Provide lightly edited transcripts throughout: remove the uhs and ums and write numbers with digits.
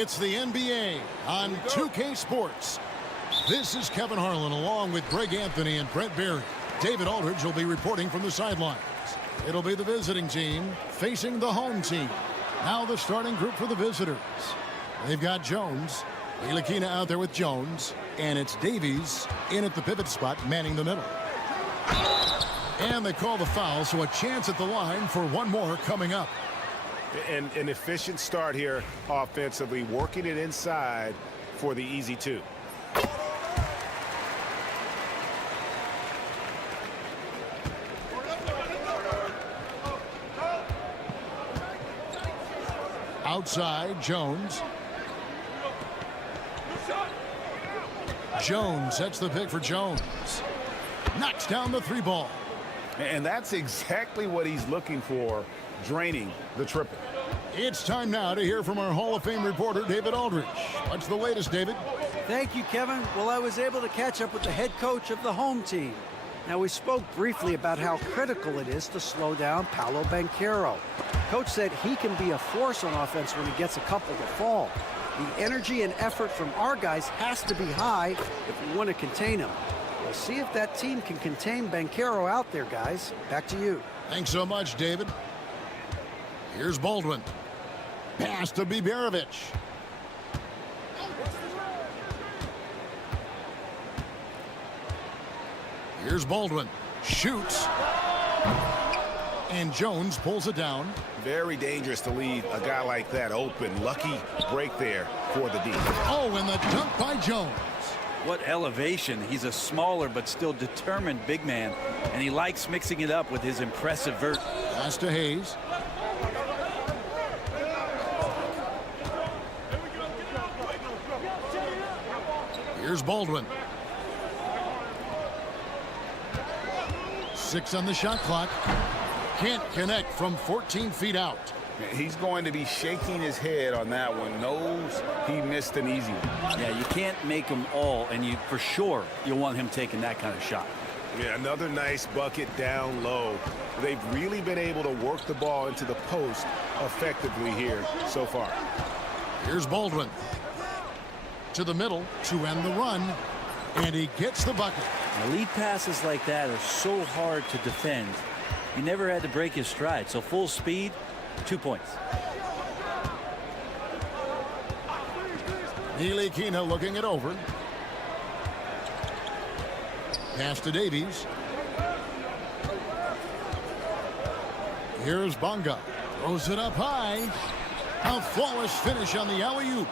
It's the NBA on 2K Sports. This is Kevin Harlan along with Greg Anthony and Brent Barry. David Aldridge will be reporting from the sidelines. It'll be the visiting team facing the home team. Now the starting group for the visitors. They've got Jones, Ntilikina out there with Jones, and it's Davies in at the pivot spot manning the middle. And they call the foul, so a chance at the line for one more coming up. And an efficient start here offensively, working it inside for the easy two. Outside, Jones. Jones sets the pick for Jones. Knocks down the three ball. And that's exactly what he's looking for, draining the triple. It's time now to hear from our Hall of Fame reporter, David Aldridge. What's the latest, David? Thank you, Kevin. Well, I was able to catch up with the head coach of the home team. Now, we spoke briefly about how critical it is to slow down Paolo Banchero. Coach said he can be a force on offense when he gets a couple to fall. The energy and effort from our guys has to be high if we want to contain him. We'll see if that team can contain Banchero out there, guys. Back to you. Thanks so much, David. Here's Baldwin. Pass to Biberovic. Here's Baldwin. Shoots. And Jones pulls it down. Very dangerous to leave a guy like that open. Lucky break there for the D. Oh, and the dunk by Jones. What elevation. He's a smaller but still determined big man, and he likes mixing it up with his impressive vert. Pass to Hayes. Here's Baldwin. 6 on the shot clock. Can't connect from 14 feet out. He's going to be shaking his head on that one. Knows he missed an easy one. Yeah, you can't make them all, and you for sure you'll want him taking that kind of shot. Yeah, another nice bucket down low. They've really been able to work the ball into the post effectively here so far. Here's Baldwin. To the middle to end the run. And he gets the bucket. Now, lead passes like that are so hard to defend. He never had to break his stride, so full speed, 2 points. Ntilikina looking it over. Pass to Davies. Here's Bonga. Throws it up high. A flawless finish on the alley-oop.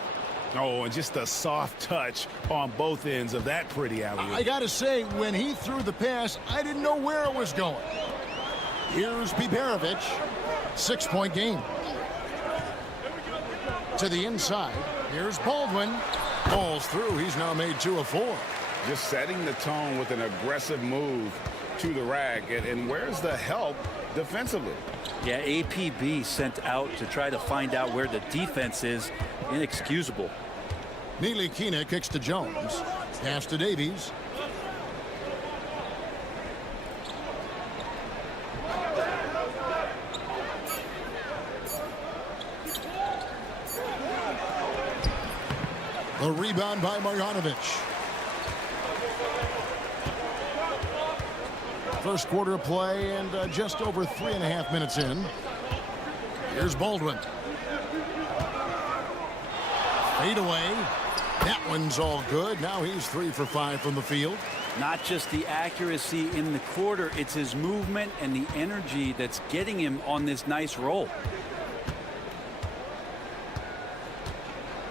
Oh, and just a soft touch on both ends of that pretty alley-oop. I got to say, when he threw the pass, I didn't know where it was going. Here's Biberovic. 6-point game. To the inside. Here's Baldwin. Falls through. He's now made 2 of 4. Just setting the tone with an aggressive move to the rack. And where's the help defensively? Yeah, APB sent out to try to find out where the defense is. Inexcusable. Ntilikina kicks to Jones. Pass to Davies. The rebound by Marjanovic. First quarter of play and just over 3.5 minutes in. Here's Baldwin. Fade away. That one's all good. Now he's 3 for 5 from the field. Not just the accuracy in the quarter, it's his movement and the energy that's getting him on this nice roll.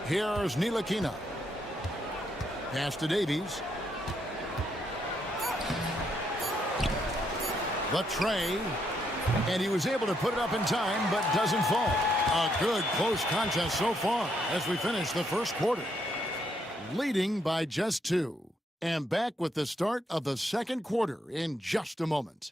Here's Ntilikina. Pass to Davies. The tray. And he was able to put it up in time, but doesn't fall. A good close contest so far as we finish the first quarter. Leading by just 2. And back with the start of the second quarter in just a moment.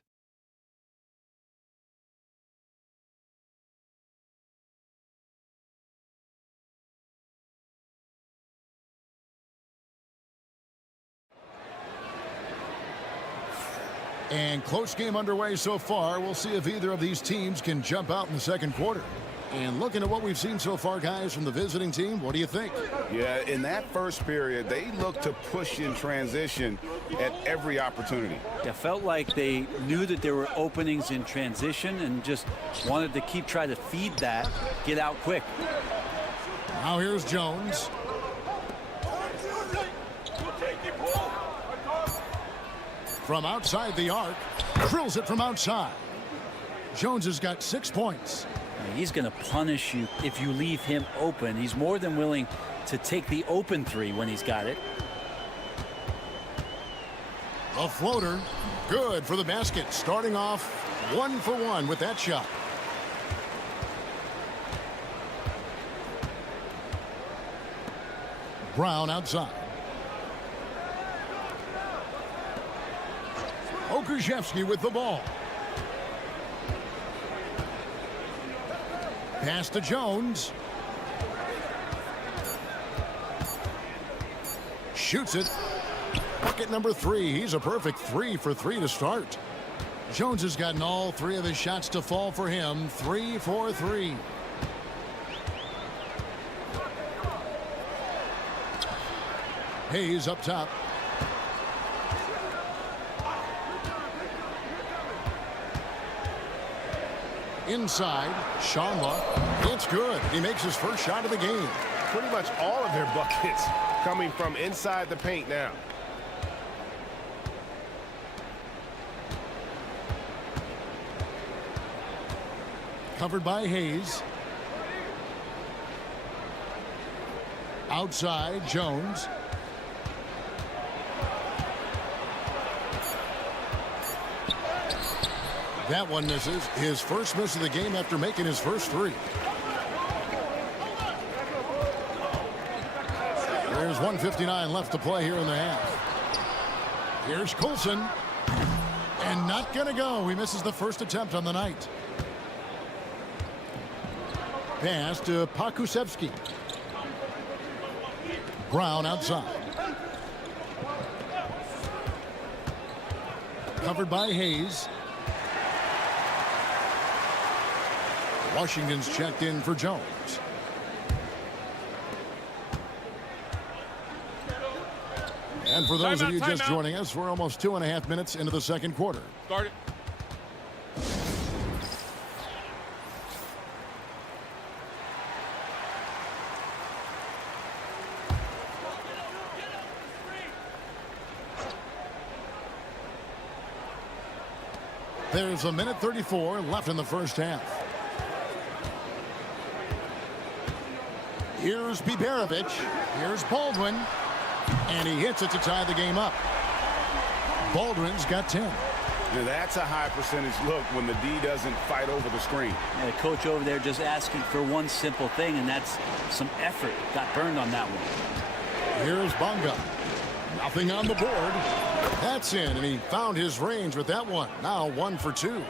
And close game underway so far. We'll see if either of these teams can jump out in the second quarter. And looking at what we've seen so far, guys, from the visiting team, what do you think? Yeah, in that first period, they looked to push in transition at every opportunity. It felt like they knew that there were openings in transition and just wanted to keep trying to feed that, get out quick. Now here's Jones. From outside the arc, drills it from outside. Jones has got 6 points. He's going to punish you if you leave him open. He's more than willing to take the open 3 when he's got it. A floater, good for the basket. Starting off 1 for 1 with that shot. Brown outside. Okrzewski with the ball. Pass to Jones. Shoots it. Bucket number 3. He's a perfect 3 for 3 to start. Jones has gotten all 3 of his shots to fall for him. 3 for 3. Hayes up top. Inside, Sharma. It's good. He makes his first shot of the game. Pretty much all of their buckets coming from inside the paint now. Covered by Hayes. Outside, Jones. That one misses. His first miss of the game after making his first 3. There's 1:59 left to play here in the half. Here's Coulson. And not going to go. He misses the first attempt on the night. Pass to Pakusevski. Brown outside. Covered by Hayes. Washington's checked in for Jones. And for those of you just joining us, we're almost 2.5 minutes into the second quarter. Start it. There's 1:34 left in the first half. Here's Biberovic. Here's Baldwin. And he hits it to tie the game up. Baldwin's got 10. Now that's a high percentage look when the D doesn't fight over the screen. Yeah, the coach over there just asking for one simple thing, and that's some effort. Got burned on that one. Here's Bonga. Nothing on the board. That's in, and he found his range with that one. Now 1 for 2.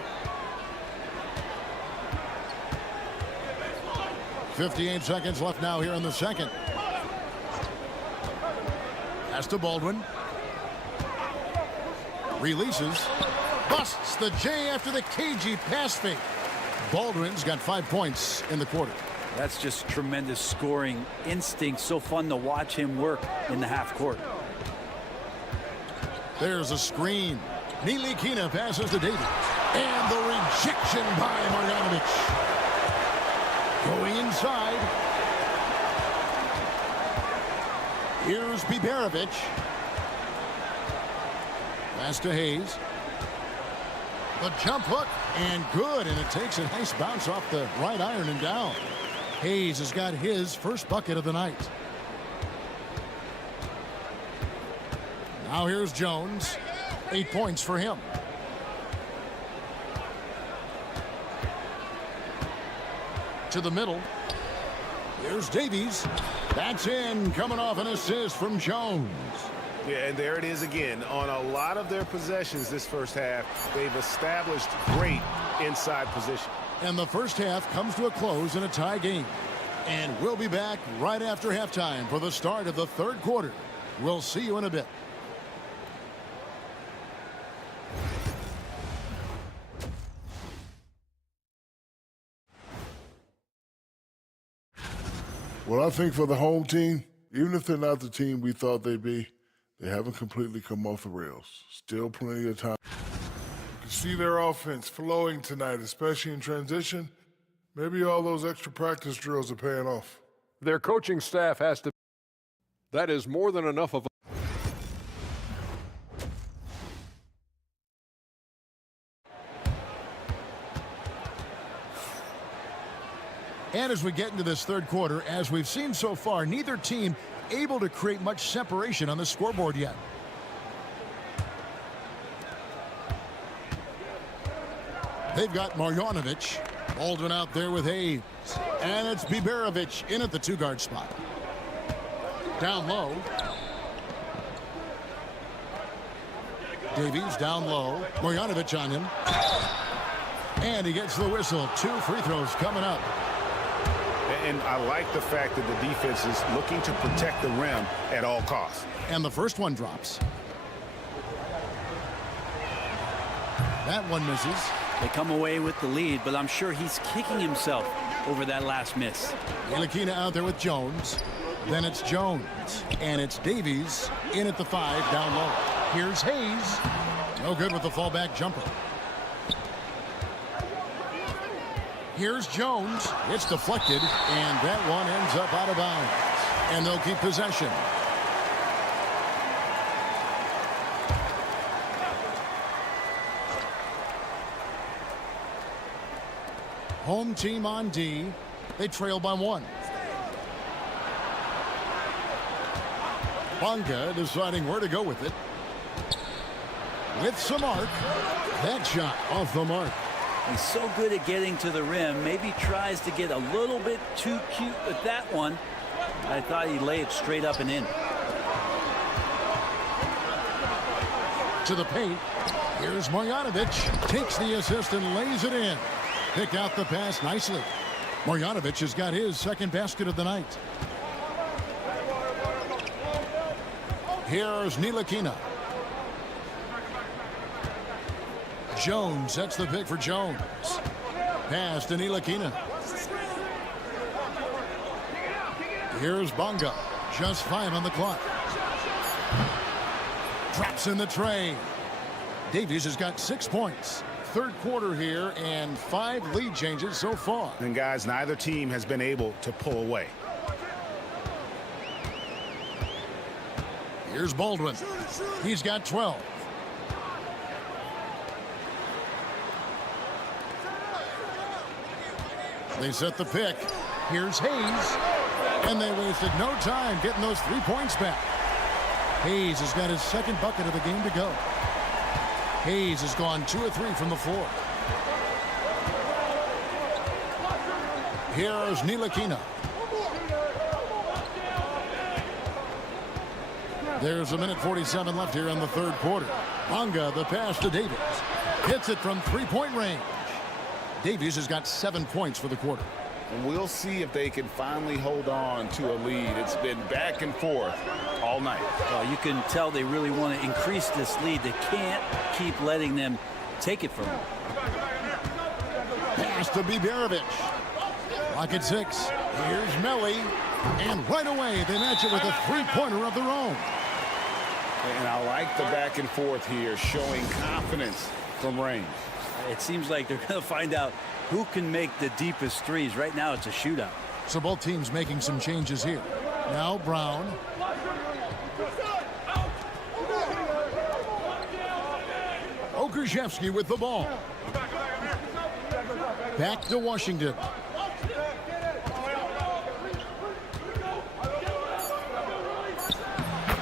58 seconds left now here in the second. Pass to Baldwin. Releases. Busts the J after the cagey pass fake. Baldwin's got 5 points in the quarter. That's just tremendous scoring instinct. So fun to watch him work in the half court. There's a screen. Ntilikina passes to Davies. And the rejection by Marjanovic. Going inside. Here's Biberovic. Pass to Hayes. The jump hook, and good, and it takes a nice bounce off the right iron and down. Hayes has got his first bucket of the night. Now here's Jones. 8 points for him. To the middle. Here's Davies. That's in, coming off an assist from Jones. Yeah, and there it is again. On a lot of their possessions this first half, they've established great inside position. And the first half comes to a close in a tie game. And we'll be back right after halftime for the start of the third quarter. We'll see you in a bit. Well, I think for the home team, even if they're not the team we thought they'd be, they haven't completely come off the rails. Still plenty of time. You can see their offense flowing tonight, especially in transition. Maybe all those extra practice drills are paying off. Their coaching staff has to. That is more than enough of a. And as we get into this third quarter, as we've seen so far, neither team able to create much separation on the scoreboard yet. They've got Marjanovic. Baldwin out there with Hayes. And it's Biberovic in at the two-guard spot. Down low. Davies down low. Marjanovic on him. And he gets the whistle. 2 free throws coming up. And I like the fact that the defense is looking to protect the rim at all costs. And the first one drops. That one misses. They come away with the lead, but I'm sure he's kicking himself over that last miss. Ntilikina out there with Jones. Then it's Jones. And it's Davies in at the 5 down low. Here's Hayes. No good with the fallback jumper. Here's Jones. It's deflected, and that one ends up out of bounds. And they'll keep possession. Home team on D. They trail by 1. Bonga deciding where to go with it. With some arc. That shot off the mark. He's so good at getting to the rim. Maybe tries to get a little bit too cute with that one. I thought he'd lay it straight up and in. To the paint. Here's Marjanovic. Takes the assist and lays it in. Pick out the pass nicely. Marjanovic has got his second basket of the night. Here's Ntilikina. Jones, that's the pick for Jones. Pass to Ntilikina. Here's Bonga. Just 5 on the clock. Drops in the tray. Davies has got 6 points. Third quarter here and 5 lead changes so far. And guys, neither team has been able to pull away. Here's Baldwin. He's got 12. They set the pick. Here's Hayes. And they wasted no time getting those 3 points back. Hayes has got his second bucket of the game to go. Hayes has gone 2 of 3 from the floor. Here's Ntilikina. There's a minute 47 left here in the third quarter. Bonga, the pass to Davies. Hits it from 3-point range. Davies has got 7 points for the quarter. And we'll see if they can finally hold on to a lead. It's been back and forth all night. Well, you can tell they really want to increase this lead. They can't keep letting them take it from them. Pass to Biberovic. Clock at 6. Here's Melli. And right away, they match it with a 3-pointer of their own. And I like the back and forth here, showing confidence from range. It seems like they're going to find out who can make the deepest threes. Right now, it's a shootout. So both teams making some changes here. Now Brown. Pokusevski with the ball. Back to Washington.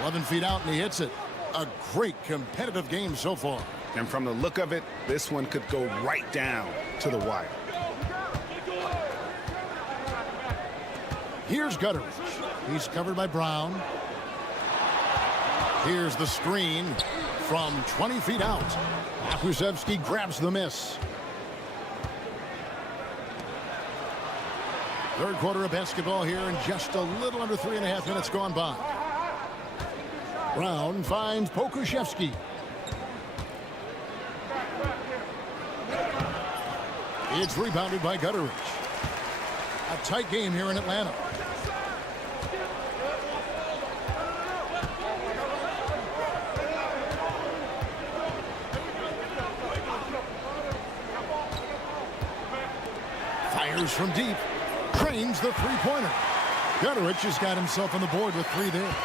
"11 feet out, and he hits it. A great competitive game so far. And from the look of it, this one could go right down to the wire. Here's Gutteridge. He's covered by Brown. Here's the screen from 20 feet out. Pokusevski grabs the miss. Third quarter of basketball here, and just a little under 3.5 minutes gone by. Brown finds Pokusevski. It's rebounded by Gutteridge. A tight game here in Atlanta. Fires from deep. Drains the three-pointer. Gutteridge has got himself on the board with 3 there.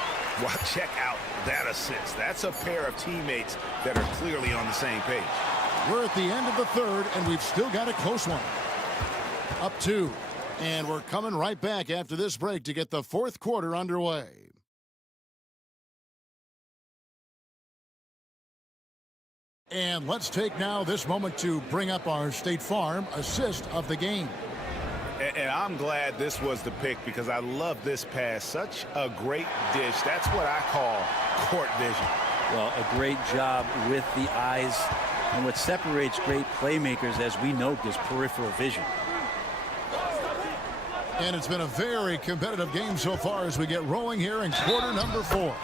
Well, check out that assist. That's a pair of teammates that are clearly on the same page. We're at the end of the third, and we've still got a close one. Up 2. And we're coming right back after this break to get the fourth quarter underway. And let's take now this moment to bring up our State Farm assist of the game. And I'm glad this was the pick because I love this pass. Such a great dish. That's what I call court vision. Well, a great job with the eyes. And what separates great playmakers, as we know, is peripheral vision. And it's been a very competitive game so far as we get rolling here in quarter number 4.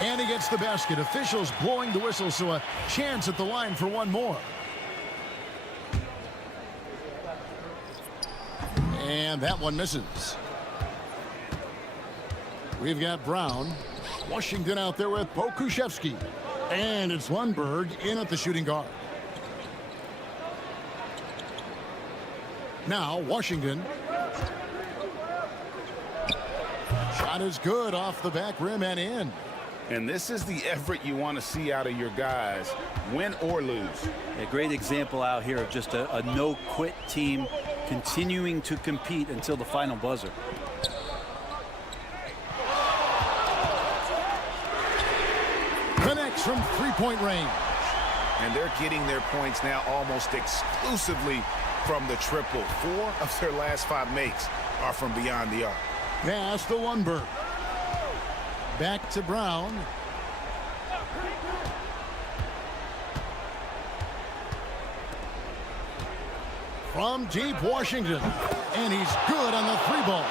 And he gets the basket. Officials blowing the whistle, so a chance at the line for one more. And that one misses. We've got Brown. Washington out there with Pokusevski. And it's Lundberg in at the shooting guard. Now Washington. Shot is good off the back rim and in. And this is the effort you want to see out of your guys, win or lose. A great example out here of just a no-quit team continuing to compete until the final buzzer. Connects from three-point range. And they're getting their points now almost exclusively from the triple. 4 of their last 5 makes are from beyond the arc. Pass to Lundberg. Back to Brown. From deep, Washington. And he's good on the 3-ball.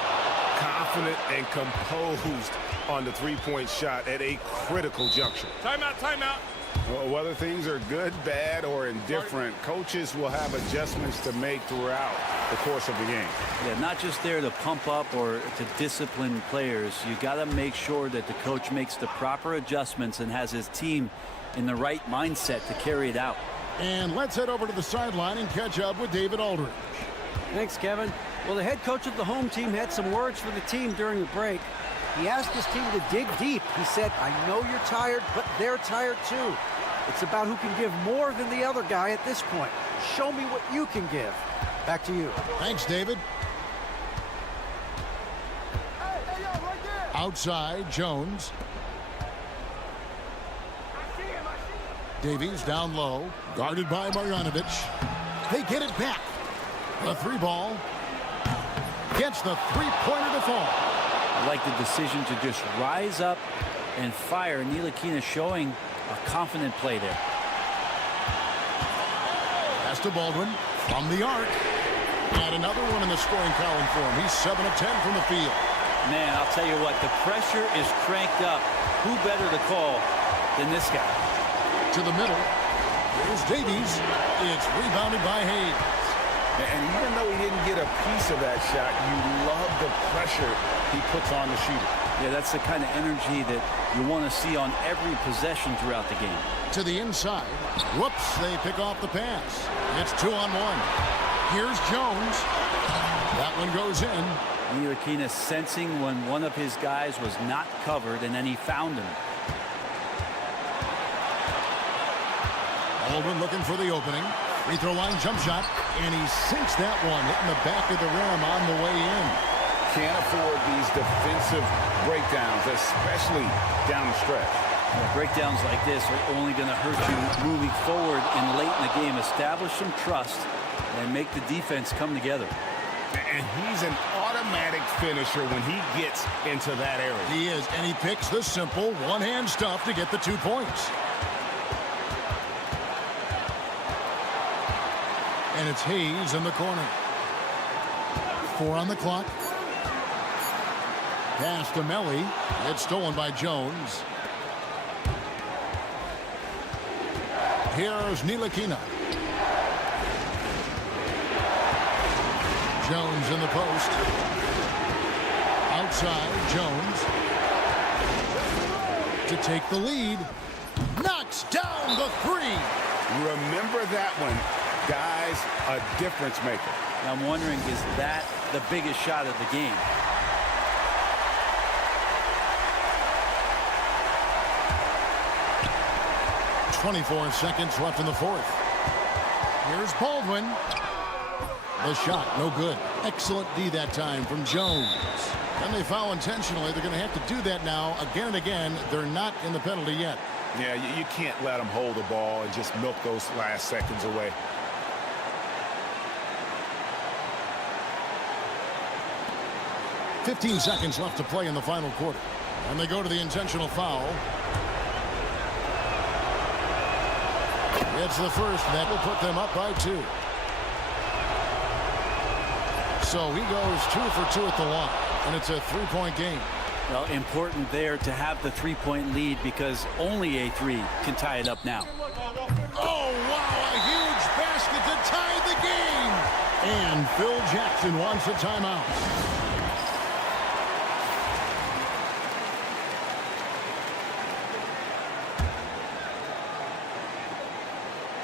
Confident and composed on the 3-point shot at a critical juncture. Timeout, timeout. Well, whether things are good, bad, or indifferent, coaches will have adjustments to make throughout the course of the game. Yeah, not just there to pump up or to discipline players. You got to make sure that the coach makes the proper adjustments and has his team in the right mindset to carry it out. And let's head over to the sideline and catch up with David Aldridge. Thanks, Kevin. Well, the head coach of the home team had some words for the team during the break. He asked his team to dig deep. He said, "I know you're tired, but they're tired too. It's about who can give more than the other guy at this point. Show me what you can give." Back to you. Thanks, David. Outside, Jones. Davies down low, guarded by Marjanovic. They get it back. The 3-ball gets the 3-pointer to fall. I like the decision to just rise up and fire. Ntilikina showing a confident play there. Pass to Baldwin from the arc. And another one in the scoring column for him. He's 7 of 10 from the field. Man, I'll tell you what, the pressure is cranked up. Who better to call than this guy? To the middle. Here's Davies. It's rebounded by Hayes. And even though he didn't get a piece of that shot, you love the pressure he puts on the shooter. Yeah, that's the kind of energy that you want to see on every possession throughout the game. To the inside. Whoops, they pick off the pass. It's 2-on-1. Here's Jones. That one goes in. Ntilikina sensing when one of his guys was not covered, and then he found him. Baldwin looking for the opening. Free throw line jump shot, and he sinks that one, hitting the back of the rim on the way in. Can't afford these defensive breakdowns, especially down the stretch. Breakdowns like this are only going to hurt you moving forward and late in the game. Establish some trust and make the defense come together. And he's an automatic finisher when he gets into that area. He is, and he picks the simple one-hand stuff to get the 2 points. And it's Hayes in the corner. 4 on the clock. Pass to Melly. It's stolen by Jones. Here's Ntilikina. Jones in the post. Outside, Jones. To take the lead. Knocks down the 3. Remember that one, guys, a difference maker. I'm wondering, is that the biggest shot of the game? .24 seconds left in the fourth. Here's Baldwin. The shot, no good. Excellent D that time from Jones. And they foul intentionally. They're going to have to do that now again and again. They're not in the penalty yet. Yeah, you can't let them hold the ball and just milk those last seconds away. .15 seconds left to play in the final quarter. And they go to the intentional foul. It's the first. That will put them up by 2. So he goes 2 for 2 at the line. And it's a 3-point game. Well, important there to have the 3-point lead because only a 3 can tie it up now. Oh, wow, a huge basket to tie the game. And Phil Jackson wants a timeout.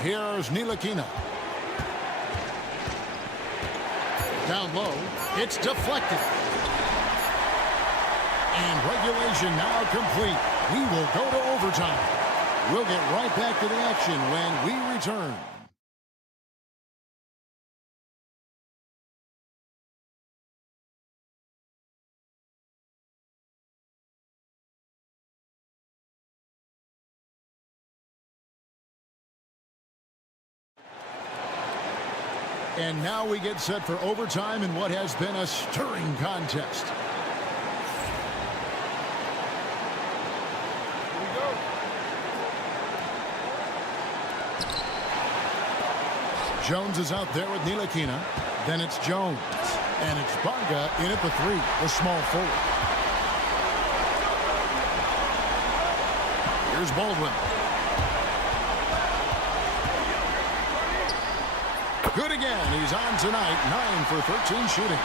Here's Ntilikina. Down low. It's deflected. And regulation now complete. We will go to overtime. We'll get right back to the action when we return. And now we get set for overtime in what has been a stirring contest. Jones is out there with Ntilikina. Then it's Jones. And it's Bonga in at the 3, the small forward. Here's Baldwin. Good again. He's on tonight. 9 for 13 shooting.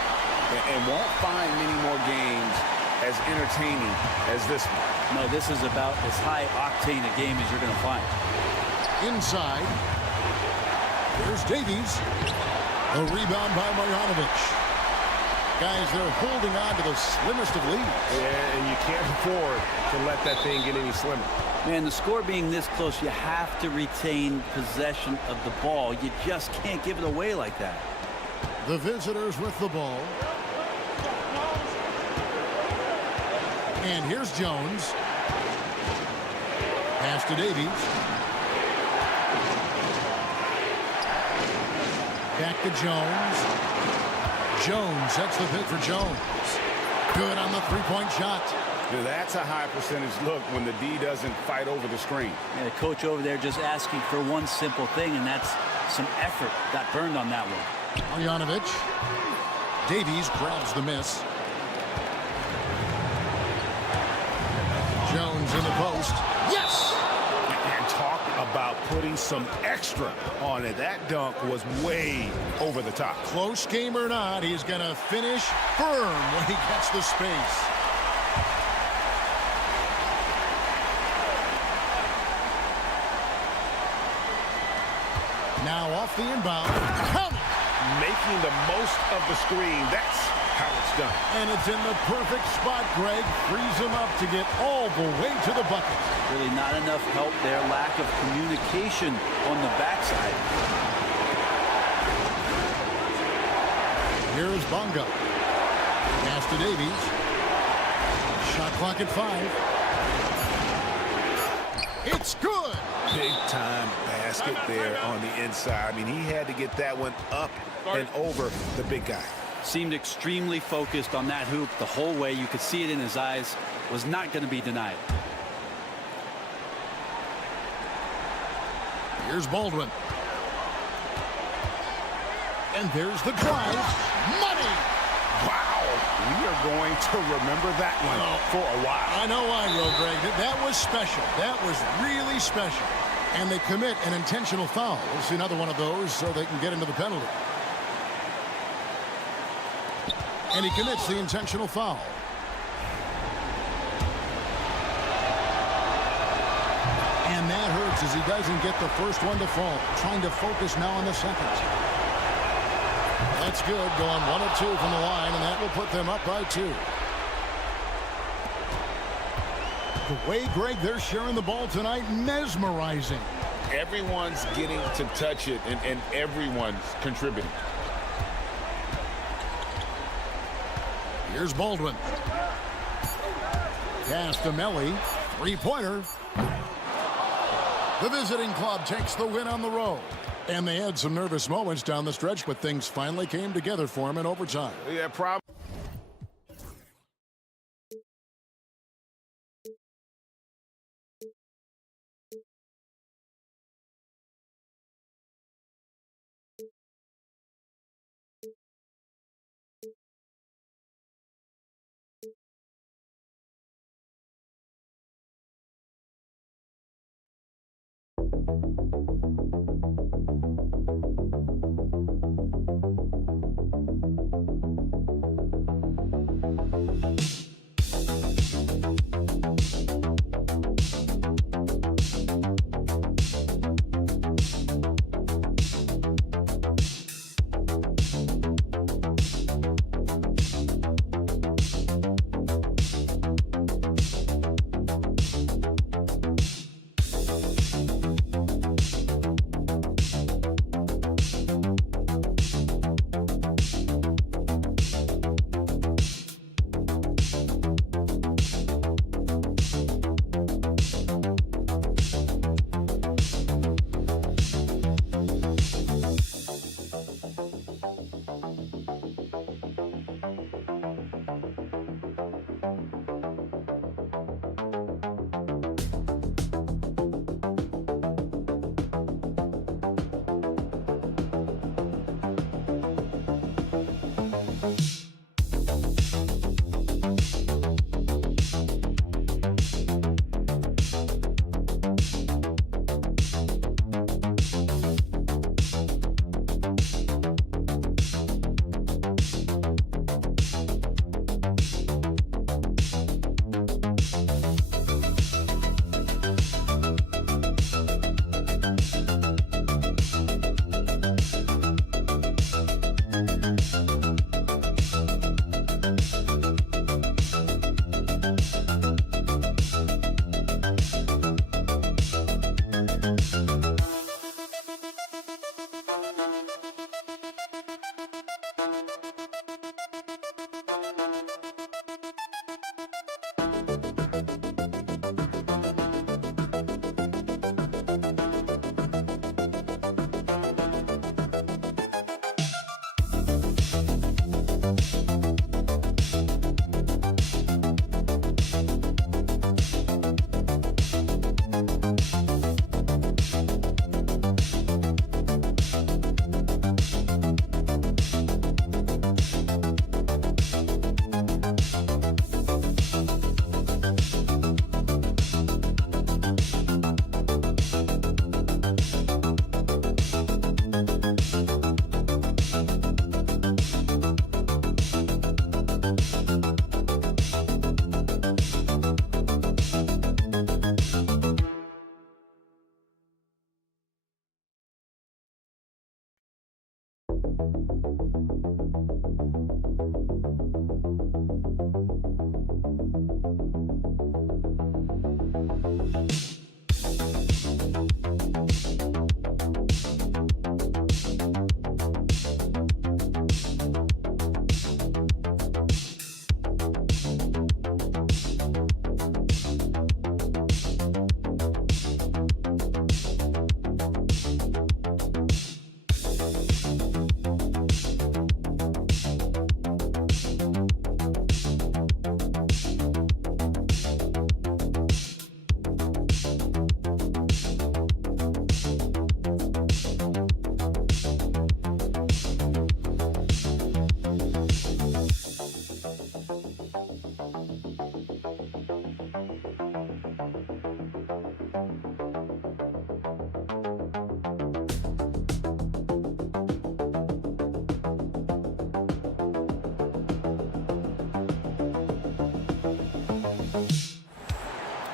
And won't find many more games as entertaining as this one. No, this is about as high-octane a game as you're going to find. Inside. Here's Davies. A rebound by Marjanovic. Guys, they're holding on to the slimmest of leads. Yeah, and you can't afford to let that thing get any slimmer. Man, the score being this close, you have to retain possession of the ball. You just can't give it away like that. The visitors with the ball. And here's Jones. Pass to Davies. Back to Jones. Jones sets the pick for Jones. Good on the three-point shot. Now that's a high percentage look when the D doesn't fight over the screen. Yeah, the coach over there just asking for one simple thing, and that's some effort. Got burned on that one. Marjanovic. Davies grabs the miss. Jones in the post. Yes! And talk about putting some extra on it. That dunk was way over the top. Close game or not, he's going to finish firm when he gets the space. Now off the inbound. Count it! Making the most of the screen. That's how it's done. And it's in the perfect spot, Greg. Frees him up to get all the way to the bucket. Really not enough help there. Lack of communication on the backside. Here's Bonga. Pass to Davies. Shot clock at 5. It's good. Big time basket there on the inside. I mean, he had to get that one up and over the big guy. Seemed extremely focused on that hoop the whole way. You could see it in his eyes. Was not going to be denied. Here's Baldwin. And there's the drive. Money! Wow. We are going to remember that one for a while. I know I will, Greg. That was special. That was really special. And they commit an intentional foul. We'll see another one of those so they can get into the penalty. And he commits the intentional foul. And that hurts as he doesn't get the first one to fall. Trying to focus now on the second. That's good. Going 1 of 2 from the line, and that will put them up by 2. The way, Greg, they're sharing the ball tonight, mesmerizing. Everyone's getting to touch it, and everyone's contributing. Here's Baldwin. Pass to Melly. Three-pointer. The visiting club takes the win on the road. And they had some nervous moments down the stretch, but things finally came together for them in overtime. Yeah, probably.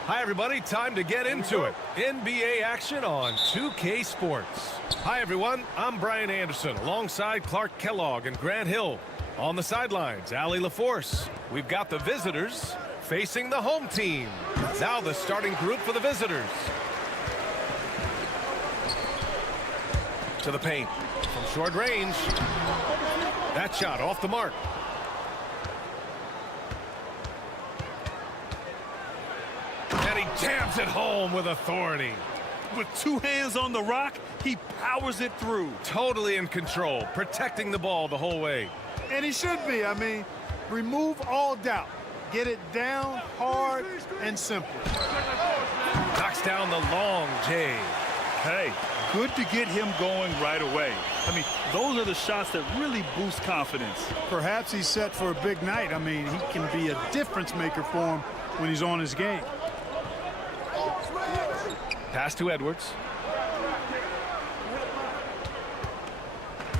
Hi, everybody. Time to get into it. NBA action on 2K Sports. Hi, everyone. I'm Brian Anderson alongside Clark Kellogg and Grant Hill. On the sidelines, Allie LaForce. We've got the visitors facing the home team. Now the starting group for the visitors. To the paint. From short range. That shot off the mark. And he jams it home with authority. With two hands on the rock, he powers it through. Totally in control, protecting the ball the whole way. And he should be. I mean, remove all doubt. Get it down, hard, and simple. Knocks down the long J. Hey, good to get him going right away. I mean, those are the shots that really boost confidence. Perhaps he's set for a big night. I mean, he can be a difference maker for him when he's on his game. Pass to Edwards.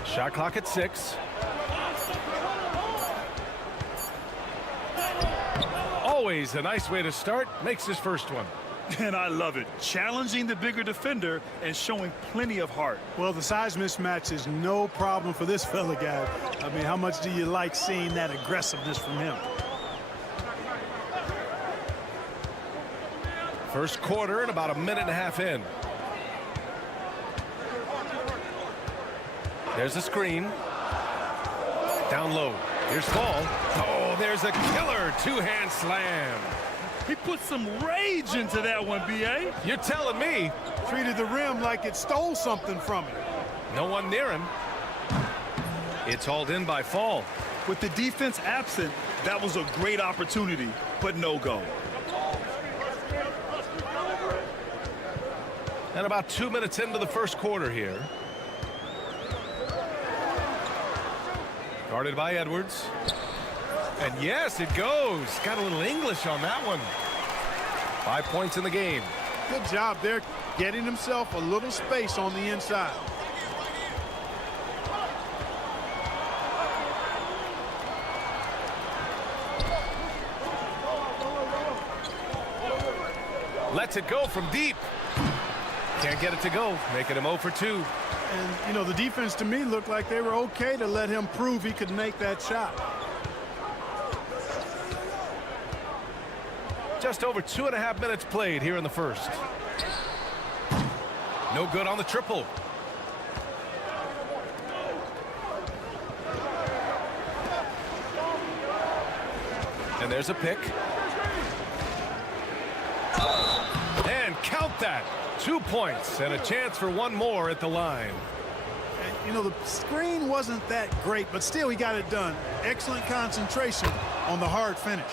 Shot clock at 6. Always a nice way to start. Makes his first one. And I love it. Challenging the bigger defender and showing plenty of heart. Well, the size mismatch is no problem for this fella guy. I mean, how much do you like seeing that aggressiveness from him? First quarter and about a minute and a half in. There's a screen. Down low. Here's Fall. Oh, there's a killer two-hand slam. He put some rage into that one, B.A. You're telling me. Treated the rim like it stole something from him. No one near him. It's hauled in by Fall. With the defense absent, that was a great opportunity, but no go. And about 2 minutes into the first quarter here. Guarded by Edwards. And yes, it goes. Got a little English on that one. 5 points in the game. Good job there, getting himself a little space on the inside. Lets it go from deep. Can't get it to go, making him 0 for 2. And, you know, the defense to me looked like they were okay to let him prove he could make that shot. Just over 2.5 minutes played here in the first. No good on the triple. And there's a pick. And count that. 2 points and a chance for one more at the line. And, you know, the screen wasn't that great, but still he got it done. Excellent concentration on the hard finish.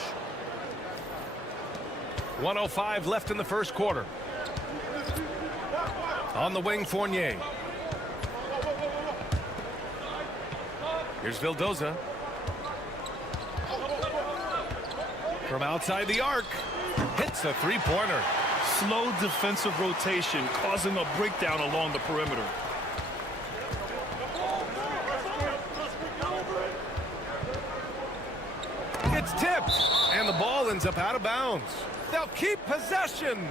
1:05 left in the first quarter. On the wing, Fournier. Here's Vildoza. From outside the arc. Hits a three-pointer. Slow defensive rotation, causing a breakdown along the perimeter. It's tipped, and the ball ends up out of bounds. They'll keep possession.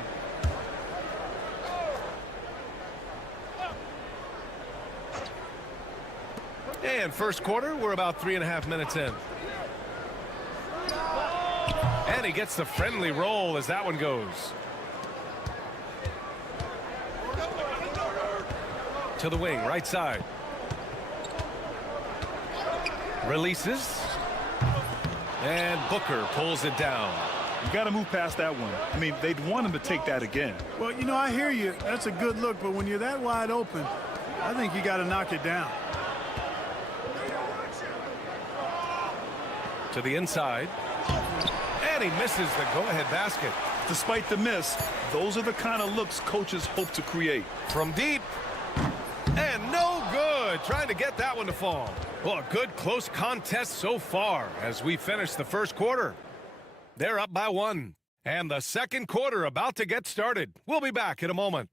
And first quarter, we're about 3.5 minutes in. And he gets the friendly roll as that one goes. To the wing, right side. Releases. And Booker pulls it down. You got to move past that one. I mean, they'd want him to take that again. Well, you know, I hear you. That's a good look, but when you're that wide open, I think you got to knock it down. To the inside. And he misses the go-ahead basket. Despite the miss, those are the kind of looks coaches hope to create. From deep. And no good. Trying to get that one to fall. Well, a good close contest so far as we finish the first quarter. They're up by 1. And the second quarter about to get started. We'll be back in a moment.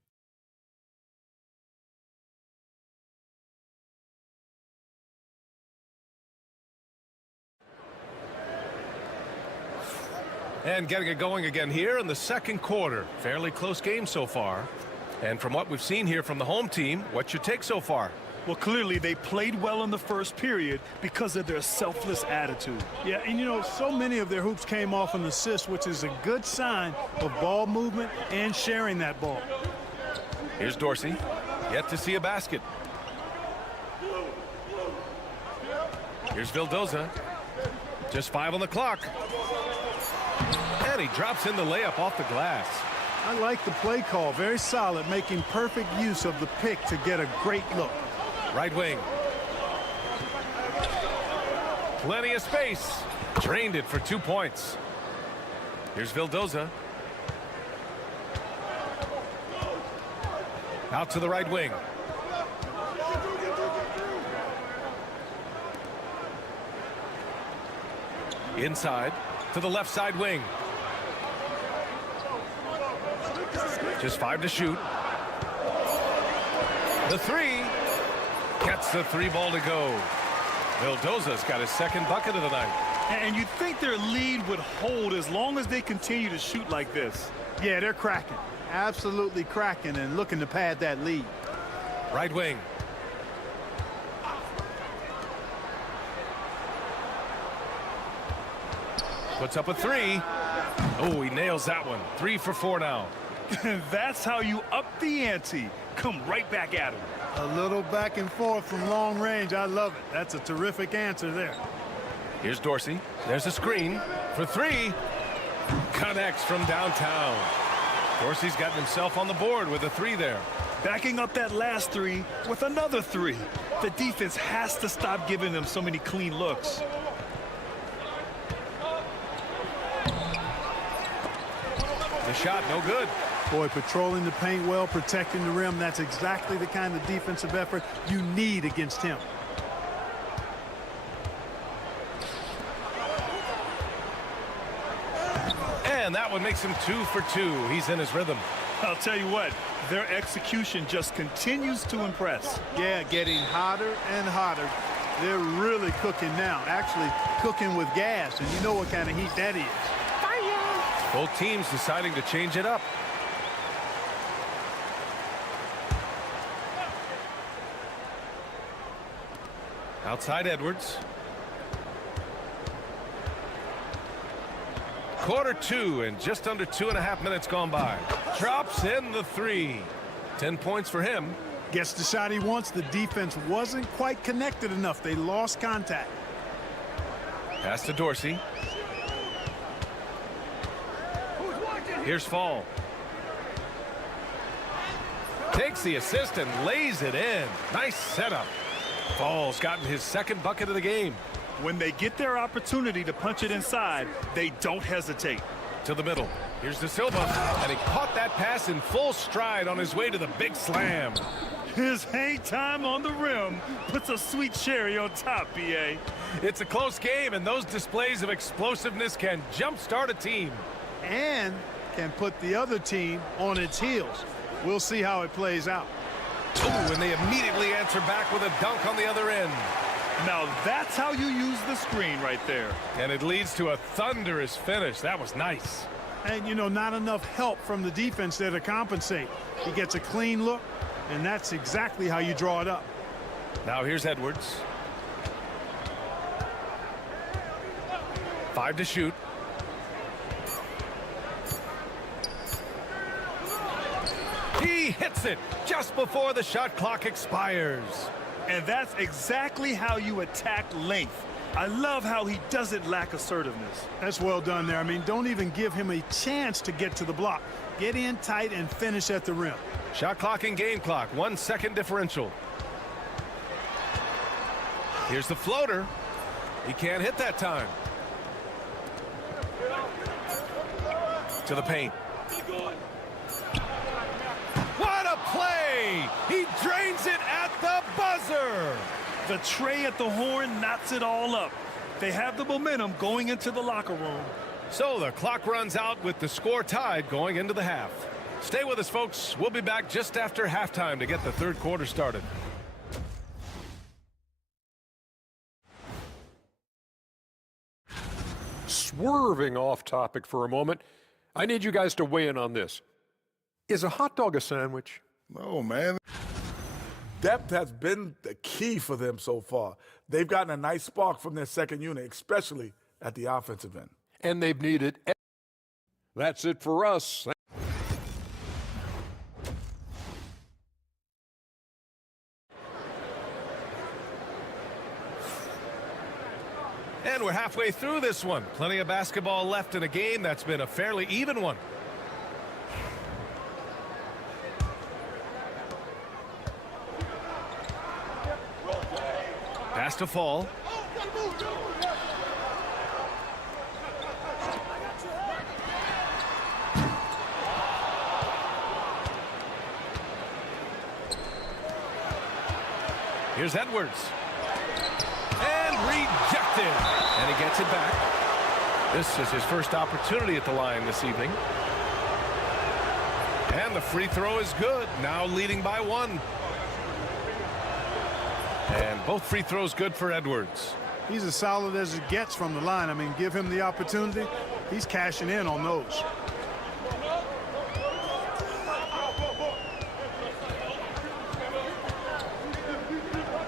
And getting it going again here in the second quarter. Fairly close game so far. And from what we've seen here from the home team, what's your take so far? Well, clearly they played well in the first period because of their selfless attitude. Yeah, and you know, so many of their hoops came off an assist, which is a good sign of ball movement and sharing that ball. Here's Dorsey. Yet to see a basket. Here's Vildoza. Just 5 on the clock. And he drops in the layup off the glass. I like the play call. Very solid, making perfect use of the pick to get a great look. Right wing. Plenty of space. Drained it for 2 points. Here's Vildoza. Out to the right wing. Inside to the left side wing. Just 5 to shoot. The 3. Gets the 3 ball to go. Vildoza's got his second bucket of the night. And you'd think their lead would hold as long as they continue to shoot like this. Yeah, they're cracking. Absolutely cracking and looking to pad that lead. Right wing. Puts up a 3. Oh, he nails that one. 3 for 4 now. That's how you up the ante. Come right back at him. A little back and forth from long range. I love it. That's a terrific answer there. Here's Dorsey. There's a screen for 3. Connects from downtown. Dorsey's gotten himself on the board with a 3 there. Backing up that last 3 with another 3. The defense has to stop giving them so many clean looks. The shot, no good. Boy, patrolling the paint well, protecting the rim. That's exactly the kind of defensive effort you need against him. And that one makes him 2 for 2. He's in his rhythm. I'll tell you what, their execution just continues to impress. Yeah, getting hotter and hotter. They're really cooking now. Actually, cooking with gas, and you know what kind of heat that is. Both teams deciding to change it up. Outside Edwards. Quarter 2 and just under 2.5 minutes gone by. Drops in the 3. 10 points for him. Gets the shot he wants. The defense wasn't quite connected enough. They lost contact. Pass to Dorsey. Here's Fall. Takes the assist and lays it in. Nice setup. Fall's gotten his second bucket of the game. When they get their opportunity to punch it inside, they don't hesitate. To the middle. Here's De Silva. And he caught that pass in full stride on his way to the big slam. His hang time on the rim puts a sweet cherry on top, BA. It's a close game, and those displays of explosiveness can jumpstart a team. And can put the other team on its heels. We'll see how it plays out. Ooh, and they immediately answer back with a dunk on the other end. Now that's how you use the screen right there. And it leads to a thunderous finish. That was nice. And, you know, not enough help from the defense there to compensate. He gets a clean look, and that's exactly how you draw it up. Now here's Edwards. 5 to shoot. He hits it just before the shot clock expires. And that's exactly how you attack length. I love how he doesn't lack assertiveness. That's well done there. I mean, don't even give him a chance to get to the block. Get in tight and finish at the rim. Shot clock and game clock, 1 second differential. Here's the floater. He can't hit that time. To the paint. What a play! He drains it at the buzzer. The tray at the horn knots it all up. They have the momentum going into the locker room. So the clock runs out with the score tied going into the half. Stay with us, folks. We'll be back just after halftime to get the third quarter started. Swerving off topic for a moment, I need you guys to weigh in on this. Is a hot dog a sandwich? No, man. Depth has been the key for them so far. They've gotten a nice spark from their second unit, especially at the offensive end. And they've needed. That's it for us. And we're halfway through this one. Plenty of basketball left in a game that's been a fairly even one. Pass to Fall. Here's Edwards. And rejected. And he gets it back. This is his first opportunity at the line this evening. And the free throw is good. Now leading by 1. And both free throws good for Edwards. He's as solid as it gets from the line. I mean, give him the opportunity. He's cashing in on those.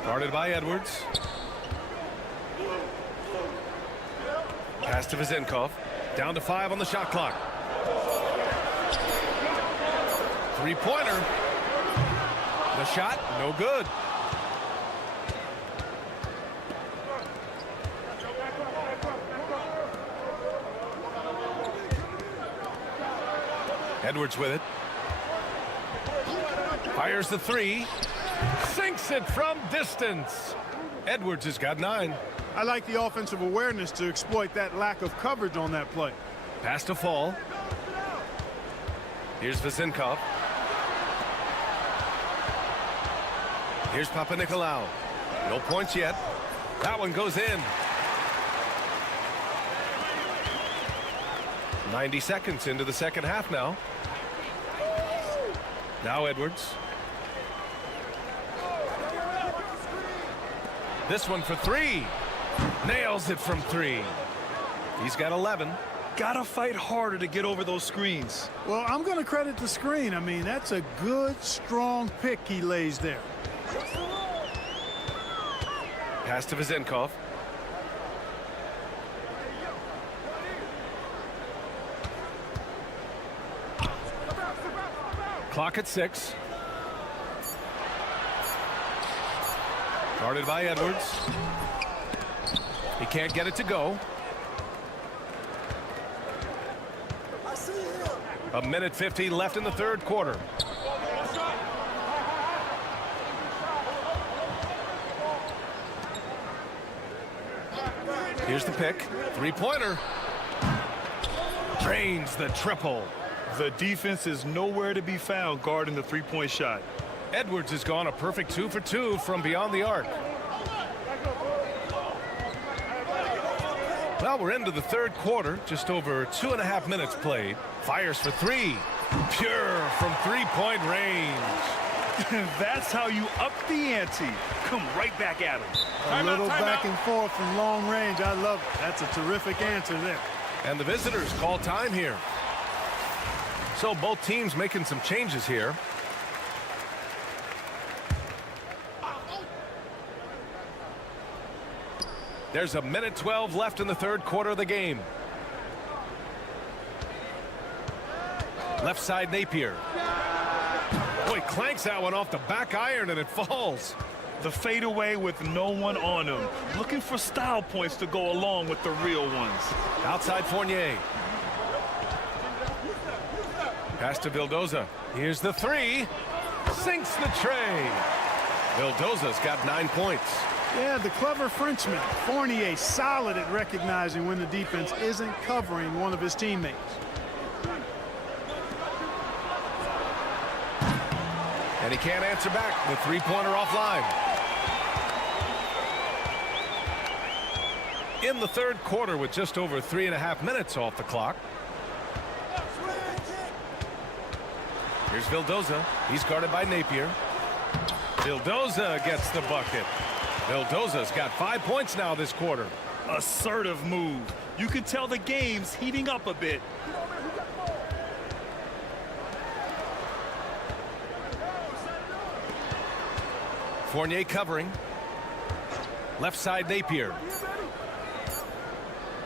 Guarded by Edwards. Pass to Vezenkov. Down to 5 on the shot clock. Three-pointer. The shot, no good. Edwards with it. Fires the 3. Sinks it from distance. Edwards has got 9. I like the offensive awareness to exploit that lack of coverage on that play. Pass to Fall. Here's Vezenkov. Here's Papanikolaou. No points yet. That one goes in. 90 seconds into the second half now. Now Edwards. This one for 3. Nails it from 3. He's got 11. Gotta fight harder to get over those screens. Well, I'm going to credit the screen. I mean, that's a good, strong pick he lays there. Pass to Vezenkov. Clock at 6. Guarded by Edwards. He can't get it to go. A minute 50 left in the third quarter. Here's the pick. Three-pointer. Drains the triple. The defense is nowhere to be found guarding the three-point shot. Edwards has gone a perfect 2 for 2 from beyond the arc. Well, we're into the third quarter. Just over 2.5 minutes played. Fires for 3. Pure from three-point range. That's how you up the ante. Come right back at him. A little back and forth from long range. I love it. That's a terrific answer there. And the visitors call time here. So both teams making some changes here. There's a minute 12 left in the third quarter of the game. Left side Napier. Boy, clanks that one off the back iron and it falls. The fadeaway with no one on him. Looking for style points to go along with the real ones. Outside Fournier. Pass to Vildoza. Here's the 3. Sinks the tray. Vildoza's got 9 points. Yeah, the clever Frenchman, Fournier, solid at recognizing when the defense isn't covering one of his teammates. And he can't answer back. The three-pointer offline. In the third quarter with just over 3.5 minutes off the clock. Here's Vildoza. He's guarded by Napier. Vildoza gets the bucket. Vildoza's got 5 points now this quarter. Assertive move. You can tell the game's heating up a bit. Fournier covering. Left side, Napier.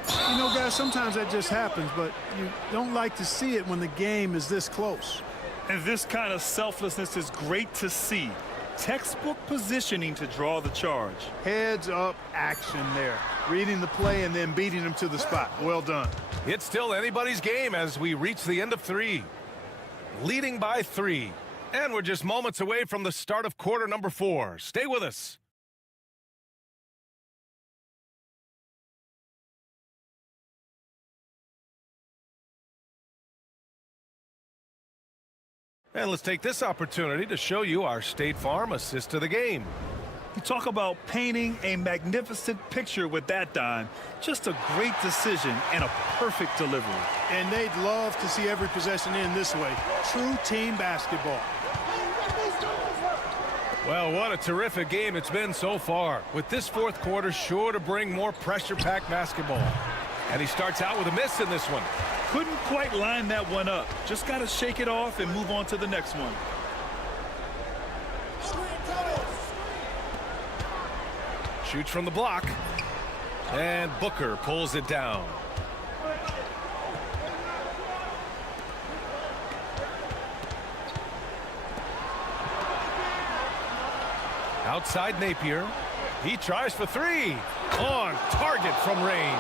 You know, guys, sometimes that just happens, but you don't like to see it when the game is this close. And this kind of selflessness is great to see. Textbook positioning to draw the charge. Heads up action there. Reading the play and then beating them to the spot. Well done. It's still anybody's game as we reach the end of 3. Leading by 3. And we're just moments away from the start of quarter number 4. Stay with us. And let's take this opportunity to show you our State Farm assist to the game. You talk about painting a magnificent picture with that dime. Just a great decision and a perfect delivery. And they'd love to see every possession in this way. True team basketball. Well, what a terrific game it's been so far. With this fourth quarter sure to bring more pressure-packed basketball. And he starts out with a miss in this one. Couldn't quite line that one up. Just got to shake it off and move on to the next one. Shoots from the block. And Booker pulls it down. Outside Napier. He tries for 3. On target from range.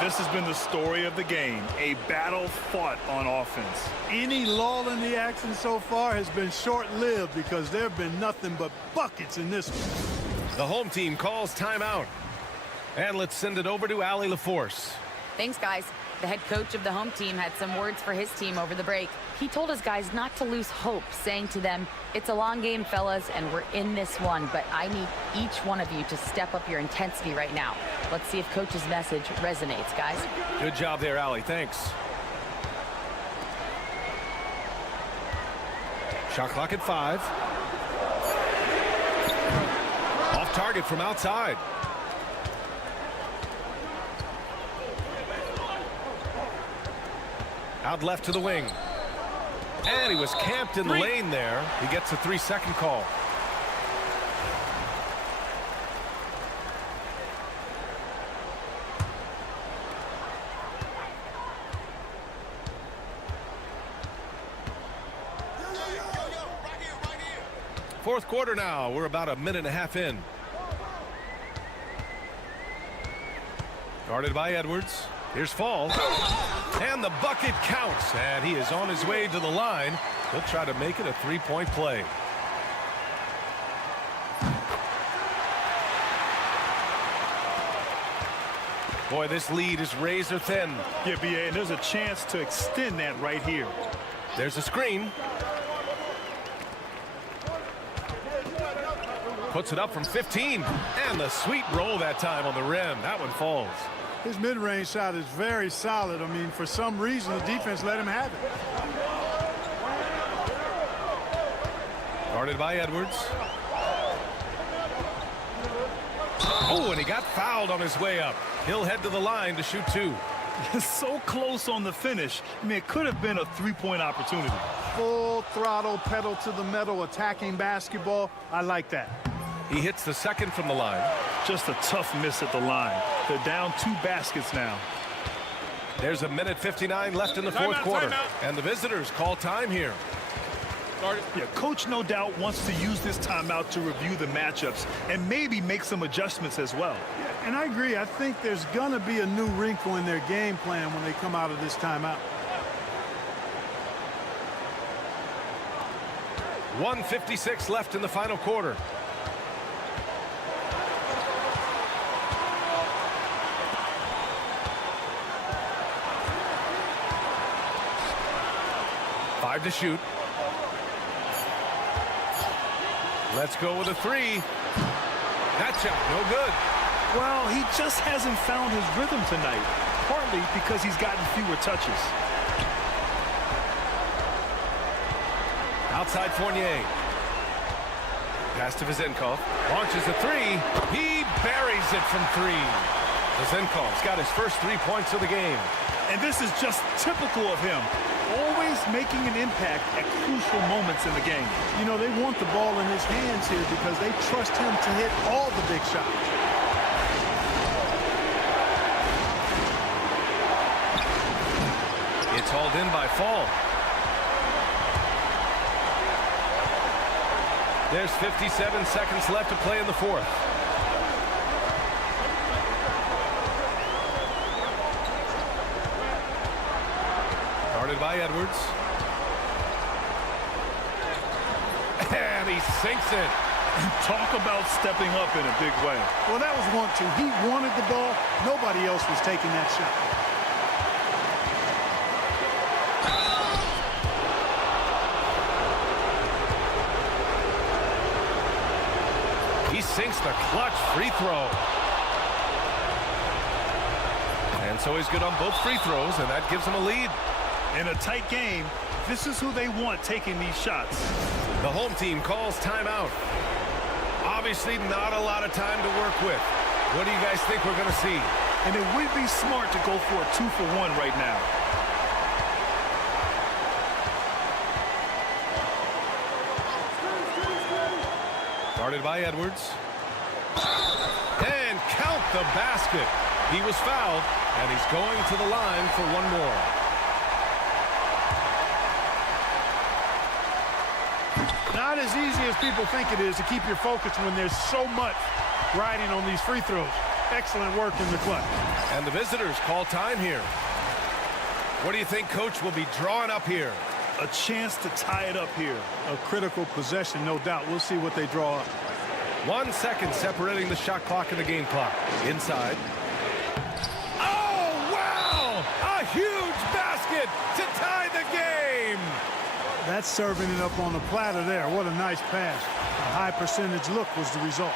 This has been the story of the game. A battle fought on offense. Any lull in the action so far has been short-lived because there have been nothing but buckets in this one. The home team calls timeout. And let's send it over to Allie LaForce. Thanks, guys. The head coach of the home team had some words for his team over the break. He told his guys not to lose hope, saying to them, "It's a long game, fellas, and we're in this one, but I need each one of you to step up your intensity right now." Let's see if coach's message resonates, guys. Good job there, Allie. Thanks. Shot clock at 5. Off target from outside. Out left to the wing. And he was camped in the lane there. He gets a 3-second call. Fourth quarter now. We're about a minute and a half in. Guarded by Edwards. Here's Fall. And the bucket counts. And he is on his way to the line. He'll try to make it a 3-point play. Boy, this lead is razor thin. Yeah, BA, and there's a chance to extend that right here. There's a screen. Puts it up from 15. And the sweet roll that time on the rim. That one falls. His mid-range shot is very solid. I mean, for some reason, the defense let him have it. Guarded by Edwards. Oh, and he got fouled on his way up. He'll head to the line to shoot 2. So close on the finish. I mean, it could have been a 3-point opportunity. Full throttle, pedal to the metal, attacking basketball. I like that. He hits the second from the line. Just a tough miss at the line. They're down 2 baskets now. There's a minute 59 left in the fourth quarter. And the visitors call time here. Yeah, coach no doubt wants to use this timeout to review the matchups and maybe make some adjustments as well. Yeah, and I agree. I think there's going to be a new wrinkle in their game plan when they come out of this timeout. 1:56 left in the final quarter. Five to shoot. Let's go with a 3. That shot, no good. Well, he just hasn't found his rhythm tonight, partly because he's gotten fewer touches. Outside Fournier. Pass to Vizenkov. Launches a 3. He buries it from 3. Fenerbahche's got his first 3 points of the game. And this is just typical of him. Always making an impact at crucial moments in the game. You know, they want the ball in his hands here because they trust him to hit all the big shots. It's hauled in by Fall. There's 57 seconds left to play in the fourth. Guarded by Edwards. And he sinks it. Talk about stepping up in a big way. Well, that was 1-2. He wanted the ball. Nobody else was taking that shot. He sinks the clutch free throw. And so he's good on both free throws, and that gives him a lead. In a tight game, this is who they want taking these shots. The home team calls timeout. Obviously not a lot of time to work with. What do you guys think we're going to see? And it would be smart to go for a 2-for-1 right now. Guarded by Edwards. And count the basket. He was fouled, and he's going to the line for one more. Not as easy as people think it is to keep your focus when there's so much riding on these free throws. Excellent work in the clutch. And the visitors call time here. What do you think Coach will be drawing up here? A chance to tie it up here. A critical possession, no doubt. We'll see what they draw up. 1 second separating the shot clock and the game clock. Inside. Oh, wow! A huge basket to tie the game! That's serving it up on the platter there. What a nice pass. A high percentage look was the result.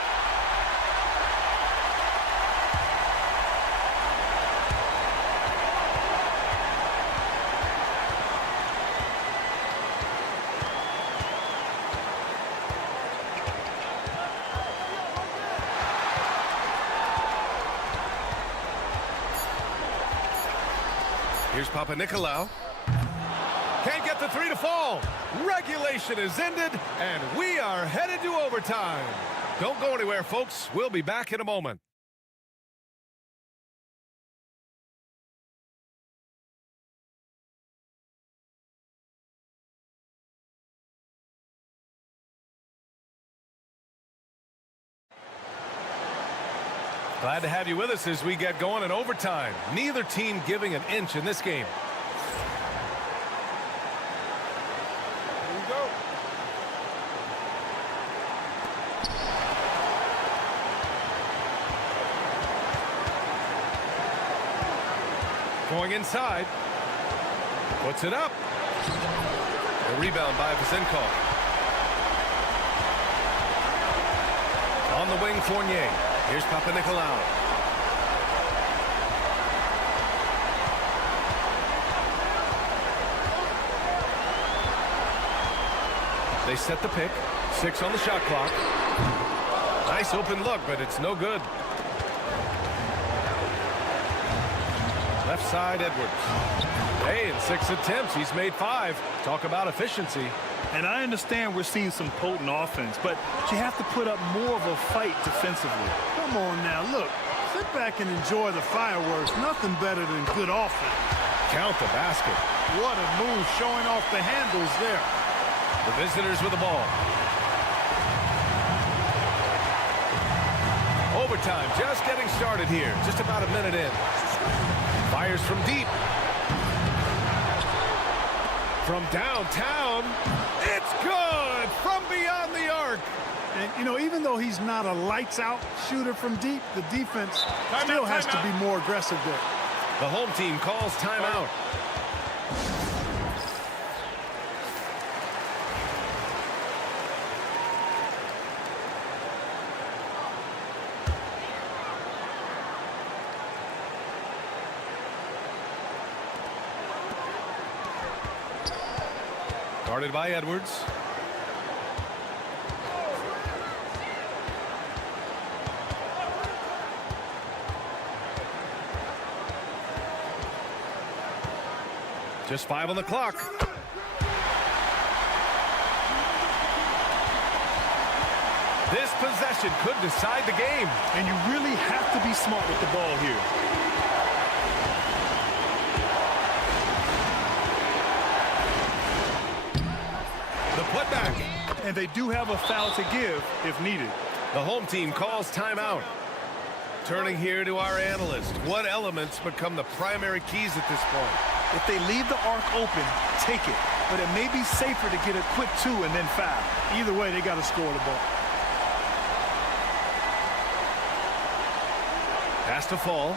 Here's Papanikolaou. Can't get the three to fall. Regulation is ended, and we are headed to overtime. Don't go anywhere, folks. We'll be back in a moment. Glad to have you with us as we get going in overtime. Neither team giving an inch in this game. Here we go. Going inside. Puts it up. A rebound by Fenerbahche. On the wing, Fournier. Here's Papanikolaou. They set the pick. 6 on the shot clock. Nice open look, but it's no good. Left side, Edwards. Hey, in 6 attempts, he's made 5. Talk about efficiency. And I understand we're seeing some potent offense, but you have to put up more of a fight defensively. Come on now, look. Sit back and enjoy the fireworks. Nothing better than good offense. Count the basket. What a move, showing off the handles there. The visitors with the ball. Overtime just getting started here. Just about a minute in. Fires from deep. From downtown. It's good from beyond the arc. And, you know, even though he's not a lights-out shooter from deep, the defense still has to be more aggressive there. The home team calls timeout. Guarded by Edwards. Just 5 on the clock. This possession could decide the game. And you really have to be smart with the ball here. The putback. And they do have a foul to give if needed. The home team calls timeout. Turning here to our analyst. What elements become the primary keys at this point? If they leave the arc open, take it. But it may be safer to get a quick 2 and then foul. Either way, they got to score the ball. Pass to fall.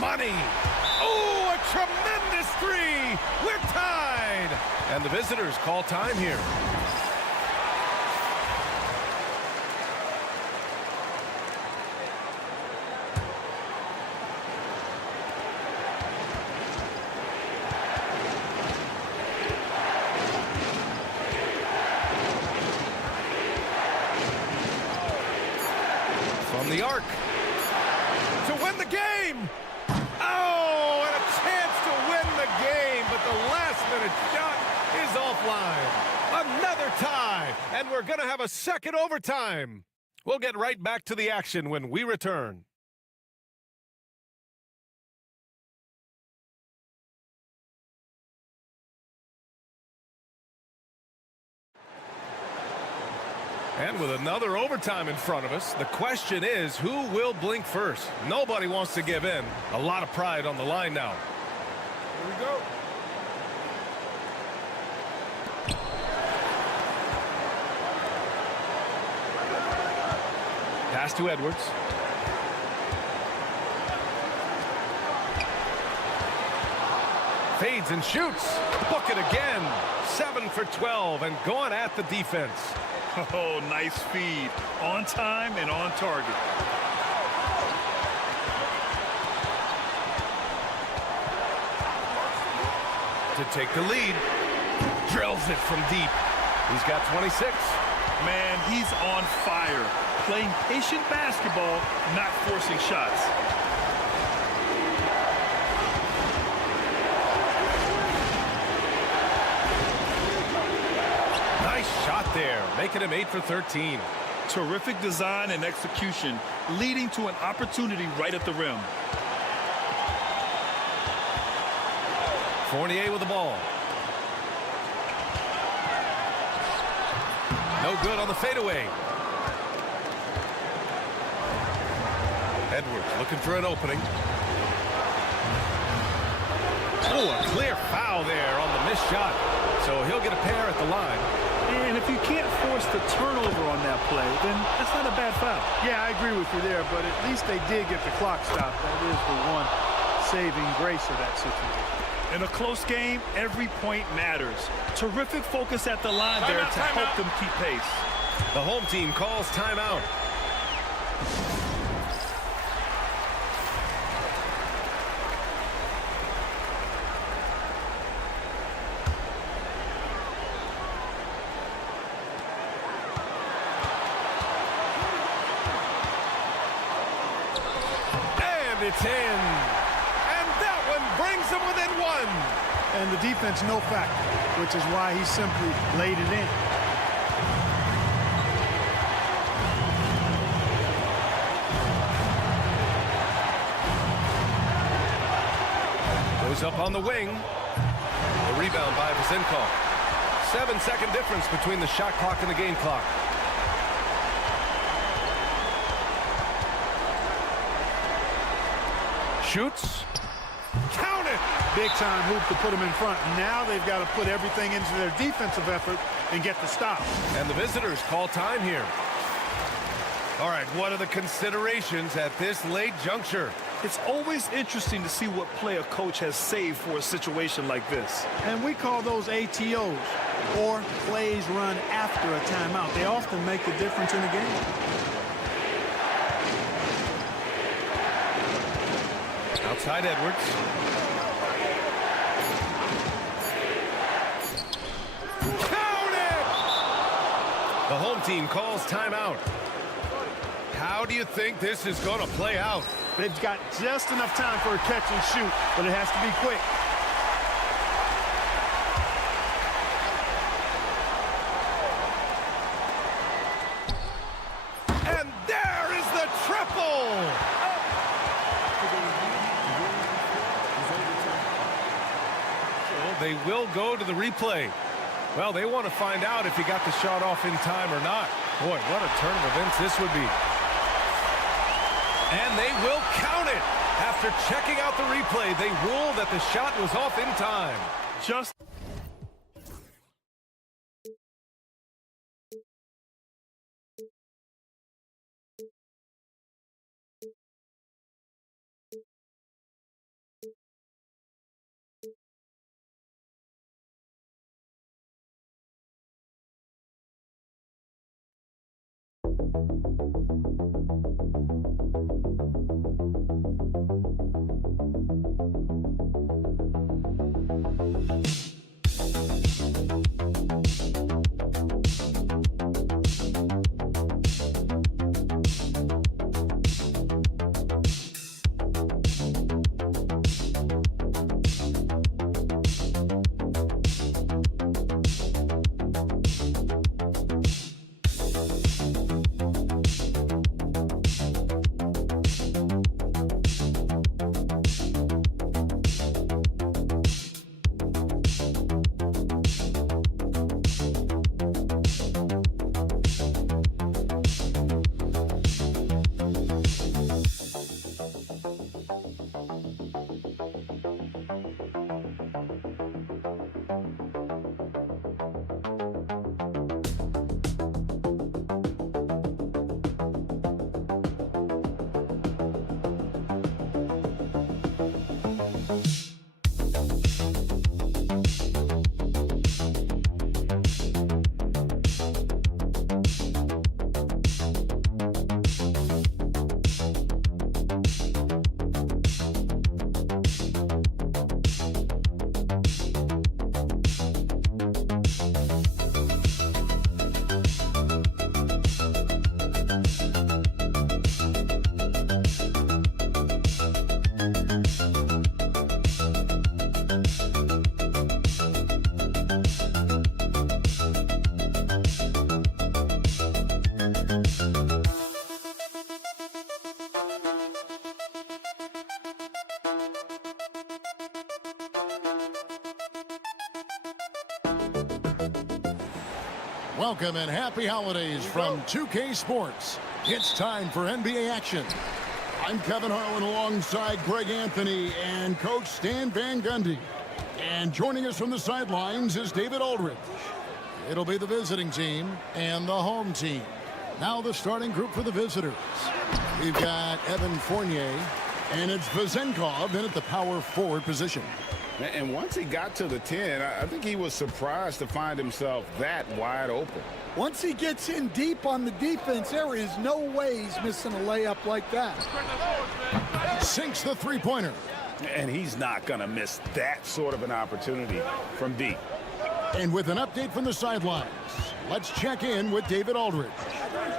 Money. Oh, a tremendous 3. We're tied. And the visitors call time here. From the arc to win the game. Oh, and a chance to win the game, but the last-minute shot is offline. Another tie, and we're going to have a second overtime. We'll get right back to the action when we return. And with another overtime in front of us, the question is, who will blink first? Nobody wants to give in. A lot of pride on the line now. Here we go. Pass to Edwards. Fades and shoots. Book it again. 7 for 12 and going at the defense. Oh, nice feed. On time and on target. To take the lead. Drills it from deep. He's got 26. Man, he's on fire. Playing patient basketball, not forcing shots. Nice shot there, making him 8 for 13. Terrific design and execution, leading to an opportunity right at the rim. Fournier with the ball. No good on the fadeaway. Edwards looking for an opening. Oh, a clear foul there on the missed shot. So he'll get a pair at the line. And if you can't force the turnover on that play, then that's not a bad foul. Yeah, I agree with you there, but at least they did get the clock stopped. That is the one saving grace of that situation. In a close game, every point matters. Terrific focus at the line there to help them keep pace. The home team calls timeout. And it's in. Brings them within 1. And the defense no factor, which is why he simply laid it in. Goes up on the wing. The rebound by Vasinko. 7-second difference between the shot clock and the game clock. Shoots. Count it! Big time hoop to put them in front. Now they've got to put everything into their defensive effort and get the stop. And the visitors call time here. All right, what are the considerations at this late juncture? It's always interesting to see what play a coach has saved for a situation like this. And we call those ATOs, or plays run after a timeout. They often make the difference in the game. Outside Edwards. Count it! The home team calls timeout. How do you think this is going to play out? They've got just enough time for a catch and shoot, but it has to be quick. And there is the triple! So they will go to the replay. Well, they want to find out if he got the shot off in time or not. Boy, what a turn of events this would be. And they will count it. After checking out the replay, they rule that the shot was off in time. Just Welcome and happy holidays from 2K Sports. It's time for NBA action. I'm Kevin Harlan alongside Greg Anthony and Coach Stan Van Gundy. And joining us from the sidelines is David Aldridge. It'll be the visiting team and the home team. Now the starting group for the visitors. We've got Evan Fournier, and it's Vezenkov in at the power forward position. And once he got to the 10, I think he was surprised to find himself that wide open. Once he gets in deep on the defense, there is no way he's missing a layup like that. Sinks the three-pointer. And he's not going to miss that sort of an opportunity from deep. And with an update from the sidelines, let's check in with David Aldridge.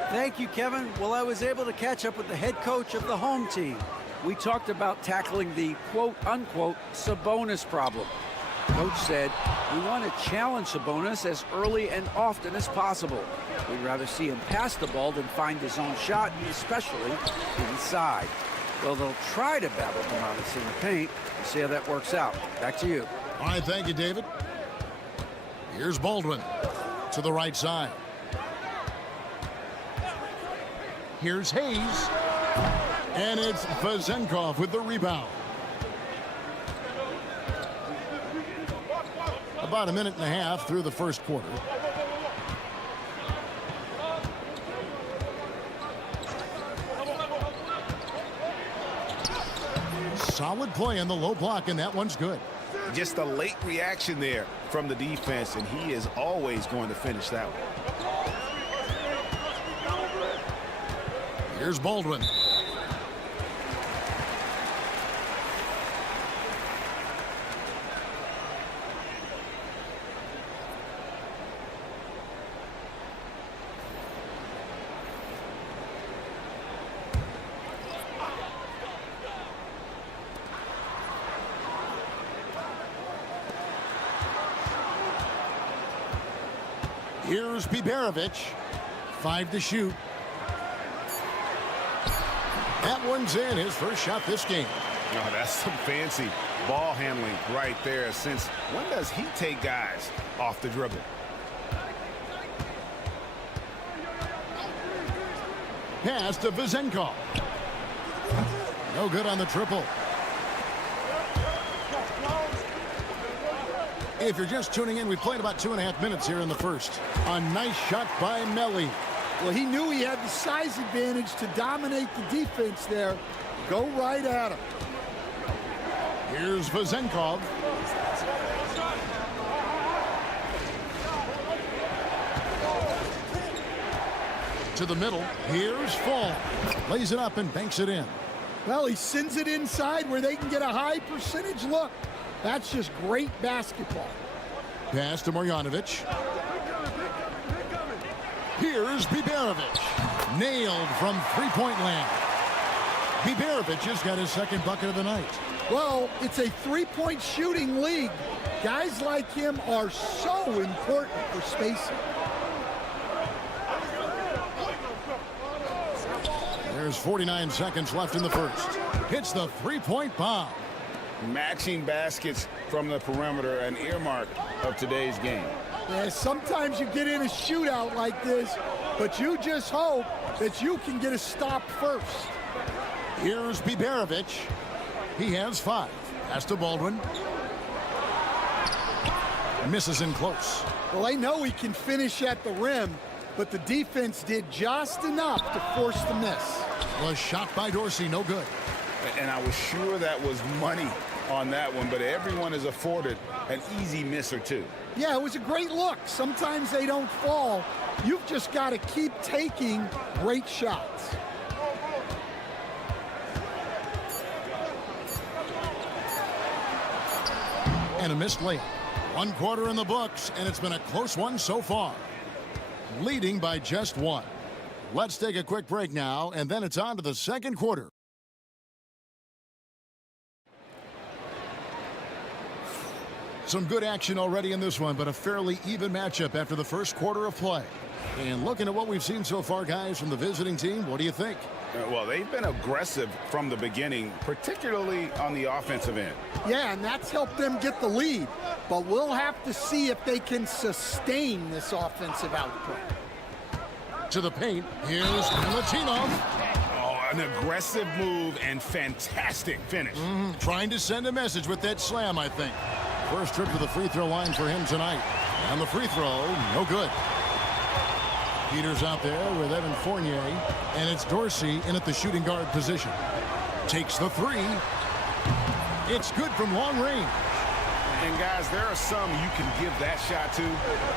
Thank you, Kevin. Well, I was able to catch up with the head coach of the home team. We talked about tackling the quote-unquote Sabonis problem. Coach said, we want to challenge Sabonis as early and often as possible. We'd rather see him pass the ball than find his own shot, especially inside. Well, they'll try to battle Sabonis in the paint. We'll see how that works out. Back to you. All right, thank you, David. Here's Baldwin to the right side. Here's Hayes. And it's Vezenkov with the rebound. About a minute and a half through the first quarter. Solid play in the low block, and that one's good. Just a late reaction there from the defense, and he is always going to finish that one. Here's Baldwin. Here's Biberovic. 5 to shoot. That one's in, his first shot this game. Oh, that's some fancy ball handling right there. Since when does he take guys off the dribble? Pass to Vezenkov. No good on the triple. If you're just tuning in, we played about 2.5 minutes here in the first. A nice shot by Melli. Well, he knew he had the size advantage to dominate the defense there. Go right at him. Here's Vezenkov. To the middle. Here's Fall. Lays it up and banks it in. Well, he sends it inside where they can get a high percentage look. That's just great basketball. Pass to Marjanovic. Here's Biberovic. Nailed from three-point land. Biberovic has got his second bucket of the night. Well, it's a three-point shooting league. Guys like him are so important for spacing. There's 49 seconds left in the first. Hits the three-point bomb. Matching baskets from the perimeter, an earmark of today's game. Yeah, sometimes you get in a shootout like this, but you just hope that you can get a stop first. Here's Biberovic. He has 5. Pass to Baldwin. Misses in close. Well, they know he can finish at the rim, but the defense did just enough to force the miss. Was shot by Dorsey, no good. And I was sure that was money on that one, but everyone is afforded an easy miss or two. Yeah, it was a great look. Sometimes they don't fall. You've just got to keep taking great shots. And a missed layup. 1 quarter in the books, and it's been a close one so far. Leading by just 1. Let's take a quick break now, and then it's on to the second quarter. Some good action already in this one, but a fairly even matchup after the first quarter of play. And looking at what we've seen so far, guys, from the visiting team, what do you think? Well, they've been aggressive from the beginning, particularly on the offensive end. Yeah, and that's helped them get the lead. But we'll have to see if they can sustain this offensive output. To the paint, here's Milutinov. Oh, an aggressive move and fantastic finish. Trying to send a message with that slam, I think. First trip to the free throw line for him tonight. And the free throw, no good. Peters out there with Evan Fournier, and it's Dorsey in at the shooting guard position. Takes the 3. It's good from long range. And guys, there are some you can give that shot to,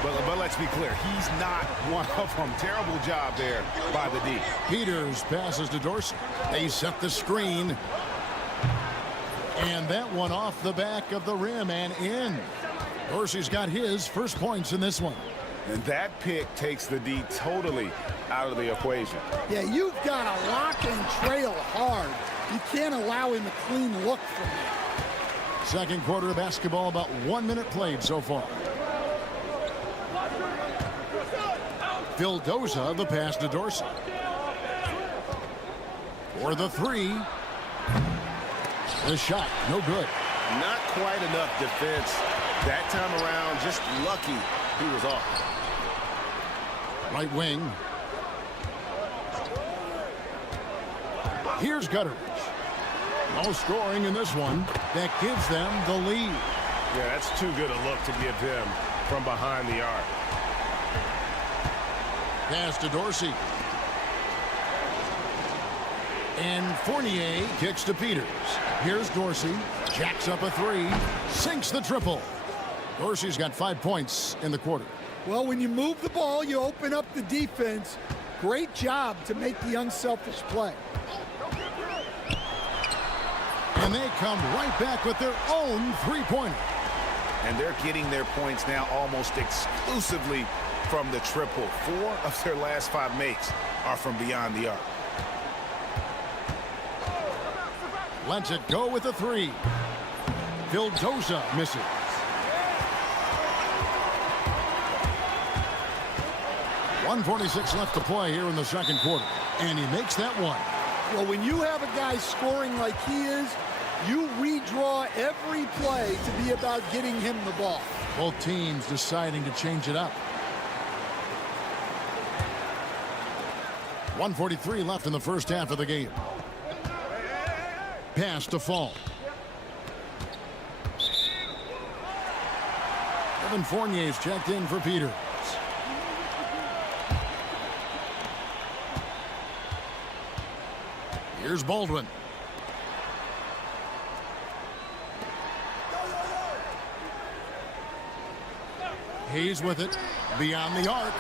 but let's be clear, he's not one of them. Terrible job there by the D. Peters passes to Dorsey. They set the screen. And that one off the back of the rim and in. Dorsey's got his first points in this one. And that pick takes the D totally out of the equation. Yeah, you've got to lock and trail hard. You can't allow him a clean look from there. Second quarter of basketball, about 1 minute played so far. Vildoza, the pass to Dorsey. For the 3. The shot, no good. Not quite enough defense that time around. Just lucky he was off. Right wing. Here's Gutteridge. No scoring in this one. That gives them the lead. Yeah, that's too good a look to give him from behind the arc. Pass to Dorsey. And Fournier kicks to Peters. Here's Dorsey. Jacks up a 3. Sinks the triple. Dorsey's got 5 points in the quarter. Well, when you move the ball, you open up the defense. Great job to make the unselfish play. And they come right back with their own three-pointer. And they're getting their points now almost exclusively from the triple. 4 of their last 5 makes are from beyond the arc. Lets it go with a 3. Vildoza misses. 1:46 left to play here in the second quarter. And he makes that one. Well, when you have a guy scoring like he is, you redraw every play to be about getting him the ball. Both teams deciding to change it up. 1:43 left in the first half of the game. Pass to Fall. Evan Fournier's checked in for Peters. Here's Baldwin. Hayes with it. Beyond the arc.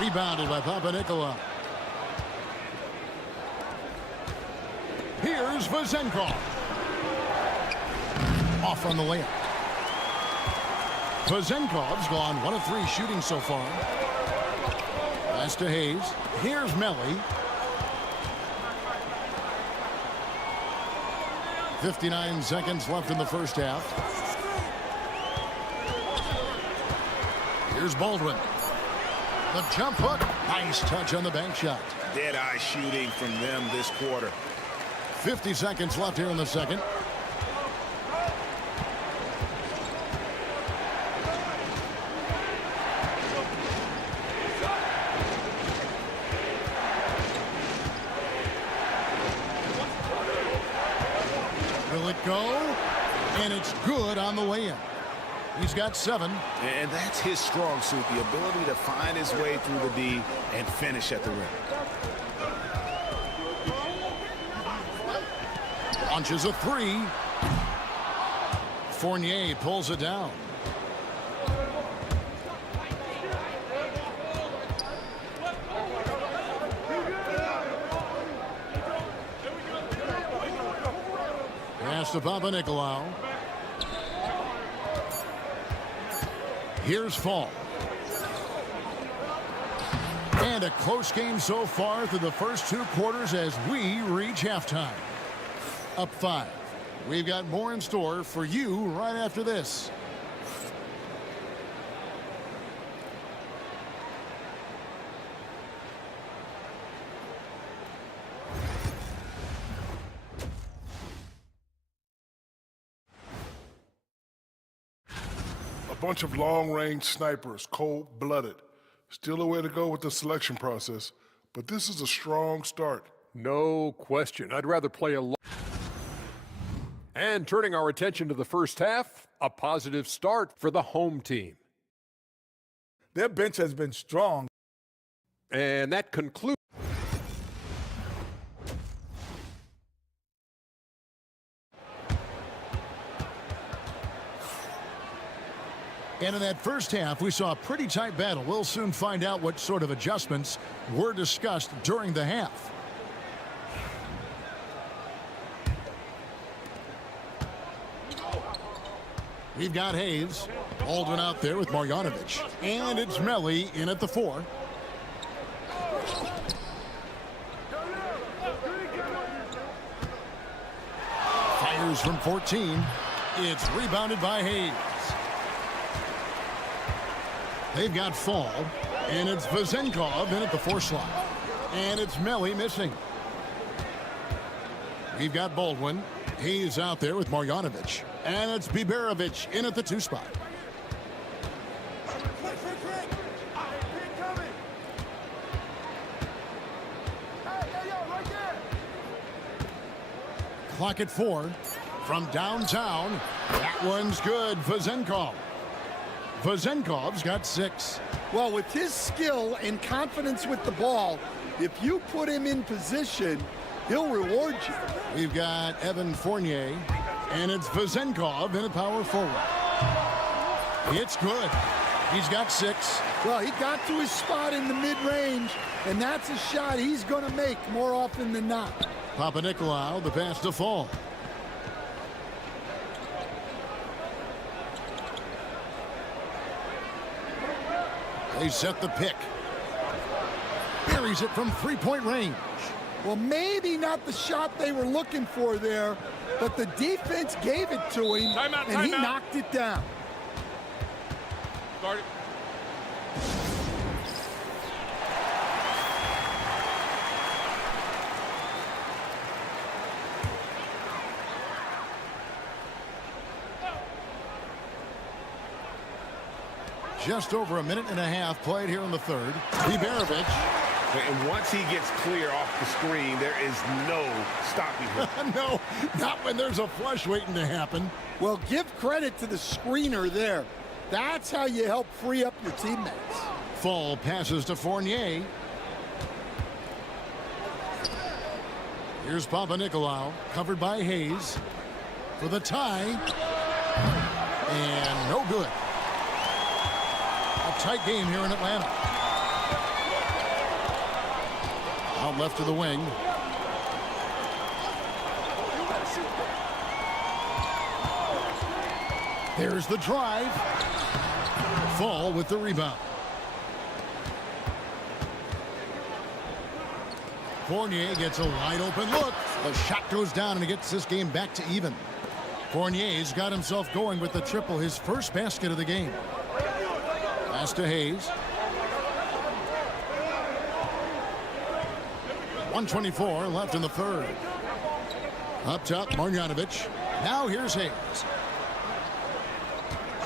Rebounded by Papanikolaou. Here's Vezenkov. Off on the layup. Vezenkov's gone 1 of 3 shooting so far. Pass to Hayes. Here's Melly. 59 seconds left in the first half. Here's Baldwin. The jump hook. Nice touch on the bank shot. Dead-eye shooting from them this quarter. 50 seconds left here in the second. Will it go? And it's good on the way in. He's got 7. And that's his strong suit, the ability to find his way through the D and finish at the rim. Launches a 3. Fournier pulls it down. Pass to Papanikolaou. Here's Fall. And a close game so far through the first 2 quarters as we reach halftime. Up 5. We've got more in store for you right after this. A bunch of long-range snipers, cold-blooded. Still a way to go with the selection process, but this is a strong start. No question. I'd rather play a long. And turning our attention to the first half, a positive start for the home team. Their bench has been strong. And that concludes. And in that first half, we saw a pretty tight battle. We'll soon find out what sort of adjustments were discussed during the half. We've got Hayes. Baldwin out there with Marjanovic. And it's Melly in at the 4. Fires from 14. It's rebounded by Hayes. They've got Fall, and it's Vezenkov in at the 4 slot. And it's Melly missing. We've got Baldwin. He's out there with Marjanovic. And it's Biberovic in at the 2 spot. Clock at 4. From downtown, that one's good. Vezenkov's got 6. Well, with his skill and confidence with the ball, if you put him in position, he'll reward you. We've got Evan Fournier, and it's Vezenkov in a power forward. It's good. He's got 6. Well, he got to his spot in the mid-range, and that's a shot he's going to make more often than not. Papanikolaou, the pass to Fall. They set the pick. Buries it from 3-point range. Well, maybe not the shot they were looking for there, but the defense gave it to him, and he knocked it down. Just over a minute and a half played here in the third. Iberovic. And once he gets clear off the screen, there is no stopping him. No, not when there's a flush waiting to happen. Well, give credit to the screener there. That's how you help free up your teammates. Fall passes to Fournier. Here's Papanikolaou, covered by Hayes for the tie. And no good. A tight game here in Atlanta. Out left to the wing. There's the drive. Fall with the rebound. Fournier gets a wide open look. The shot goes down and it gets this game back to even. Fournier's got himself going with the triple, his first basket of the game. Pass to Hayes. 1:24 left in the third. Up top, Marjanovic. Now here's Hayes.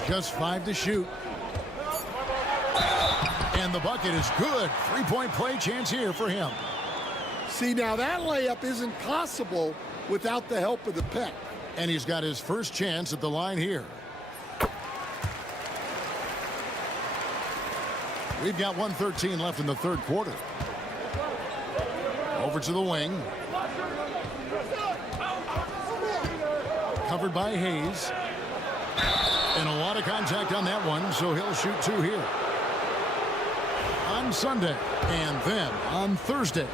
Just 5 to shoot. And the bucket is good. 3-point play chance here for him. See, now that layup isn't possible without the help of the pick. And he's got his first chance at the line here. We've got 1:13 left in the third quarter. Over to the wing. Covered by Hayes. And a lot of contact on that one, so he'll shoot 2 here. On Sunday, and then on Thursday.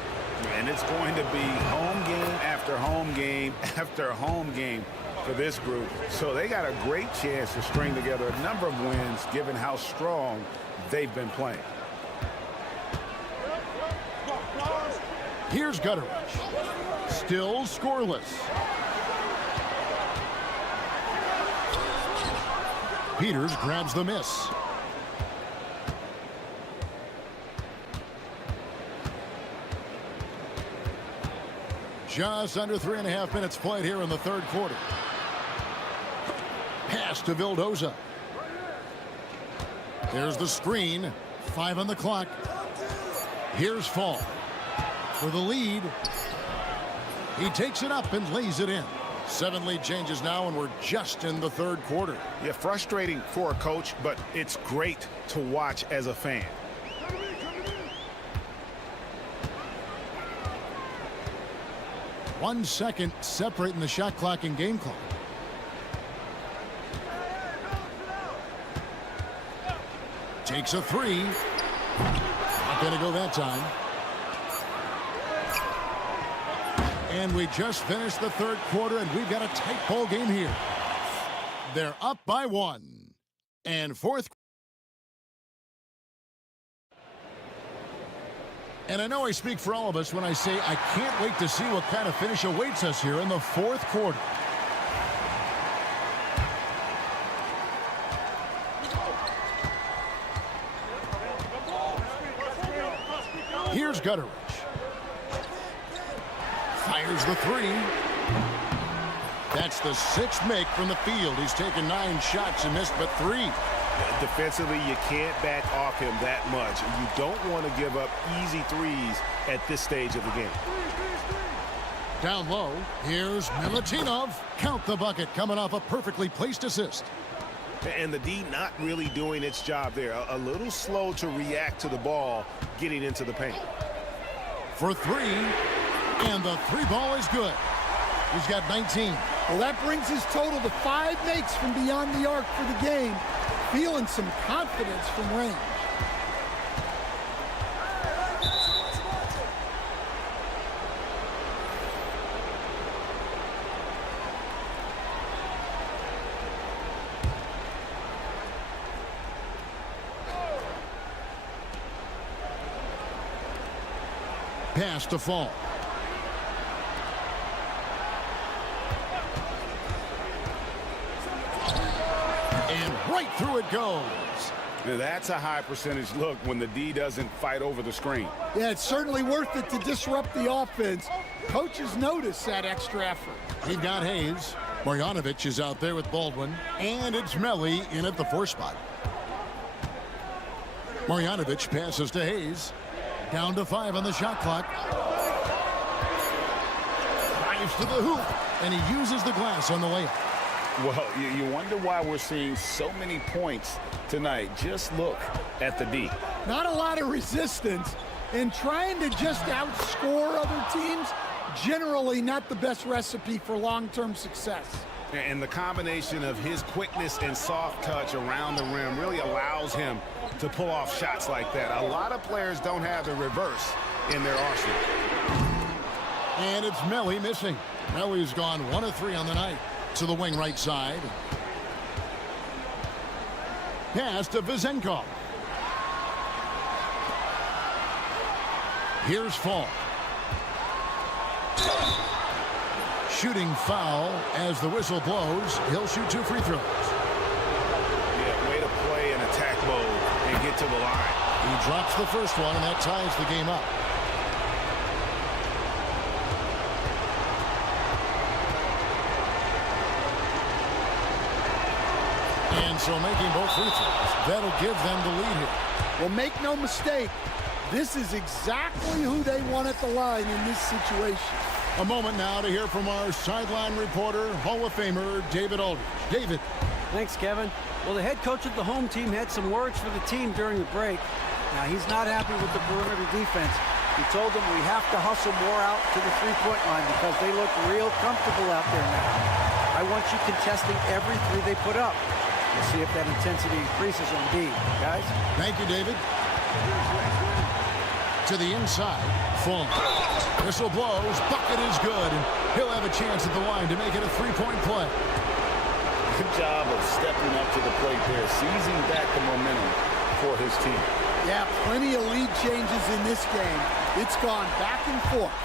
And it's going to be home game after home game after home game for this group. So they got a great chance to string together a number of wins, given how strong they've been playing. Here's Gutteridge. Still scoreless. Peters grabs the miss. Just under 3.5 minutes played here in the third quarter. Pass to Vildoza. There's the screen. 5 on the clock. Here's Fall for the lead. He takes it up and lays it in. 7 lead changes now, and we're just in the third quarter. Yeah, frustrating for a coach, but it's great to watch as a fan. One second separating the shot clock and game clock. Takes a 3. Not going to go that time. And we just finished the third quarter, and we've got a tight ball game here. They're up by 1. And fourth. And I know I speak for all of us when I say I can't wait to see what kind of finish awaits us here in the fourth quarter. Here's Gutteridge. Fires the 3. That's the 6th make from the field. He's taken 9 shots and missed but 3. Defensively, you can't back off him that much. You don't want to give up easy threes at this stage of the game. Down low, here's Milutinov. Count the bucket, coming off a perfectly placed assist. And the D not really doing its job there. A little slow to react to the ball getting into the paint. For 3, and the 3 ball is good. He's got 19. Well, that brings his total to 5 makes from beyond the arc for the game. Feeling some confidence from range. Pass to Fall. And right through it goes. Now that's a high percentage look when the D doesn't fight over the screen. Yeah, it's certainly worth it to disrupt the offense. Coaches notice that extra effort. We've got Hayes. Marjanovic is out there with Baldwin. And it's Melly in at the 4 spot. Marjanovic passes to Hayes. Down to 5 on the shot clock. Drives to the hoop, and he uses the glass on the layup. Well, you wonder why we're seeing so many points tonight. Just look at the D. Not a lot of resistance, and trying to just outscore other teams, generally not the best recipe for long-term success. And the combination of his quickness and soft touch around the rim really allows him to pull off shots like that. A lot of players don't have the reverse in their arsenal. And it's Melly missing. Melly's gone 1 of 3 on the night. To the wing right side. Pass to Vizenkov. Here's Fall. Shooting foul as the whistle blows. He'll shoot 2 free throws. Yeah, way to play in attack mode and get to the line. He drops the first one, and that ties the game up. And so making both free throws, that'll give them the lead here. Well, make no mistake, this is exactly who they want at the line in this situation. A moment now to hear from our sideline reporter, Hall of Famer David Aldridge. David. Thanks, Kevin. Well, the head coach of the home team had some words for the team during the break. Now, he's not happy with the perimeter defense. He told them we have to hustle more out to the three-point line because they look real comfortable out there now. I want you contesting every three they put up. We'll see if that intensity increases on D, guys. Thank you, David. To the inside, Fulham. Whistle blows, bucket is good, and he'll have a chance at the line to make it a three-point play. Good job of stepping up to the plate there, seizing back the momentum for his team. Yeah, plenty of lead changes in this game. It's gone back and forth.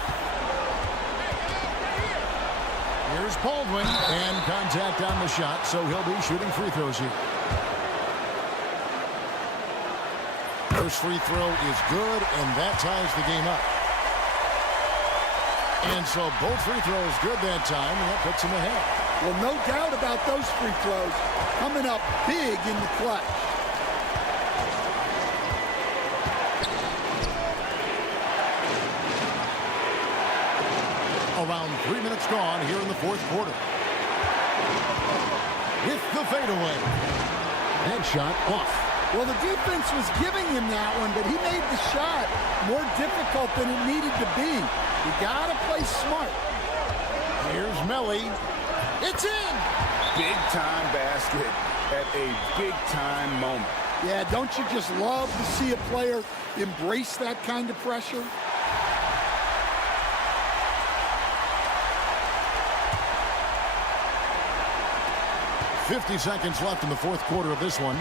Here's Baldwin, and contact on the shot, so he'll be shooting free throws here. First free throw is good, and that ties the game up. And so both free throws good that time, and that puts him ahead. Well, no doubt about those free throws coming up big in the clutch. Around 3 minutes gone here in the fourth quarter. With the fadeaway. That shot off. Well, the defense was giving him that one, but he made the shot more difficult than it needed to be. You gotta play smart. Here's Melly. It's in! Big-time basket at a big-time moment. Yeah, don't you just love to see a player embrace that kind of pressure? .50 seconds left in the fourth quarter of this one.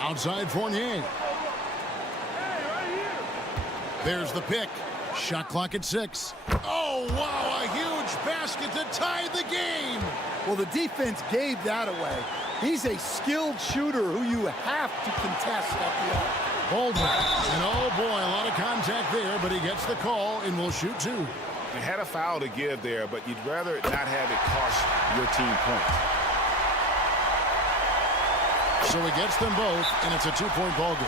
Outside Fournier. There's the pick. Shot clock at 6. Oh, wow, a huge basket to tie the game. Well, the defense gave that away. He's a skilled shooter who you have to contest at the arc. Baldwin. And oh, boy, a lot of contact there, but he gets the call and will shoot 2. They had a foul to give there, but you'd rather not have it cost your team points. So he gets them both, and it's a 2-point ball game.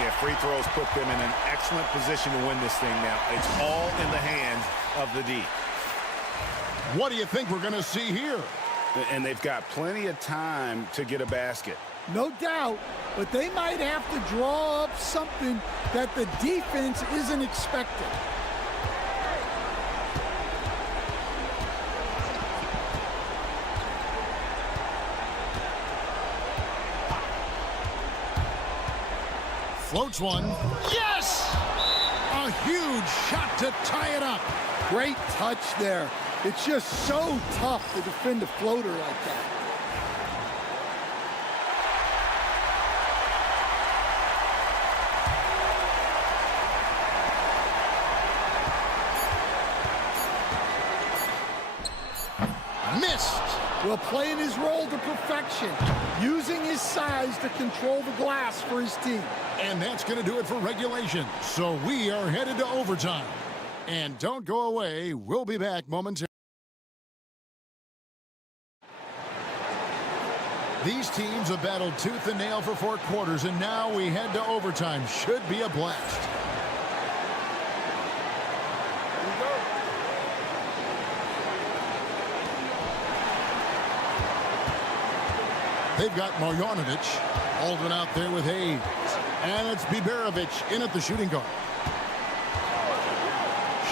Yeah, free throws put them in an excellent position to win this thing now. It's all in the hands of the D. What do you think we're going to see here? And they've got plenty of time to get a basket. No doubt, but they might have to draw up something that the defense isn't expecting. Floats one. Yes! A huge shot to tie it up. Great touch there. It's just so tough to defend a floater like that. Missed. Well, playing his role to perfection, using his size to control the glass for his team. And that's going to do it for regulation. So we are headed to overtime. And don't go away. We'll be back momentarily. These teams have battled tooth and nail for 4 quarters, and now we head to overtime. Should be a blast. They've got Marjanovic. Aldrin out there with Hayes. And it's Biberovic in at the shooting guard.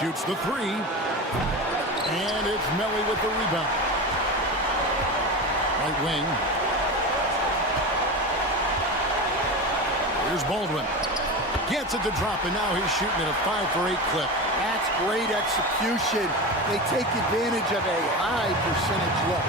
Shoots the 3. And it's Melli with the rebound. Right wing. Here's Baldwin. Gets it to drop, and now he's shooting at a 5 for 8 clip. That's great execution. They take advantage of a high percentage look.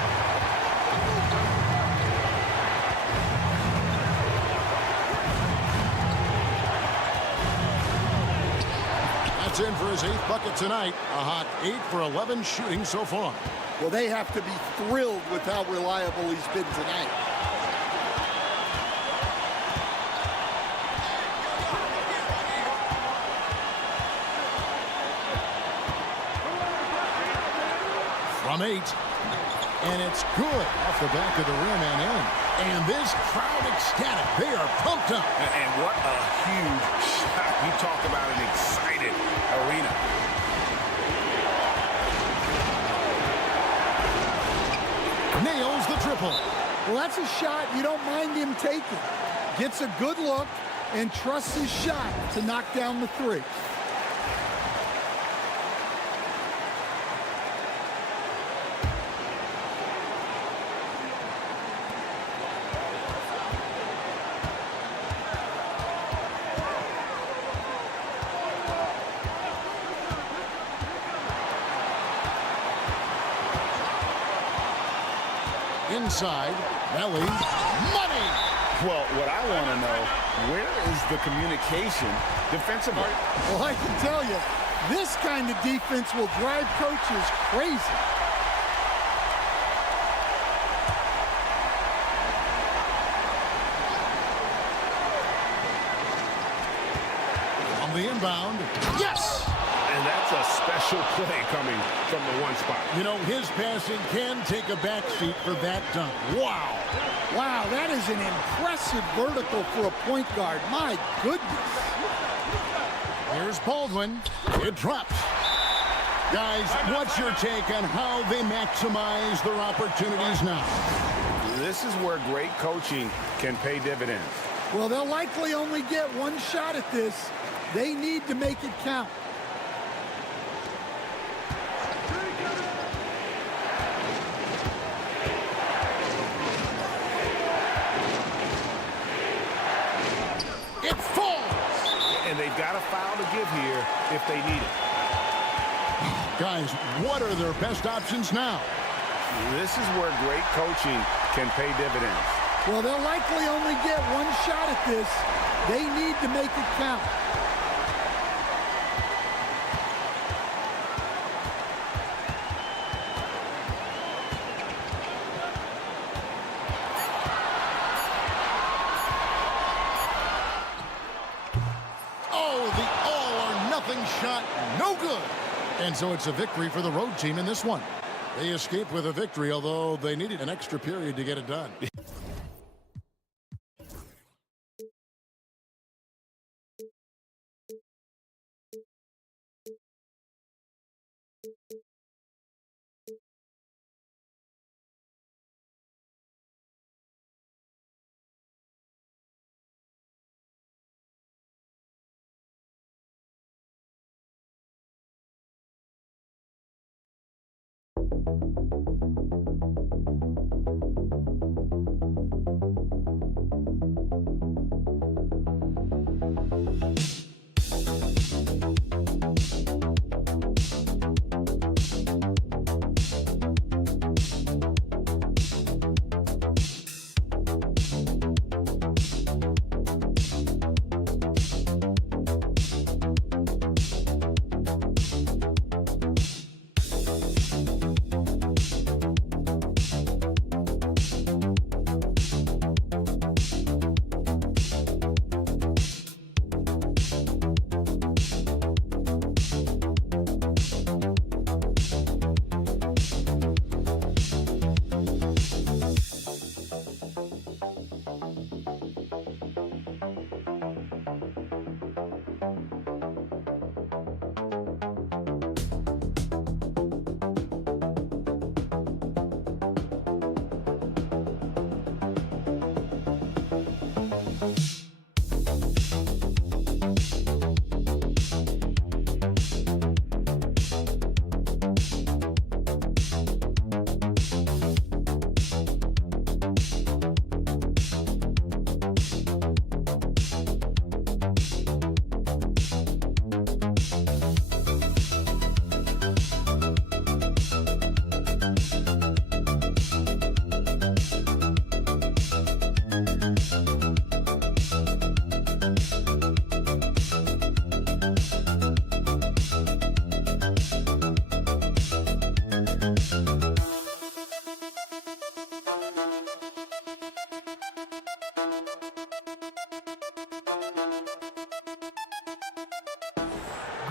That's in for his 8th bucket tonight. A hot 8 for 11 shooting so far. Well, they have to be thrilled with how reliable he's been tonight. From 8. And it's good off the back of the rim and in. And this crowd ecstatic. They are pumped up. And what a huge shot. You talk about an excited arena. Nails the triple. Well, that's a shot you don't mind him taking. Gets a good look and trusts his shot to knock down the 3. Inside, Melli, money! Well, what I want to know, where is the communication defensively? Well, I can tell you, this kind of defense will drive coaches crazy. On the inbound, yes! And that's a special play coming from the one spot. You know, his passing can take a backseat for that dunk. Wow. Wow, that is an impressive vertical for a point guard. My goodness. Here's Baldwin. It drops. Guys, what's your take on how they maximize their opportunities now? This is where great coaching can pay dividends. Well, they'll likely only get one shot at this. They need to make it count. And they've got a foul to give here if they need it. Guys, what are their best options now? This is where great coaching can pay dividends. Well, they'll likely only get one shot at this. They need to make it count. Shot, no good. And so it's a victory for the road team in this one. They escaped with a victory, although they needed an extra period to get it done.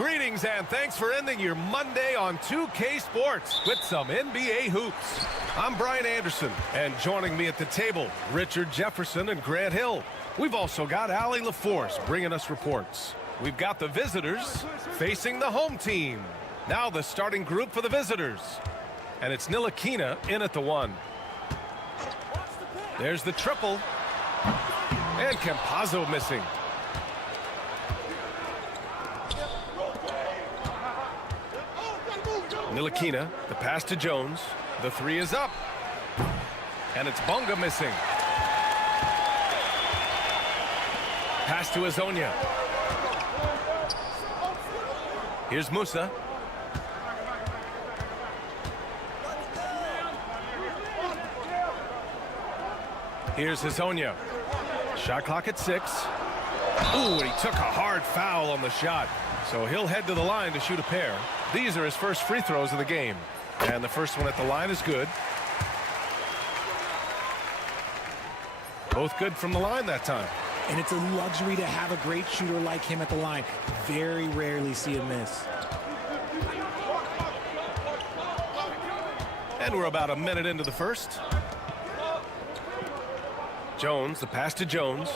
Greetings and thanks for ending your Monday on 2K Sports with some NBA hoops. I'm Brian Anderson, and joining me at the table, Richard Jefferson and Grant Hill. We've also got Allie LaForce bringing us reports. We've got the visitors facing the home team. Now the starting group for the visitors. And it's Ntilikina in at the 1. There's the triple. And Campazzo missing. Ntilikina, the pass to Jones. The 3 is up. And it's Bonga missing. Pass to Azonia. Here's Musa. Here's Azonia. Shot clock at 6. Ooh, and he took a hard foul on the shot. So he'll head to the line to shoot a pair. These are his first free throws of the game. And the first one at the line is good. Both good from the line that time. And it's a luxury to have a great shooter like him at the line. Very rarely see him miss. And we're about a minute into the first. Jones, the pass to Jones.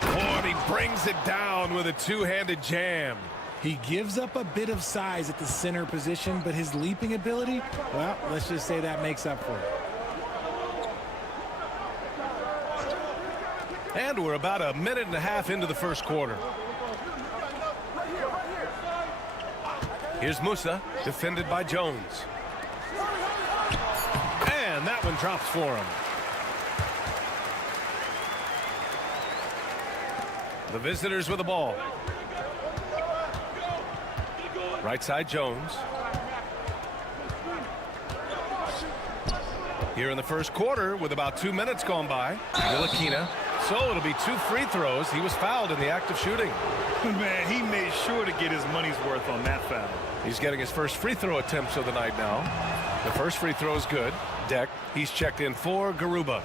Oh, and he brings it down with a two-handed jam. He gives up a bit of size at the center position, but his leaping ability, well, let's just say that makes up for it. And we're about a minute and a half into the first quarter. Here's Musa, defended by Jones. And that one drops for him. The visitors with the ball. Right side, Jones. Here in the first quarter with about 2 minutes gone by. Ntilikina. So it'll be 2 free throws. He was fouled in the act of shooting. Man, he made sure to get his money's worth on that foul. He's getting his first free throw attempts of the night now. The first free throw is good. Deck, he's checked in for Garuba.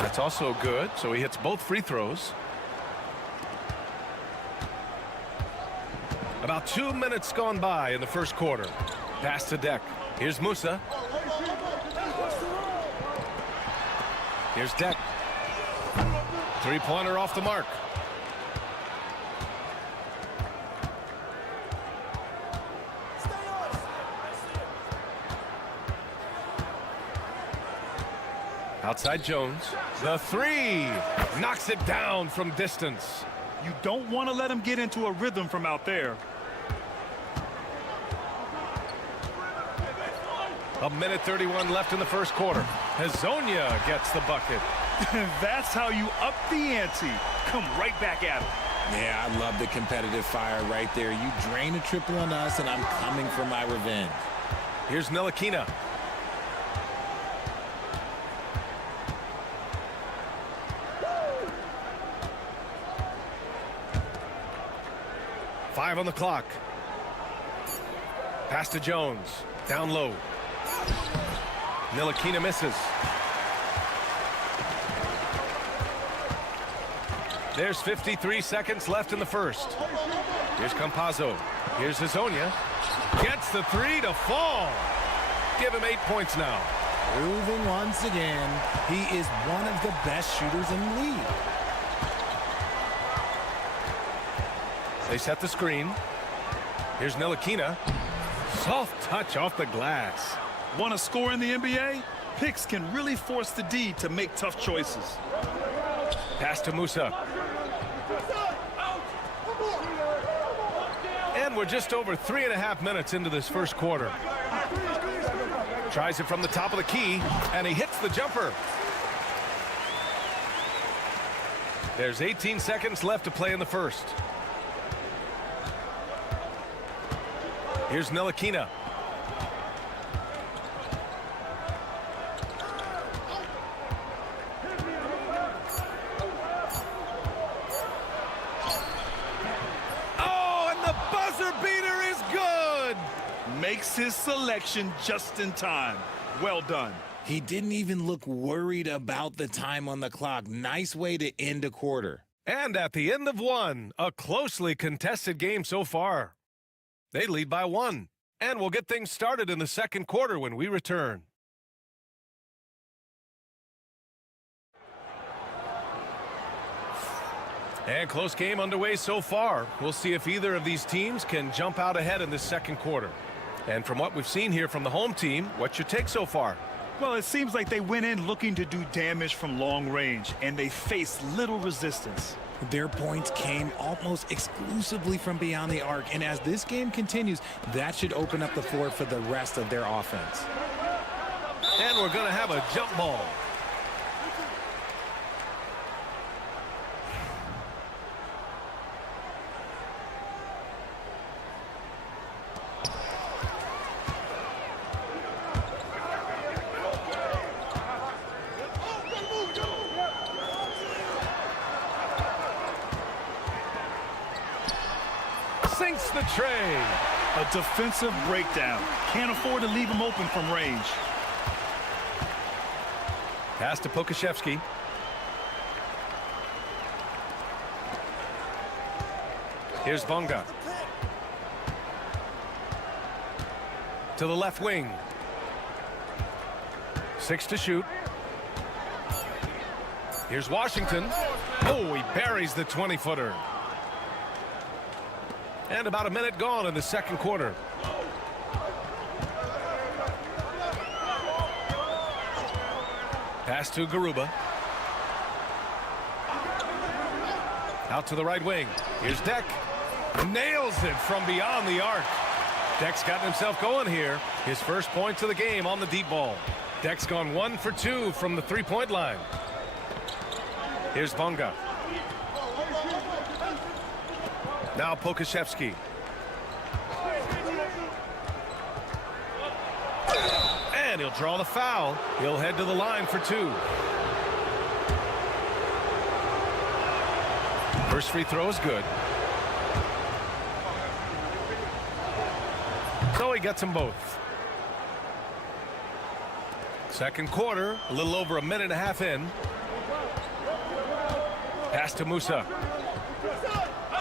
That's also good, so he hits both free throws. About 2 minutes gone by in the first quarter. Pass to Deck. Here's Musa. Here's Deck. Three-pointer off the mark. Outside Jones. The 3 knocks it down from distance. You don't want to let him get into a rhythm from out there. A minute 31 left in the first quarter. Azonia gets the bucket. That's how you up the ante. Come right back at him. Yeah, I love the competitive fire right there. You drain a triple on us, and I'm coming for my revenge. Here's Ntilikina. Five on the clock. Pass to Jones. Down low. Ntilikina misses. There's 53 seconds left in the first. Here's Campazzo. Here's Azonia. Gets the 3 to fall. Give him 8 points now. Proving once again, he is one of the best shooters in the league. They set the screen. Here's Ntilikina. Soft touch off the glass. Want to score in the NBA? Picks can really force the D to make tough choices. Pass to Musa. And we're just over 3.5 minutes into this first quarter. Tries it from the top of the key, and he hits the jumper. There's 18 seconds left to play in the first. Here's Ntilikina. Oh, and the buzzer beater is good. Makes his selection just in time. Well done. He didn't even look worried about the time on the clock. Nice way to end a quarter. And at the end of one, a closely contested game so far. They lead by 1. And we'll get things started in the second quarter when we return. And close game underway so far. We'll see if either of these teams can jump out ahead in this second quarter. And from what we've seen here from the home team, what's your take so far? Well, it seems like they went in looking to do damage from long range, and they faced little resistance. Their points came almost exclusively from beyond the arc, and as this game continues, that should open up the floor for the rest of their offense. And we're going to have a jump ball. Sinks the tray. A defensive breakdown. Can't afford to leave him open from range. Pass to Pokashevsky. Here's Bunga. To the left wing. 6 to shoot. Here's Washington. Oh, he buries the 20-footer. And about a minute gone in the second quarter. Pass to Garuba. Out to the right wing. Here's Deck. Nails it from beyond the arc. Deck's gotten himself going here. His first points of the game on the deep ball. Deck's gone 1 for 2 from the three-point line. Here's Bunga. Now Pokashevsky. And he'll draw the foul. He'll head to the line for 2. First free throw is good. So he gets them both. Second quarter, a little over a minute and a half in. Pass to Musa.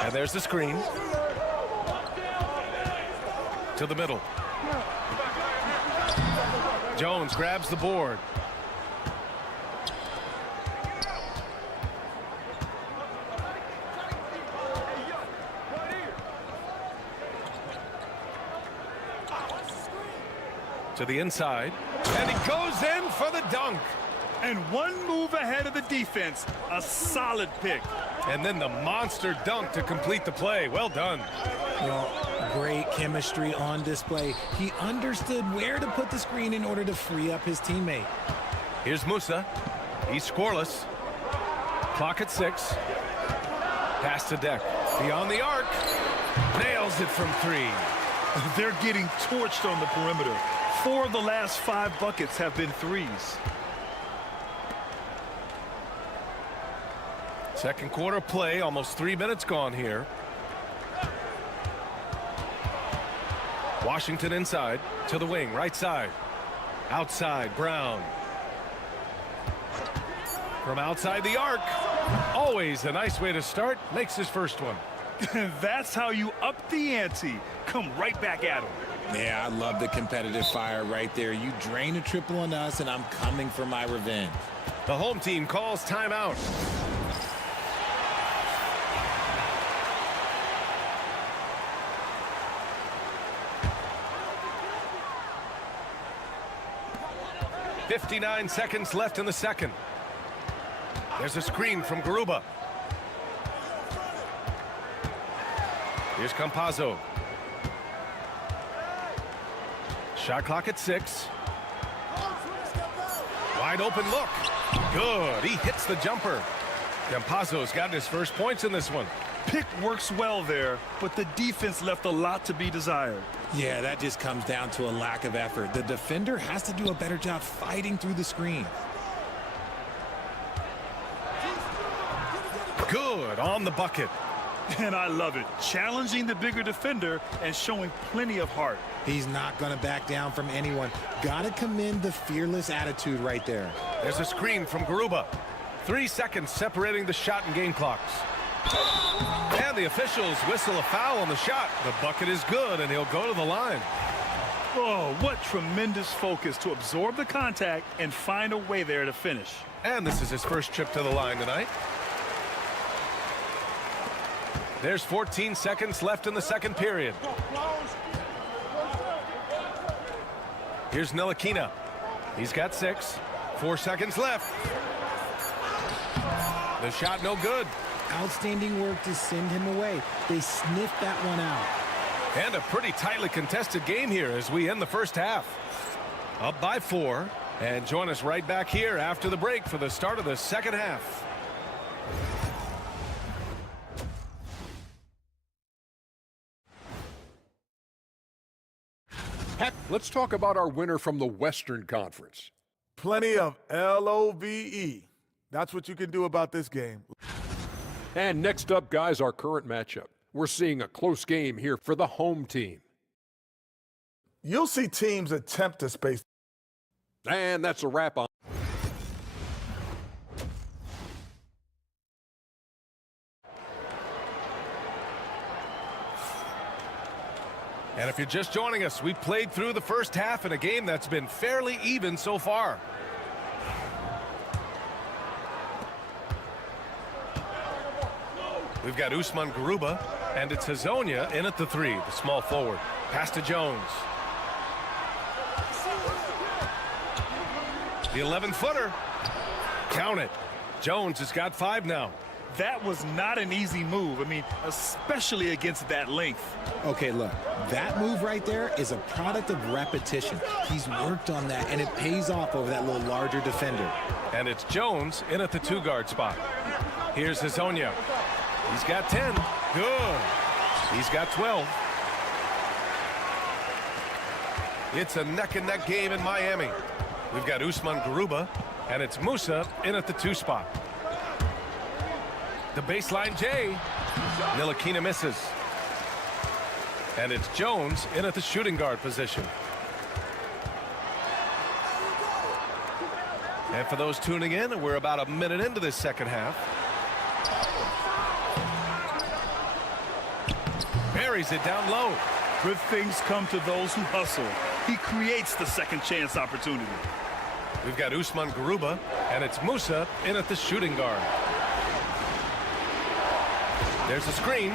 And there's the screen. To the middle. Jones grabs the board. To the inside. And he goes in for the dunk. And one move ahead of the defense. A solid pick. And then the monster dunk to complete the play. Well done. Well, great chemistry on display. He understood where to put the screen in order to free up his teammate. Here's Musa. He's scoreless. Clock at 6. Pass to Deck. Beyond the arc. Nails it from 3. They're getting torched on the perimeter. 4 of the last 5 buckets have been threes. Second quarter play, almost 3 minutes gone here. Washington inside, to the wing, right side. Outside, Brown. From outside the arc. Always a nice way to start. Makes his first one. That's how you up the ante. Come right back at him. Yeah, I love the competitive fire right there. You drain a triple on us, and I'm coming for my revenge. The home team calls timeout. .59 seconds left in the second. There's a screen from Garuba. Here's Campazzo. Shot clock at 6. Wide open look. Good. He hits the jumper. Campazzo's gotten his first points in this one. Pick works well there, but the defense left a lot to be desired. Yeah, that just comes down to a lack of effort. The defender has to do a better job fighting through the screen. Good on the bucket. And I love it. Challenging the bigger defender and showing plenty of heart. He's not going to back down from anyone. Got to commend the fearless attitude right there. There's a screen from Garuba. 3 seconds separating the shot and game clocks. And the officials whistle a foul on the shot. The bucket is good, and he'll go to the line. Oh, what tremendous focus to absorb the contact and find a way there to finish. And this is his first trip to the line tonight. There's 14 seconds left in the second period. Here's Ntilikina. He's got 6. 4 seconds left. The shot no good. Outstanding work to send him away. They sniffed that one out. And a pretty tightly contested game here as we end the first half. Up by 4. And join us right back here after the break for the start of the second half. Let's talk about our winner from the Western Conference. Plenty of LOVE. That's what you can do about this game. And next up, guys, our current matchup. We're seeing a close game here for the home team. You'll see teams attempt to space. And that's a wrap on. And if you're just joining us, we played through the first half in a game that's been fairly even so far. We've got Usman Garuba, and it's Hezonja in at the 3, the small forward. Pass to Jones. The 11-footer. Count it. Jones has got 5 now. That was not an easy move. I mean, especially against that length. Okay, look, that move right there is a product of repetition. He's worked on that, and it pays off over that little larger defender. And it's Jones in at the 2-guard spot. Here's Hezonja. He's got 10. Good. He's got 12. It's a neck-and-neck game in Miami. We've got Usman Garuba, and it's Musa in at the 2 spot. The baseline J. Ntilikina misses. And it's Jones in at the shooting guard position. And for those tuning in, we're about a minute into this second half. Buries it down low. Good things come to those who hustle. He creates the second chance opportunity. We've got Usman Garuba, and it's Musa in at the shooting guard. There's a screen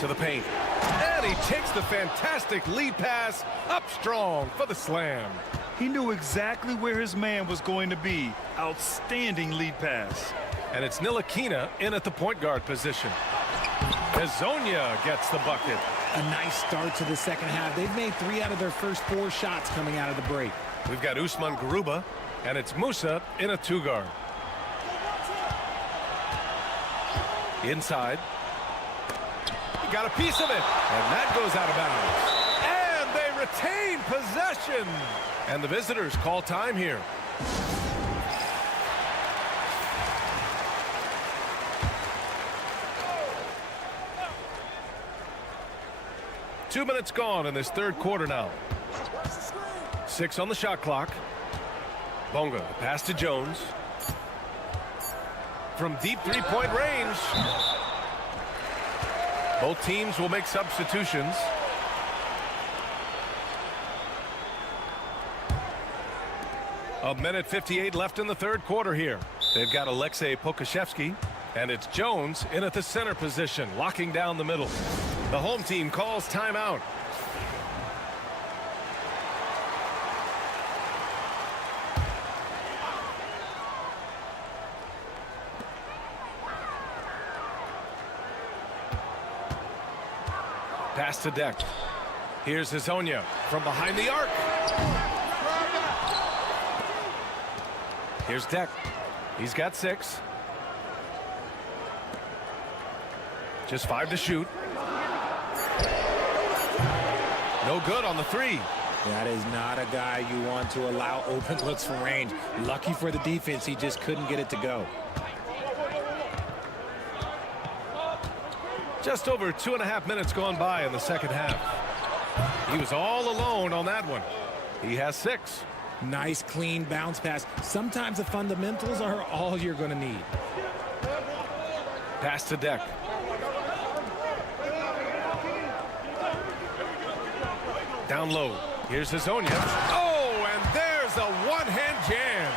to the paint. And he takes the fantastic lead pass up strong for the slam. He knew exactly where his man was going to be. Outstanding lead pass. And it's Ntilikina in at the point guard position. Hezonja gets the bucket. A nice start to the second half. They've made 3 out of their first 4 shots coming out of the break. We've got Usman Garuba, and it's Musa in a 2-guard. Inside. He got a piece of it, and that goes out of bounds. And they retain possession. And the visitors call time here. Two minutes gone in this third quarter now. 6 on the shot clock. Bonga, pass to Jones. From deep three-point range. Both teams will make substitutions. A minute 58 left in the third quarter here. They've got Alexei Pokashevsky, and it's Jones in at the center position, locking down the middle. The home team calls timeout. Pass to Deck. Here's Hezonja from behind the arc. Here's Deck. He's got 6. Just 5 to shoot. No good on the 3. That is not a guy you want to allow open looks from range. Lucky for the defense, he just couldn't get it to go. Just over 2.5 minutes gone by in the second half. He was all alone on that one. He has 6. Nice, clean bounce pass. Sometimes the fundamentals are all you're going to need. Pass to Deck. Down low. Here's Hazonia. Oh, and there's a one-hand jam.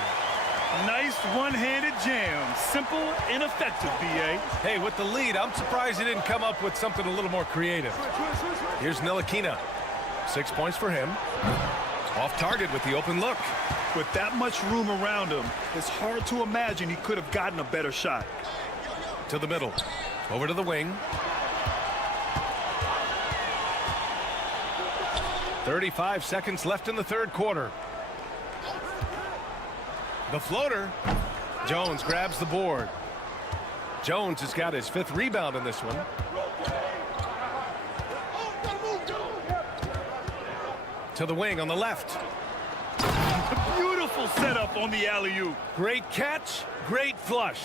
Nice one-handed jam. Simple and effective, B.A. Hey, with the lead, I'm surprised he didn't come up with something a little more creative. Here's Ntilikina. 6 points for him. Off target with the open look. With that much room around him, it's hard to imagine he could have gotten a better shot. To the middle. Over to the wing. 35 seconds left in the third quarter. The floater. Jones grabs the board. Jones has got his 5th rebound in this one. To the wing on the left. Beautiful setup on the alley-oop. Great catch, great flush.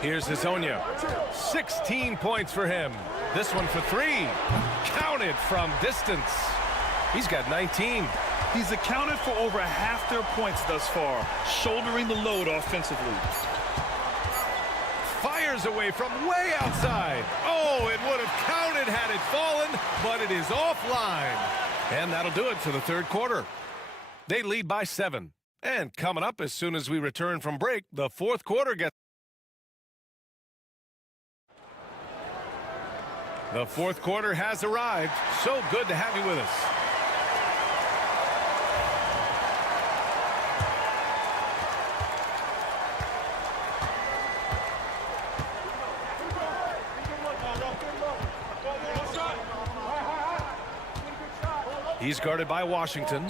Here's Hazonia. 16 points for him. This one for 3. Counted from distance. He's got 19. He's accounted for over half their points thus far, shouldering the load offensively. Fires away from way outside. Oh, it would have counted had it fallen, but it is offline. And that'll do it for the third quarter. They lead by 7. And coming up as soon as we return from break, the fourth quarter gets... The fourth quarter has arrived. So good to have you with us. He's guarded by Washington.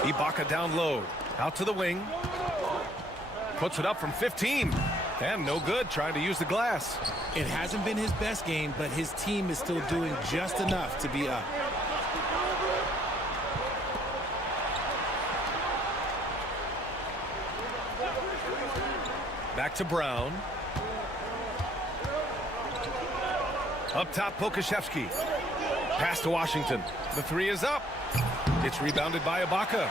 Ibaka down low. Out to the wing. Puts it up from 15. And no good, trying to use the glass. It hasn't been his best game, but his team is still doing just enough to be up. Back to Brown. Up top, Pokashevsky. Pass to Washington. The 3 is up. It's rebounded by Ibaka.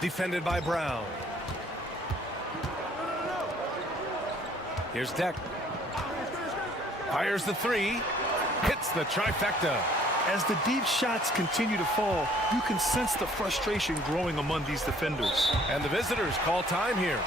Defended by Brown. Here's Deck. Fires the 3. Hits the trifecta. As the deep shots continue to fall, you can sense the frustration growing among these defenders. And the visitors call time here.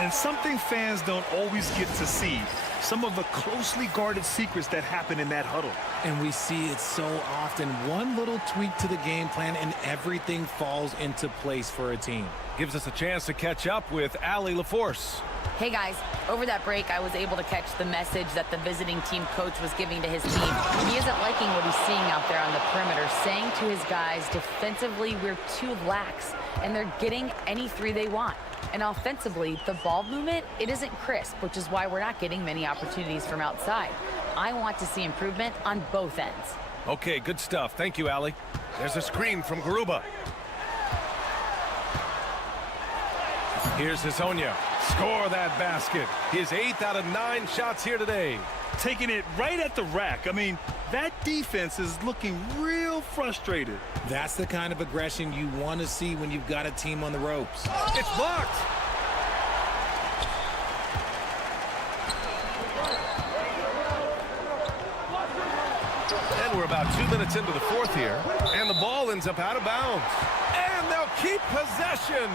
And something fans don't always get to see, some of the closely guarded secrets that happen in that huddle. And we see it so often. One little tweak to the game plan and everything falls into place for a team. Gives us a chance to catch up with Allie LaForce. Hey guys, over that break I was able to catch the message that the visiting team coach was giving to his team. He isn't liking what he's seeing out there on the perimeter, saying to his guys, defensively we're too lax and they're getting any 3 they want. And offensively, the ball movement, it isn't crisp, which is why we're not getting many opportunities from outside. I want to see improvement on both ends. Okay, good stuff. Thank you, Allie. There's a screen from Garuba. Here's Hazonia. Score that basket. His 8th out of 9 shots here today. Taking it right at the rack. I mean, that defense is looking real frustrated. That's the kind of aggression you want to see when you've got a team on the ropes. It's blocked. And we're about 2 minutes into the fourth here. And the ball ends up out of bounds. And they'll keep possession.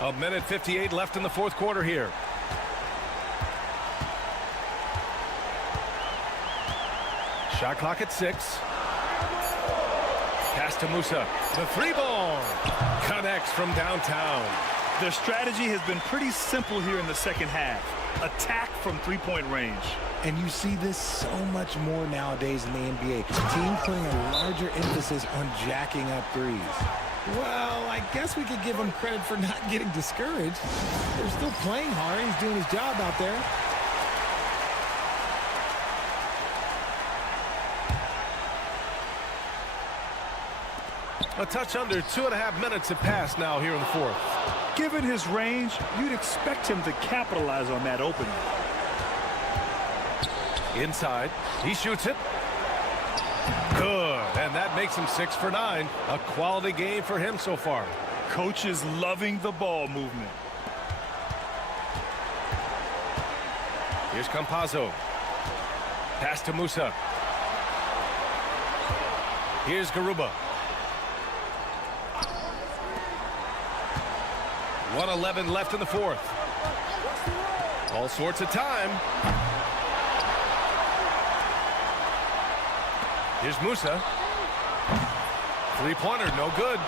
A minute 58 left in the fourth quarter here. Shot clock at 6. Pass to Musa. The 3-ball connects from downtown. Their strategy has been pretty simple here in the second half. Attack from 3-point range. And you see this so much more nowadays in the NBA. Teams putting a larger emphasis on jacking up threes. Well, I guess we could give him credit for not getting discouraged. They're still playing hard. He's doing his job out there. A touch under 2.5 minutes have passed now here in the fourth. Given his range, you'd expect him to capitalize on that opening. Inside, he shoots it. Good, and that makes him 6 for 9. A quality game for him so far. Coach is loving the ball movement. Here's Campazzo. Pass to Musa. Here's Garuba. 1:11 left in the fourth. All sorts of time. Here's Musa. Three-pointer, no good.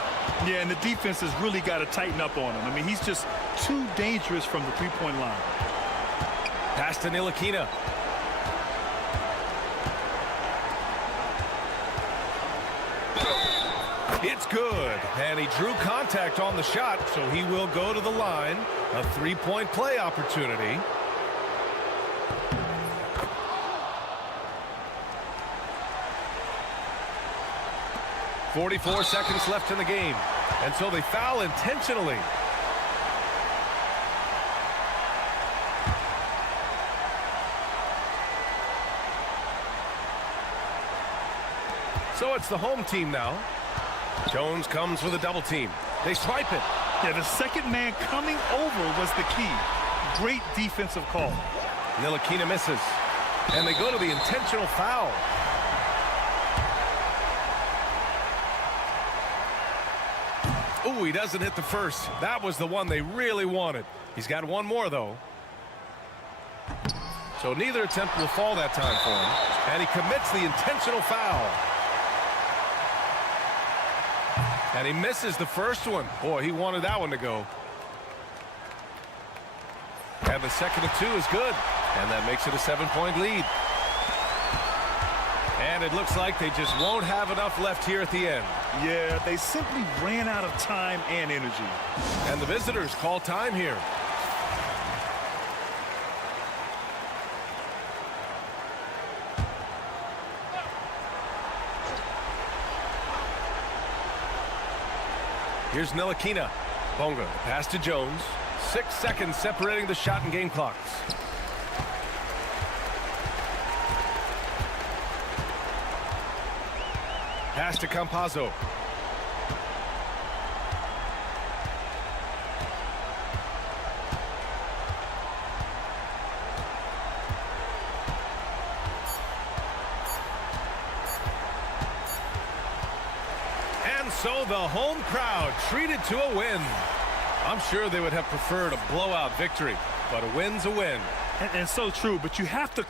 Yeah, and the defense has really got to tighten up on him. I mean, he's just too dangerous from the three-point line. Pass to Ntilikina. It's good, and he drew contact on the shot, so he will go to the line. A three-point play opportunity. .44 seconds left in the game, and so they foul intentionally. So it's the home team now. Jones comes with a double team. They swipe it. Yeah, the second man coming over was the key. Great defensive call. Ntilikina misses, and they go to the intentional foul. Ooh, he doesn't hit the first. That was the one they really wanted. He's got one more, though. So neither attempt will fall that time for him. And he commits the intentional foul. And he misses the first one. Boy, he wanted that one to go. And the second of two is good. And that makes it a 7-point lead. And it looks like they just won't have enough left here at the end. Yeah, they simply ran out of time and energy. And the visitors call time here. Here's Ntilikina. Bonga, pass to Jones. 6 seconds separating the shot and game clocks. Pass to Campazzo. And so the home crowd treated to a win. I'm sure they would have preferred a blowout victory, but a win's a win. And so true, but you have to...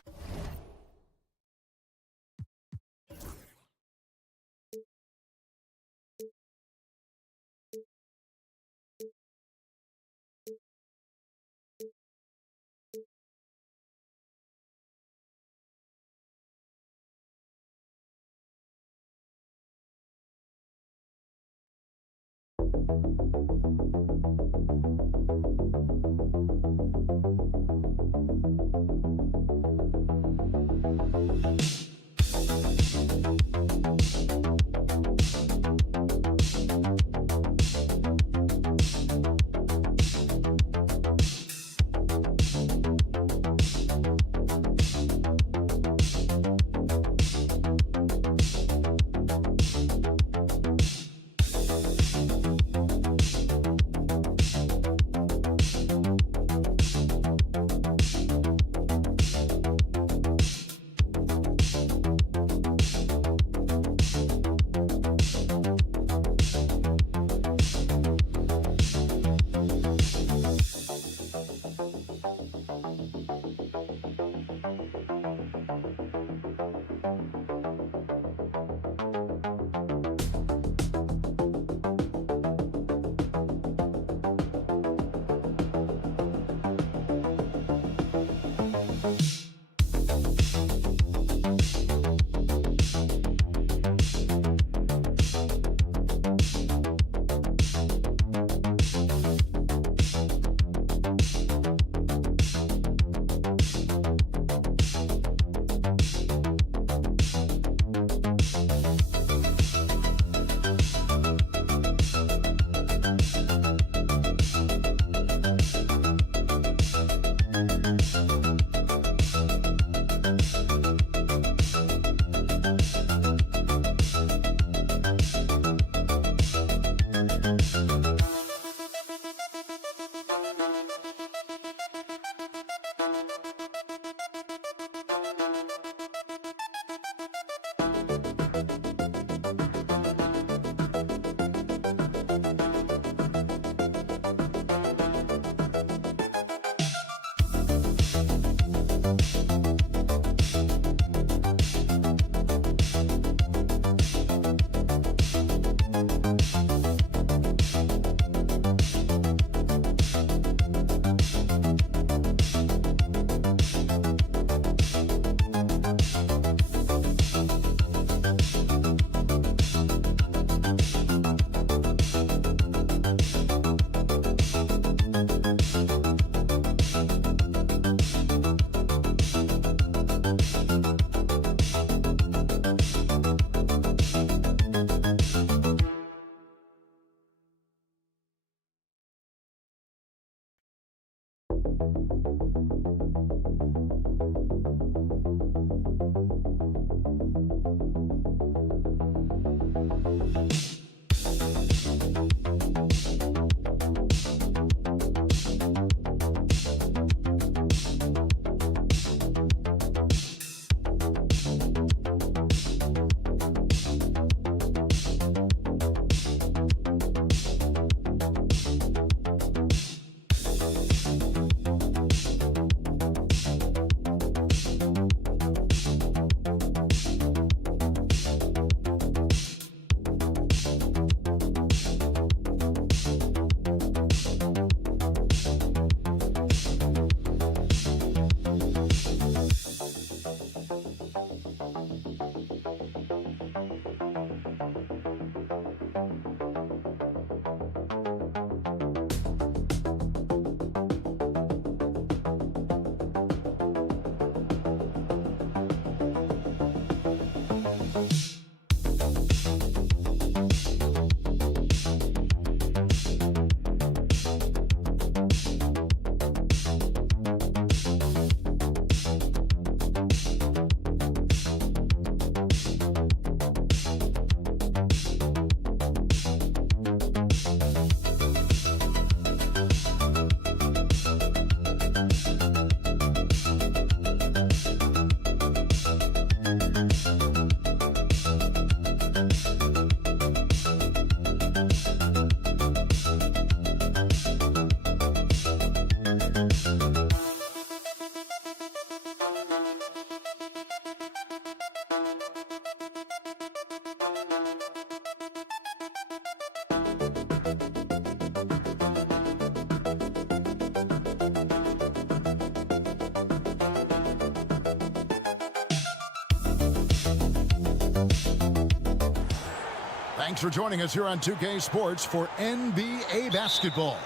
Thanks for joining us here on 2K Sports for NBA basketball.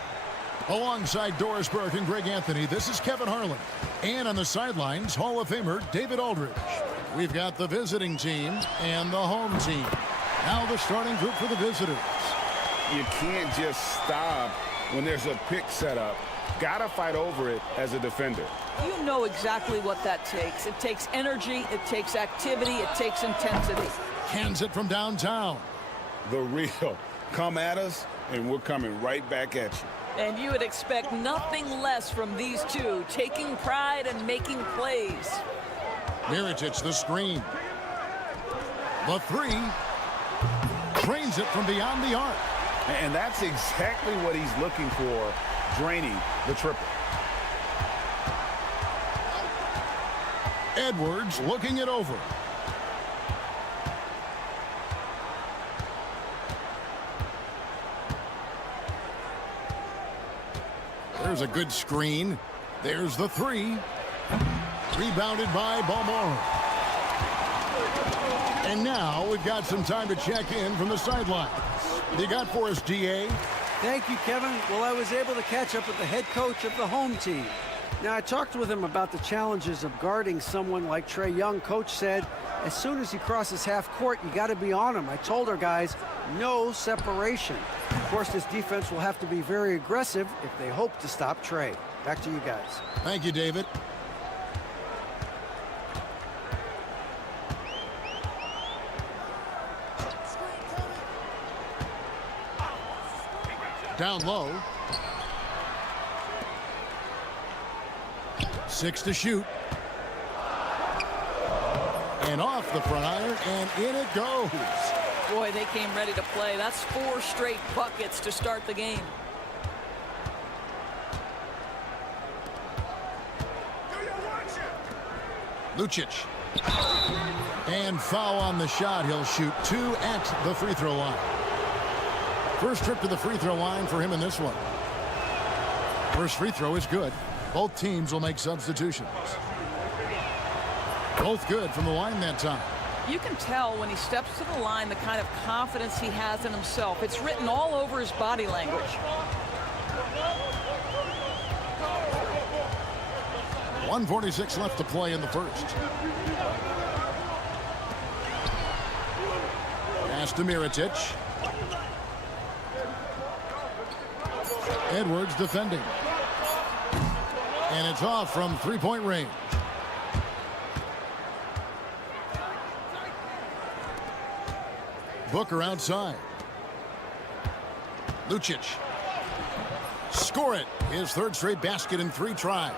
Alongside Doris Burke and Greg Anthony, this is Kevin Harlan. And on the sidelines, Hall of Famer David Aldridge. We've got the visiting team and the home team. Now the starting group for the visitors. You can't just stop when there's a pick set up. Gotta fight over it as a defender. You know exactly what that takes. It takes energy, it takes activity, it takes intensity. Cans it from downtown. The real. Come at us, and we're coming right back at you. And you would expect nothing less from these two, taking pride and making plays. Mirotic, the screen. The three. Drains it from beyond the arc. And that's exactly what he's looking for, draining the triple. Edwards looking it over. There's a good screen. There's the three. Rebounded by Balmore. And now we've got some time to check in from the sidelines. You got for us, DA? Thank you, Kevin. Well, I was able to catch up with the head coach of the home team. Now, I talked with him about the challenges of guarding someone like Trae Young. Coach said, as soon as he crosses half court, you got to be on him. I told our guys, no separation. Of course, this defense will have to be very aggressive if they hope to stop Trae. Back to you guys. Thank you, David. Down low. 6 to shoot. And off the front iron, and in it goes. Boy, they came ready to play. That's 4 straight buckets to start the game. Lucic. And foul on the shot. He'll shoot 2 at the free throw line. First trip to the free throw line for him in this one. First free throw is good. Both teams will make substitutions. Both good from the line that time. You can tell when he steps to the line the kind of confidence he has in himself. It's written all over his body language. .146 left to play in the first. Pass to Mirotic. Edwards defending. And it's off from three-point range. Booker outside. Lucic. Score it. His third straight basket in 3 tries.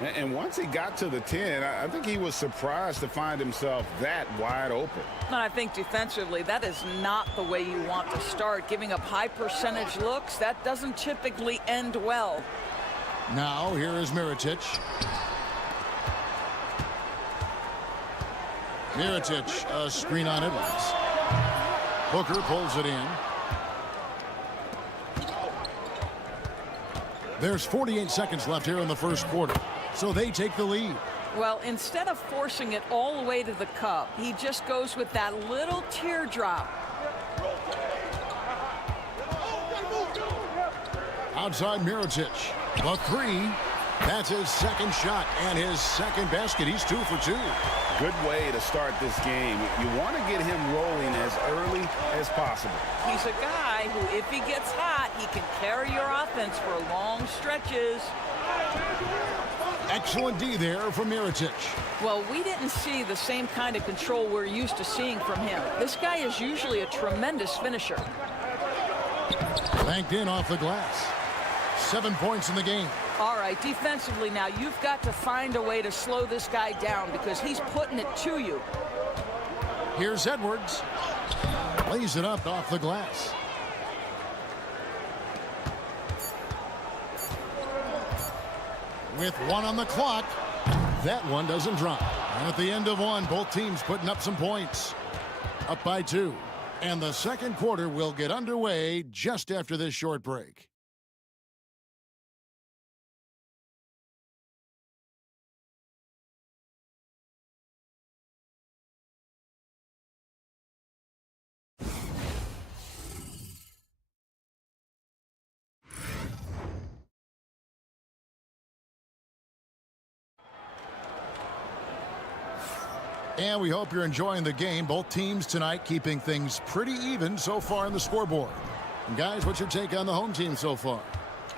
And once he got to the 10, I think he was surprised to find himself that wide open. And I think defensively, that is not the way you want to start. Giving up high percentage looks, that doesn't typically end well. Now, here is Mirotic. Mirotic, a screen on Edwards. Booker pulls it in. There's 48 seconds left here in the first quarter, so they take the lead. Well, instead of forcing it all the way to the cup, he just goes with that little teardrop. Outside Mirotic. The three. That's his second shot and his second basket. He's 2 for 2. Good way to start this game. You want to get him rolling as early as possible. He's a guy who, if he gets hot, he can carry your offense for long stretches. Excellent D there from Mirotic. Well, we didn't see the same kind of control we're used to seeing from him. This guy is usually a tremendous finisher. Banked in off the glass. 7 points in the game. All right, defensively now, you've got to find a way to slow this guy down because he's putting it to you. Here's Edwards. Lays it up off the glass. With 1 on the clock, that one doesn't drop. And at the end of 1, both teams putting up some points. Up by 2. And the second quarter will get underway just after this short break. And we hope you're enjoying the game. Both teams tonight keeping things pretty even so far on the scoreboard. And guys, what's your take on the home team so far?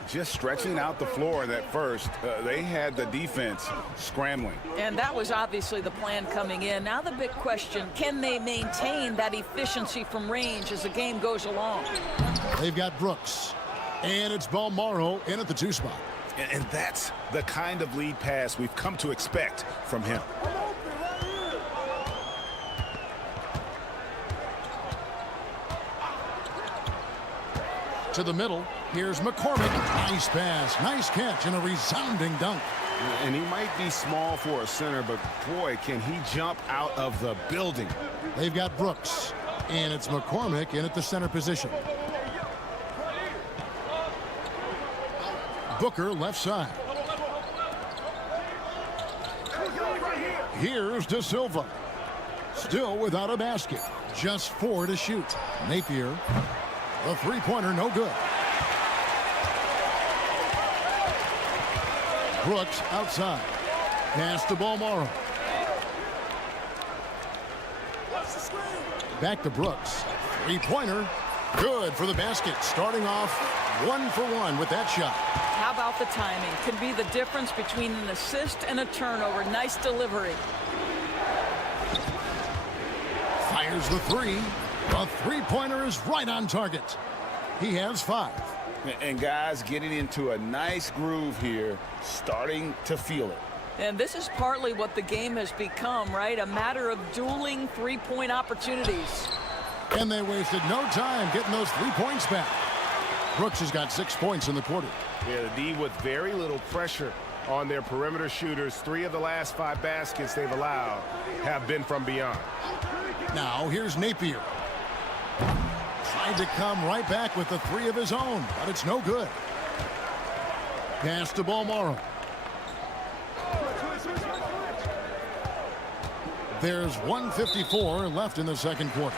Just stretching out the floor in that first. They had the defense scrambling. And that was obviously the plan coming in. Now the big question, can they maintain that efficiency from range as the game goes along? They've got Brooks. And it's Balmaro in at the 2 spot. And that's the kind of lead pass we've come to expect from him. To the middle. Here's McCormick. Nice pass. Nice catch and a resounding dunk. And he might be small for a center, but boy, can he jump out of the building. They've got Brooks. And it's McCormick in at the center position. Booker left side. Here's De Silva. Still without a basket. Just 4 to shoot. Napier. The three-pointer, no good. Brooks outside. Pass to Balmaro. Back to Brooks. Three-pointer. Good for the basket. Starting off 1 for 1 with that shot. How about the timing? Could be the difference between an assist and a turnover. Nice delivery. Fires the 3. The three-pointer is right on target. He has 5. And guys getting into a nice groove here, starting to feel it. And this is partly what the game has become, right? A matter of dueling three-point opportunities. And they wasted no time getting those 3 points back. Brooks has got 6 points in the quarter. Yeah, the D with very little pressure on their perimeter shooters. 3 of the last 5 baskets they've allowed have been from beyond. Now here's Napier. Tried to come right back with the 3 of his own, but it's no good. Pass to Balmaro. There's 1:54 left in the second quarter.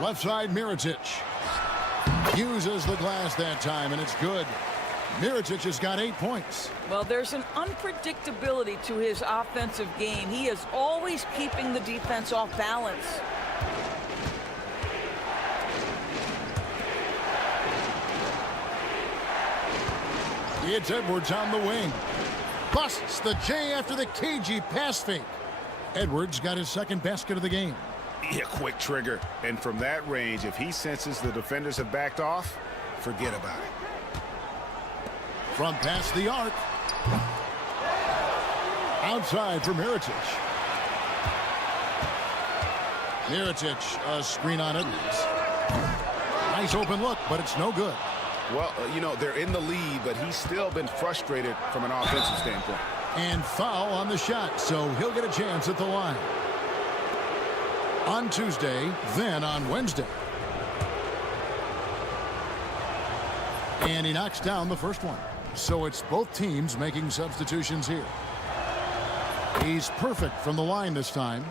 Left side, Mirotic. Uses the glass that time, and it's good. Mirotic has got 8 points. Well, there's an unpredictability to his offensive game. He is always keeping the defense off balance. It's Edwards on the wing. Busts the J after the cagey pass fake. Edwards got his second basket of the game. Yeah, quick trigger. And from that range, if he senses the defenders have backed off, forget about it. From past the arc. Outside for Mirotic. Mirotic, a screen on Edwards. Nice open look, but it's no good. Well, you know, they're in the lead, but he's still been frustrated from an offensive standpoint. And foul on the shot, so he'll get a chance at the line. On Tuesday, then on Wednesday. And he knocks down the first one. So it's both teams making substitutions here. He's perfect from the line this time.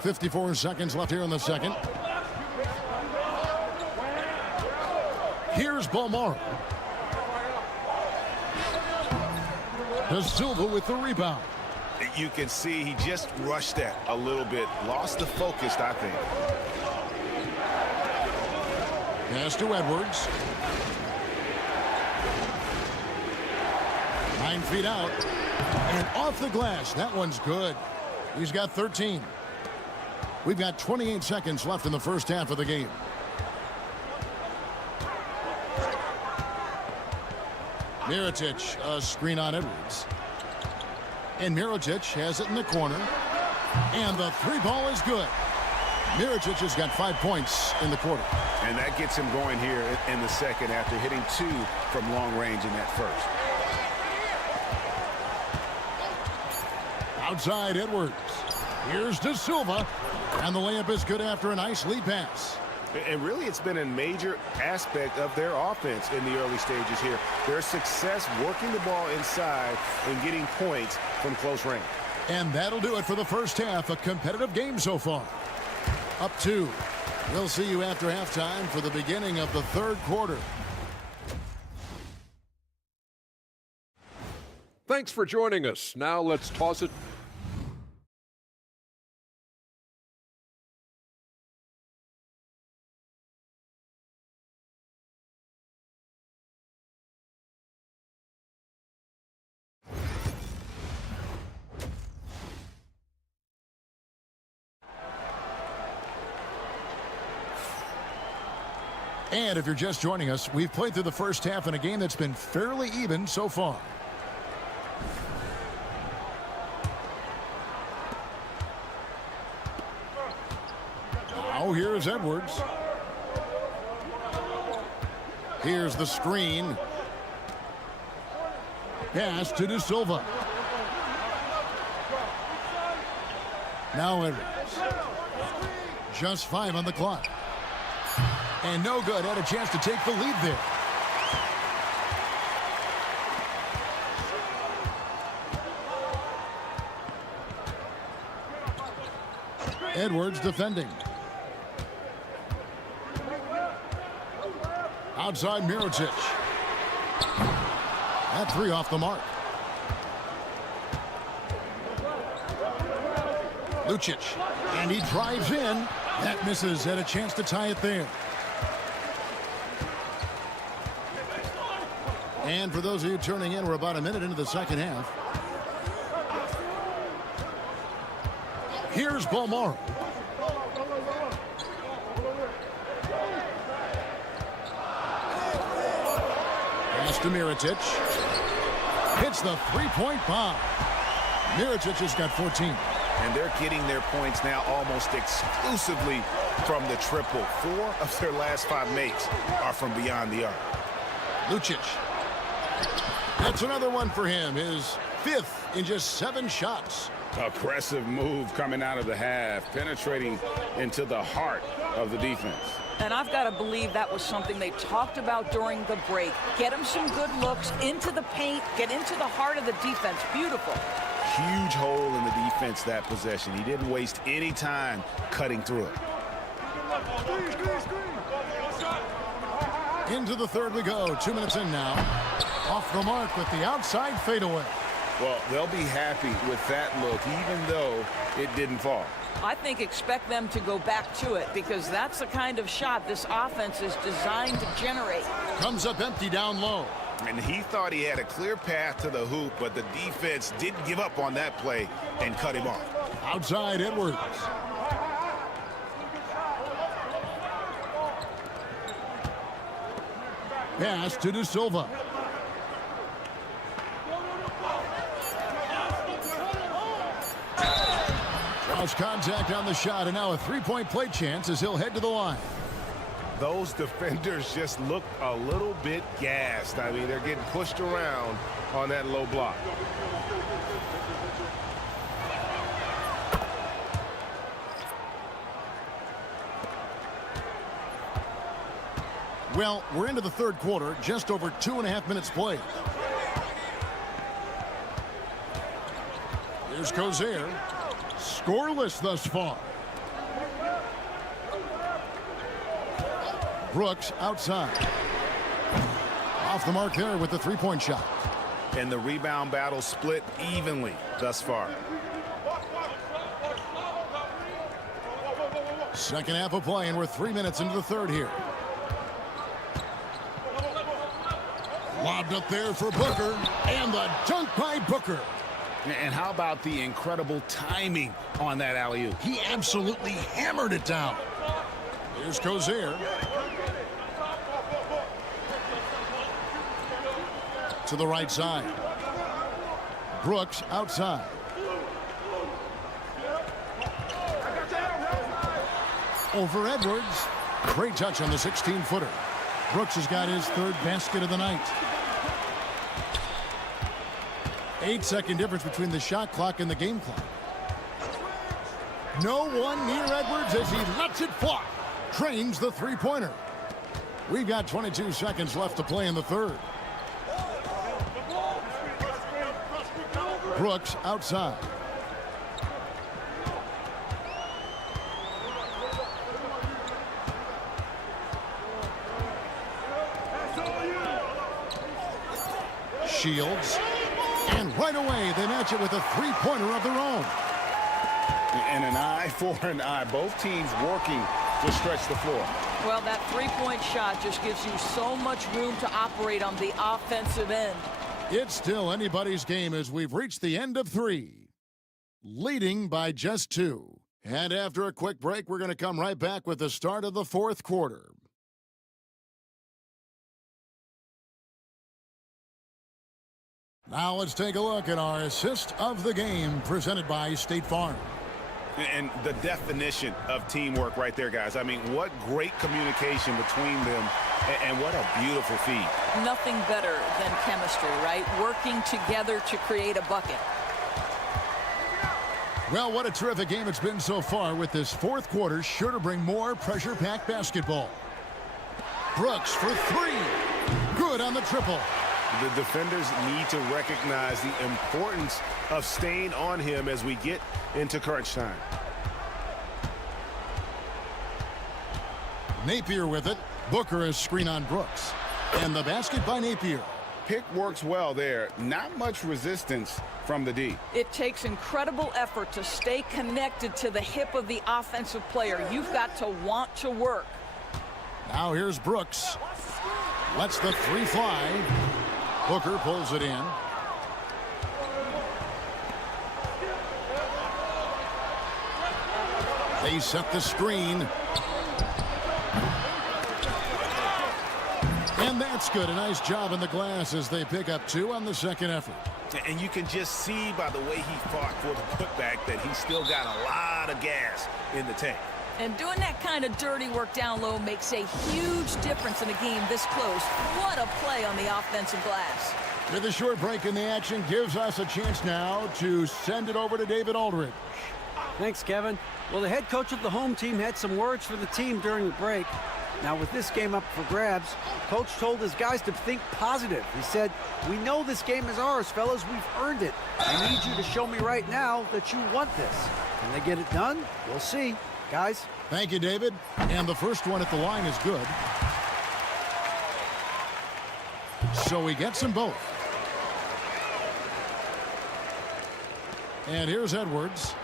54 seconds left here in the second. Here's Balmaro. De Silva with the rebound. You can see he just rushed that a little bit. Lost the focus, I think. Pass to Edwards. 9 feet out. And off the glass. That one's good. He's got 13. We've got 28 seconds left in the first half of the game. Mirotic, a screen on Edwards. And Mirotic has it in the corner. And the three ball is good. Mirotic has got 5 points in the quarter. And that gets him going here in the second after hitting 2 from long range in that first. Outside Edwards. Here's De Silva. And the layup is good after a nice lead pass. And really, it's been a major aspect of their offense in the early stages here. Their success working the ball inside and getting points from close range. And that'll do it for the first half. A competitive game so far. Up 2. We'll see you after halftime for the beginning of the third quarter. Thanks for joining us. Now let's toss it. And if you're just joining us, we've played through the first half in a game that's been fairly even so far. Now here's Edwards. Here's the screen. Pass to De Silva. Now Edwards. Just 5 on the clock. And no good. Had a chance to take the lead there. Edwards defending. Outside Mirotic. That 3 off the mark. Lucic. And he drives in. That misses. Had a chance to tie it there. And for those of you turning in, we're about a minute into the second half. Here's Balmaro. Pass to Mirotic. Hits the three-point bomb. Mirotic has got 14. And they're getting their points now almost exclusively from the triple. 4 of their last 5 makes are from beyond the arc. Lucic. That's another one for him. His 5th in just 7 shots. Aggressive move coming out of the half, penetrating into the heart of the defense. And I've got to believe that was something they talked about during the break. Get him some good looks into the paint, get into the heart of the defense. Beautiful. Huge hole in the defense that possession. He didn't waste any time cutting through it. Into the third we go. 2 minutes in now. Off the mark with the outside fadeaway. Well, they'll be happy with that look, even though it didn't fall. I think expect them to go back to it because that's the kind of shot this offense is designed to generate. Comes up empty down low. And he thought he had a clear path to the hoop, but the defense didn't give up on that play and cut him off. Outside Edwards. Pass to De Silva. Draws contact on the shot, and now a three-point play chance as he'll head to the line. Those defenders just look a little bit gassed. I mean, they're getting pushed around on that low block. Well, we're into the third quarter, just over 2.5 minutes played. Here's Cozier. Scoreless thus far. Brooks outside. Off the mark there with the three-point shot. and the rebound battle split evenly thus far. Second half of play, and we're 3 minutes into the third here. Lobbed up there for Booker, and the dunk by Booker. And how about the incredible timing on that alley-oop? He absolutely hammered it down. Here's Cozier. To the right side. Brooks outside. Over Edwards. Great touch on the 16-footer. Brooks has got his third basket of the night. 8-second difference between the shot clock and the game clock. No one near Edwards as he lets it fly. Drains the three-pointer. We've got 22 seconds left to play in the third. Brooks outside. Shields. And right away, they match it with a three-pointer of their own. And an eye for an eye. Both teams working to stretch the floor. Well, that three-point shot just gives you so much room to operate on the offensive end. It's still anybody's game as we've reached the end of 3. Leading by just 2. And after a quick break, we're going to come right back with the start of the fourth quarter. Now let's take a look at our assist of the game presented by State Farm. And the definition of teamwork right there, guys. I mean, what great communication between them, and what a beautiful feed. Nothing better than chemistry, right? Working together to create a bucket. Well, what a terrific game it's been so far, with this fourth quarter sure to bring more pressure-packed basketball. Brooks for 3. Good on the triple. The defenders need to recognize the importance of staying on him as we get into crunch time. Napier with it. Booker is screen on Brooks. And the basket by Napier. Pick works well there. Not much resistance from the D. It takes incredible effort to stay connected to the hip of the offensive player. You've got to want to work. Now here's Brooks. Lets the 3 fly. Booker pulls it in. They set the screen. And that's good. A nice job in the glass as they pick up 2 on the second effort. And you can just see by the way he fought for the putback that he's still got a lot of gas in the tank. And doing that kind of dirty work down low makes a huge difference in a game this close. What a play on the offensive glass. With a short break in the action, gives us a chance now to send it over to David Aldridge. Thanks, Kevin. Well, the head coach of the home team had some words for the team during the break. Now, with this game up for grabs, coach told his guys to think positive. He said, "We know this game is ours, fellas. We've earned it. I need you to show me right now that you want this." Can they get it done? We'll see. Guys. Thank you, David. And the first one at the line is good. So he gets them both. And here's Edwards.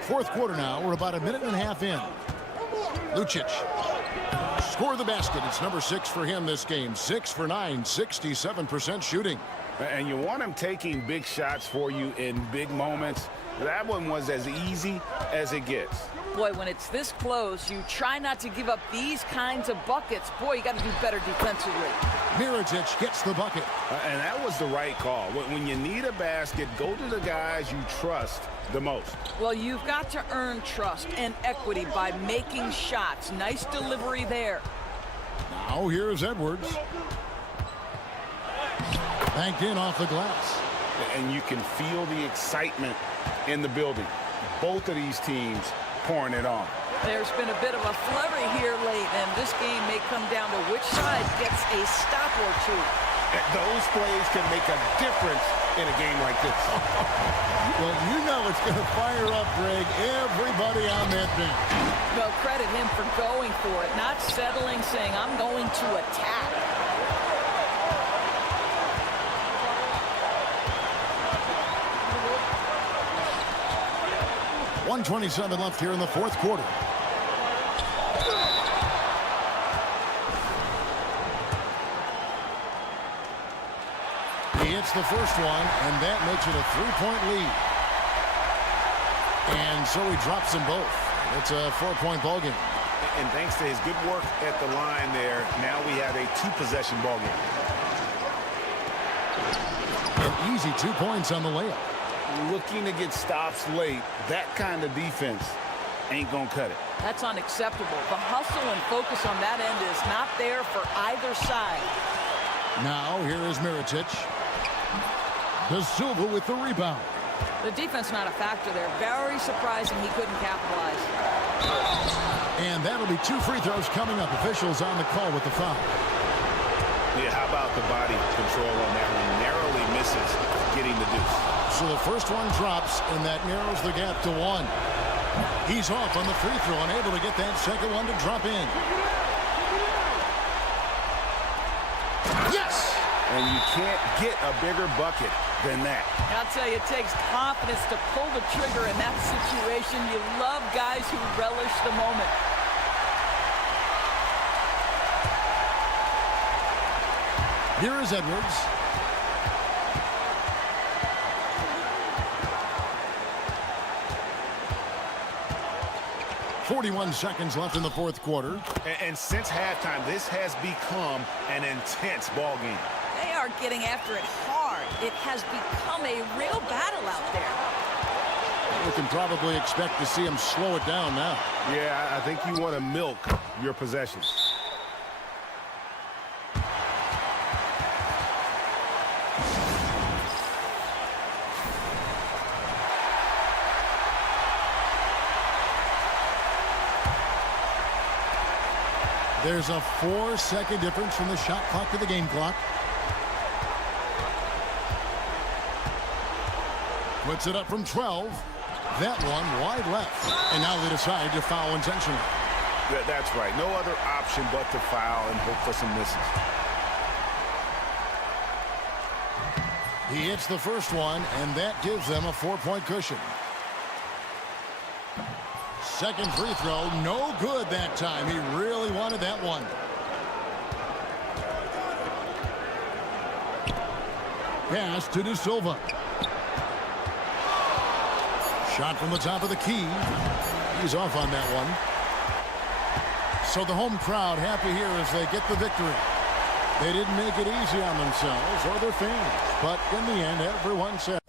Fourth quarter now. We're about a minute and a half in. Lucic. Score the basket. It's number 6 for him this game. 6 for 9, 67% shooting. And you want him taking big shots for you in big moments. That one was as easy as it gets. Boy, when it's this close, you try not to give up these kinds of buckets. Boy, you got to do better defensively. Mirotic gets the bucket. And that was the right call. When you need a basket, go to the guys you trust the most. Well, you've got to earn trust and equity by making shots. Nice delivery there. Now here's Edwards. Banked in off the glass. And you can feel the excitement in the building. Both of these teams pouring it on. There's been a bit of a flurry here late, and this game may come down to which side gets a stop or 2. Those plays can make a difference in a game like this. Well, you know it's going to fire up, Greg, everybody on that bench. Well, credit him for going for it, not settling, saying, "I'm going to attack." 1:27 left here in the fourth quarter. He hits the first one, and that makes it a 3-point lead. And so he drops them both. It's a 4-point ball game. And thanks to his good work at the line there, now we have a 2-possession ball game. An easy 2 points on the layup. Looking to get stops late, that kind of defense ain't gonna cut it. That's unacceptable. The hustle and focus on that end is not there for either side. Now here is Mirotic. De Silva with the rebound. The defense not a factor there. Very surprising he couldn't capitalize. And that'll be 2 free throws coming up. Officials on the call with the foul. Yeah, how about the body control on that one? Narrowly misses getting the deuce. So the first one drops, and that narrows the gap to 1. He's off on the free throw, unable to get that second one to drop in. Yes! And you can't get a bigger bucket than that. I'll tell you, it takes confidence to pull the trigger in that situation. You love guys who relish the moment. Here is Edwards. .41 seconds left in the fourth quarter. And since halftime, this has become an intense ball game. They are getting after it hard. It has become a real battle out there. We can probably expect to see him slow it down now. Yeah, I think you want to milk your possessions. There's a 4-second difference from the shot clock to the game clock. Puts it up from 12. That one wide left. And now they decide to foul intentionally. That's right. No other option but to foul and hope for some misses. He hits the first one, and that gives them a 4-point cushion. Second free throw, no good that time. He really wanted that one. Pass to De Silva. Shot from the top of the key. He's off on that one. So the home crowd happy here as they get the victory. They didn't make it easy on themselves or their fans, but in the end, everyone said.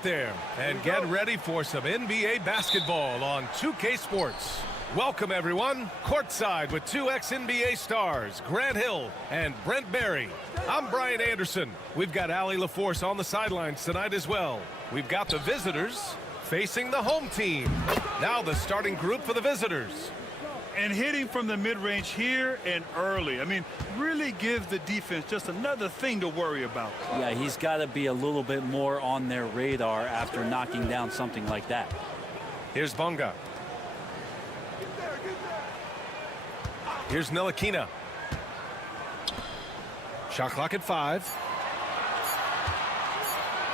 out there and get ready for some NBA basketball on 2K Sports. Welcome, everyone. Courtside with two ex-NBA stars, Grant Hill and Brent Barry. I'm Brian Anderson. We've got Allie LaForce on the sidelines tonight as well. We've got the visitors facing the home team. Now the starting group for the visitors. and hitting from the mid-range here and early. I mean, really gives the defense just another thing to worry about. Yeah, he's got to be a little bit more on their radar after knocking down something like that. Here's Bonga. Here's Ntilikina. Shot clock at 5.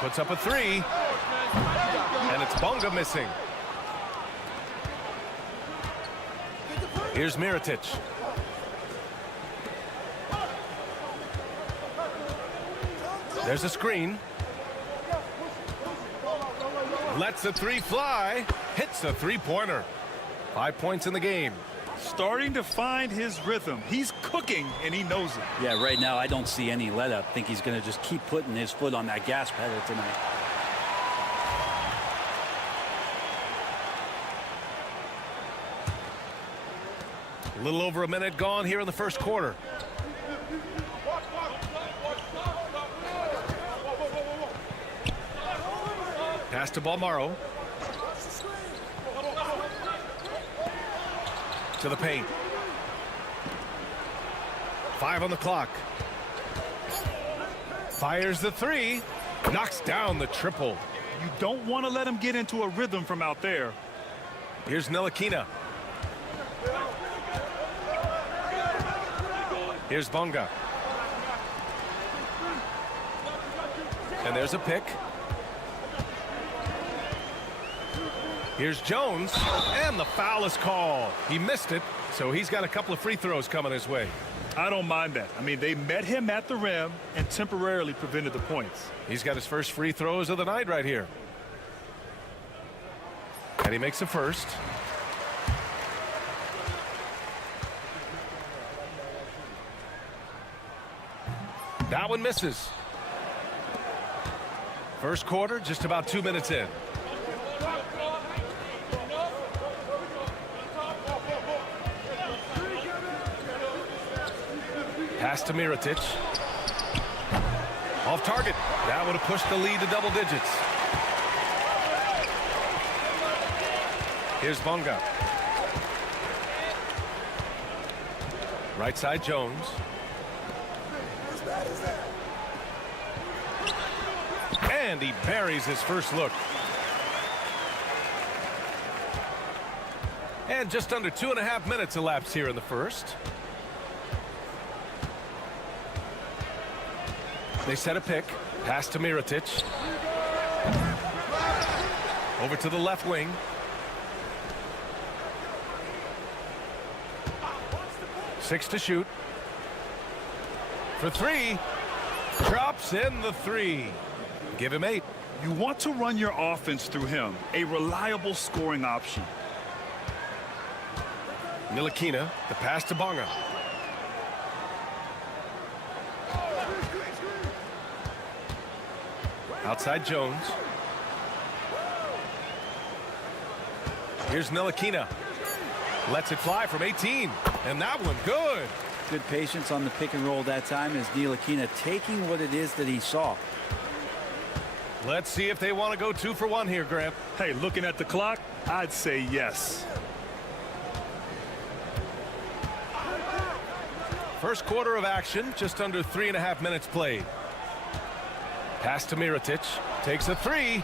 Puts up a 3. And it's Bonga missing. Here's Mirotic. There's a screen. Lets a 3 fly. Hits a 3-pointer. 5 points in the game. Starting to find his rhythm. He's cooking, and he knows it. Yeah, right now I don't see any let up. I think he's going to just keep putting his foot on that gas pedal tonight. A little over a minute gone here in the first quarter. Pass to Balmaro. To the paint. 5 on the clock. Fires the 3. Knocks down the triple. You don't want to let him get into a rhythm from out there. Here's Ntilikina. Here's Bonga. And there's a pick. Here's Jones, and the foul is called. He missed it, so he's got a couple of free throws coming his way. I don't mind that. I mean, they met him at the rim and temporarily prevented the points. He's got his first free throws of the night right here. And he makes the first. That one misses. First quarter, just about 2 minutes in. Pass to Mirotic. Off target. That would have pushed the lead to double digits. Here's Bonga. Right side Jones. And he buries his first look. And just under 2.5 minutes elapsed here in the first. They set a pick. Pass to Mirotic. Over to the left wing. Six to shoot. For 3. Drops in the 3. Give him 8. You want to run your offense through him. A reliable scoring option. Ntilikina, the pass to Bonga. Outside Jones. Here's Ntilikina. Lets it fly from 18. And that one good. Good patience on the pick and roll that time as Ntilikina taking what it is that he saw. Let's see if they want to go 2 for 1 here, Grant. Hey, looking at the clock, I'd say yes. First quarter of action, just under 3.5 minutes played. Pass to Mirotic. Takes a 3.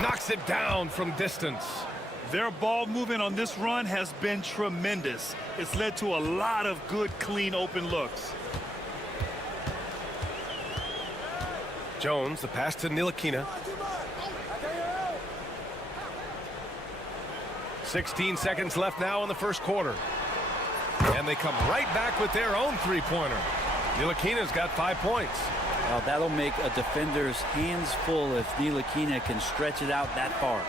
Knocks it down from distance. Their ball movement on this run has been tremendous. It's led to a lot of good, clean, open looks. Jones, the pass to Ntilikina. 16 seconds left now in the first quarter. And they come right back with their own 3-pointer. Ntilikina's got 5 points. Well, that'll make a defender's hands full if Ntilikina can stretch it out that far.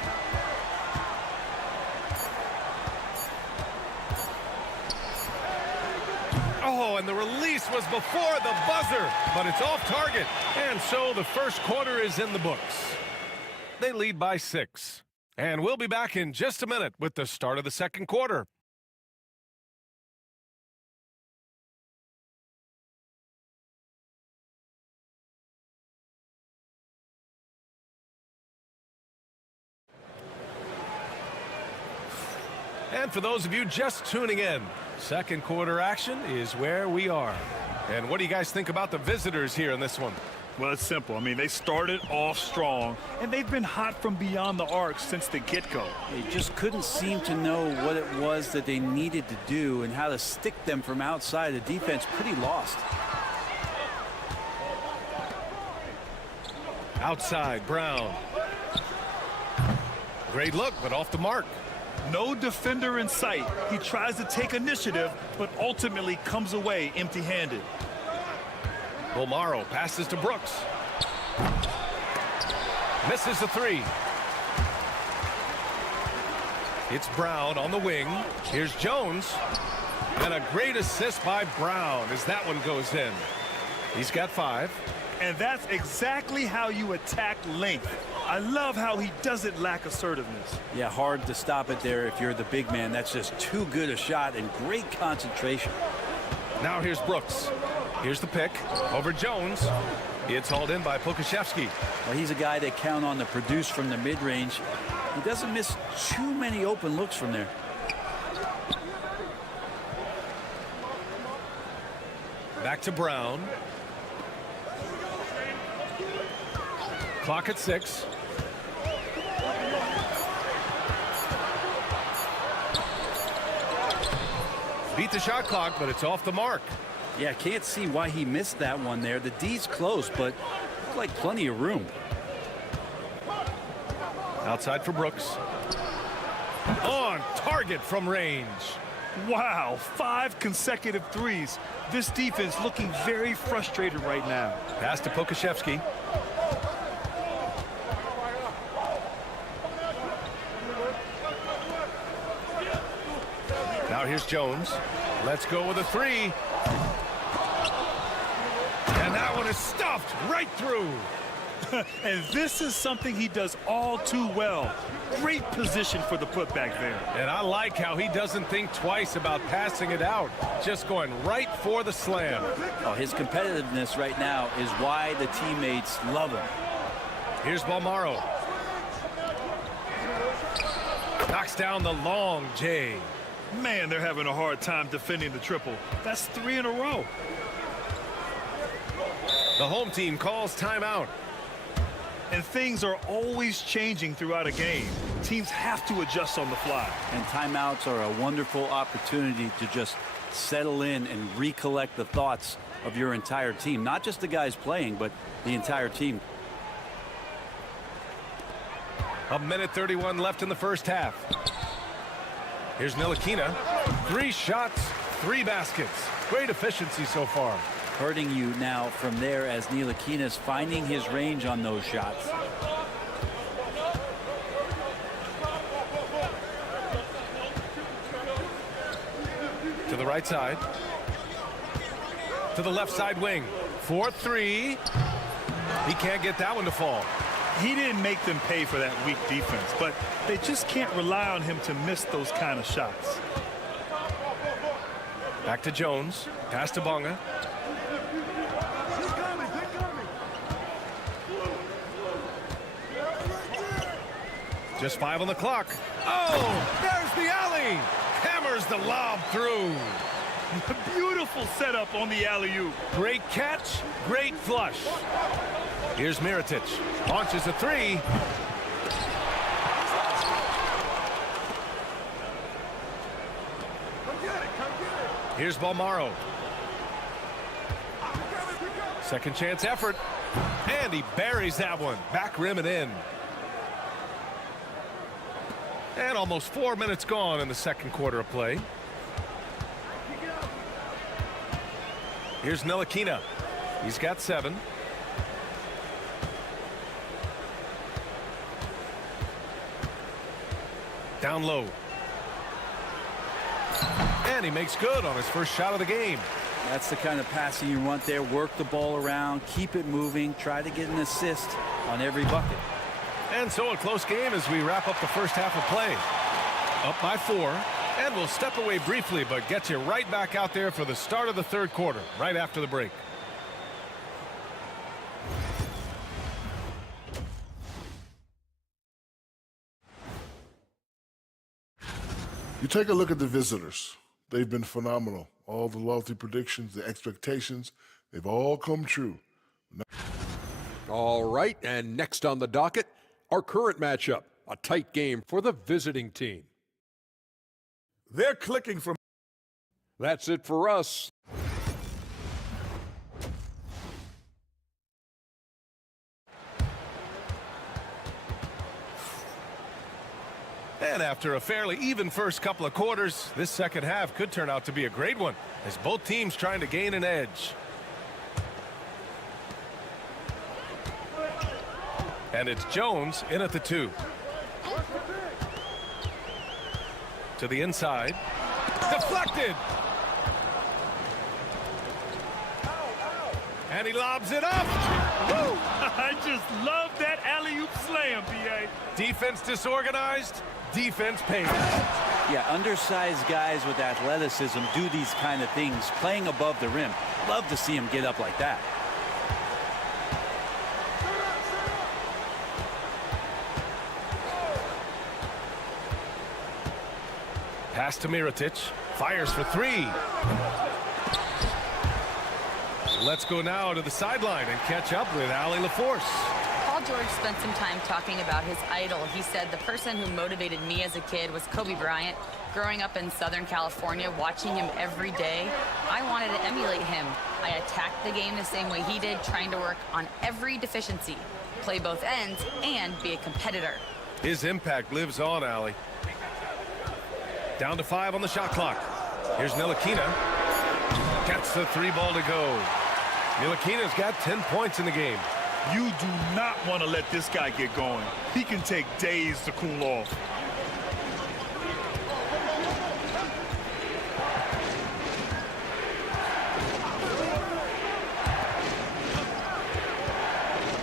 Oh, and the release was before the buzzer, but it's off target. And so the first quarter is in the books. They lead by 6. And we'll be back in just a minute with the start of the second quarter. And for those of you just tuning in, Second quarter action is where we are. And what do you guys think about the visitors here in this one? Well, it's simple. I mean, they started off strong, and they've been hot from beyond the arc since the get-go. They just couldn't seem to know what it was that they needed to do and how to stick them from outside. The defense pretty lost. Outside, Brown. Great look, but off the mark. No defender in sight. He tries to take initiative, but ultimately comes away empty-handed. Bolmaro passes to Brooks. Misses the three. It's Brown on the wing. Here's Jones. And a great assist by Brown as that one goes in. He's got 5. And that's exactly how you attack length. I love how he doesn't lack assertiveness. Yeah, hard to stop it there if you're the big man. That's just too good a shot and great concentration. Now here's Brooks. Here's the pick over Jones. It's hauled in by Pokashevsky. Well, he's a guy they count on to produce from the mid-range. He doesn't miss too many open looks from there. Back to Brown. Clock at 6. Beat the shot clock, but it's off the mark. Yeah, can't see why he missed that one there. The D's close, but looked like plenty of room. Outside for Brooks. On target from range. Wow, 5 consecutive threes. This defense looking very frustrated right now. Pass to Pokashevsky. Now here's Jones. Let's go with a 3. And that one is stuffed right through. And this is something he does all too well. Great position for the putback there. And I like how he doesn't think twice about passing it out. Just going right for the slam. Oh, his competitiveness right now is why the teammates love him. Here's Bolmaro. Knocks down the long J. Man, they're having a hard time defending the triple. That's 3 in a row. The home team calls timeout. And things are always changing throughout a game. Teams have to adjust on the fly. And timeouts are a wonderful opportunity to just settle in and recollect the thoughts of your entire team. Not just the guys playing, but the entire team. 1:31 left in the first half. Here's Ntilikina. 3 shots, 3 baskets. Great efficiency so far. Hurting you now from there as Ntilikina's finding his range on those shots. To the right side. To the left side wing. 4-3. He can't get that one to fall. He didn't make them pay for that weak defense, but they just can't rely on him to miss those kind of shots. Back to Jones. Pass to Bonga. Just 5 on the clock. Oh, there's the alley. Hammers the lob through. Beautiful setup on the alley-oop. Great catch, great flush. Here's Mirotic. Launches a 3. Here's Bolmaro. Second chance effort. And he buries that one. Back rim and in. And almost 4 minutes gone in the second quarter of play. Here's Ntilikina. He's got 7. Down low. And he makes good on his first shot of the game. That's the kind of passing you want there. Work the ball around, keep it moving, try to get an assist on every bucket. And so a close game as we wrap up the first half of play. Up by 4. And we'll step away briefly, but get you right back out there for the start of the third quarter, right after the break. You take a look at the visitors. they've been phenomenal. All the lofty predictions, the expectations, they've all come true. All right, and next on the docket, our current matchup, a tight game for the visiting team. They're clicking from. That's it for us. And after a fairly even first couple of quarters, this second half could turn out to be a great one, as both teams trying to gain an edge. And it's Jones in at the 2. To the inside. Deflected. And he lobs it up. Woo! I just love that alley-oop slam, B.A. Defense disorganized. Defense paid. Yeah, undersized guys with athleticism do these kind of things, playing above the rim. Love to see him get up like that. Pass to Mirotic. Fires for 3. Let's go now to the sideline and catch up with Ali LaForce. Paul George spent some time talking about his idol. He said, the person who motivated me as a kid was Kobe Bryant. Growing up in Southern California, watching him every day, I wanted to emulate him. I attacked the game the same way he did, trying to work on every deficiency, play both ends, and be a competitor. His impact lives on, Ali. Down to 5 on the shot clock. Here's Ntilikina. Gets the 3 ball to go. Ntilikina's got 10 points in the game. You do not want to let this guy get going. He can take days to cool off.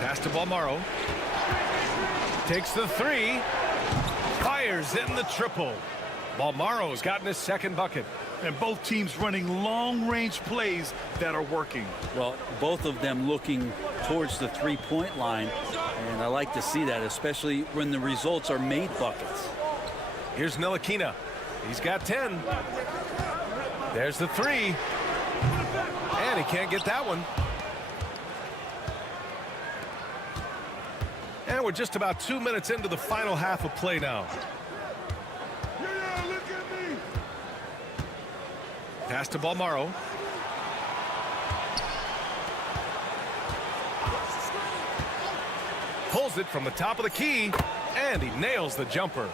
Pass to Balmaro. Takes the 3. Fires in the triple. Balmaro's gotten his second bucket. And both teams running long-range plays that are working. Well, both of them looking towards the three-point line, and I like to see that, especially when the results are made buckets. Here's Ntilikina. He's got 10. There's the 3. And he can't get that one. And we're just about 2 minutes into the final half of play now. Pass to Balmaro. Pulls it from the top of the key, and he nails the jumper.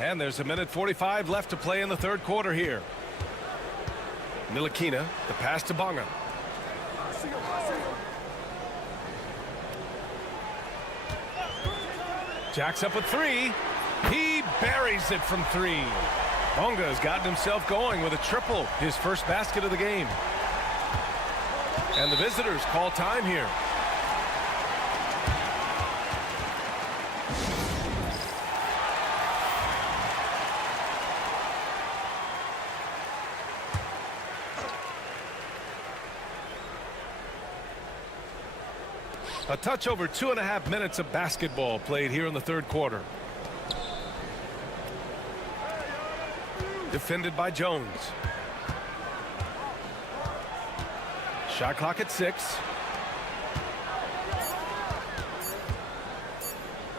And there's 1:45 left to play in the third quarter here. Ntilikina, the pass to Bonga. Jacks up with 3. He buries it from 3. Bonga has gotten himself going with a triple, his first basket of the game. And the visitors call time here. A touch over 2.5 minutes of basketball played here in the third quarter. Defended by Jones. Shot clock at 6.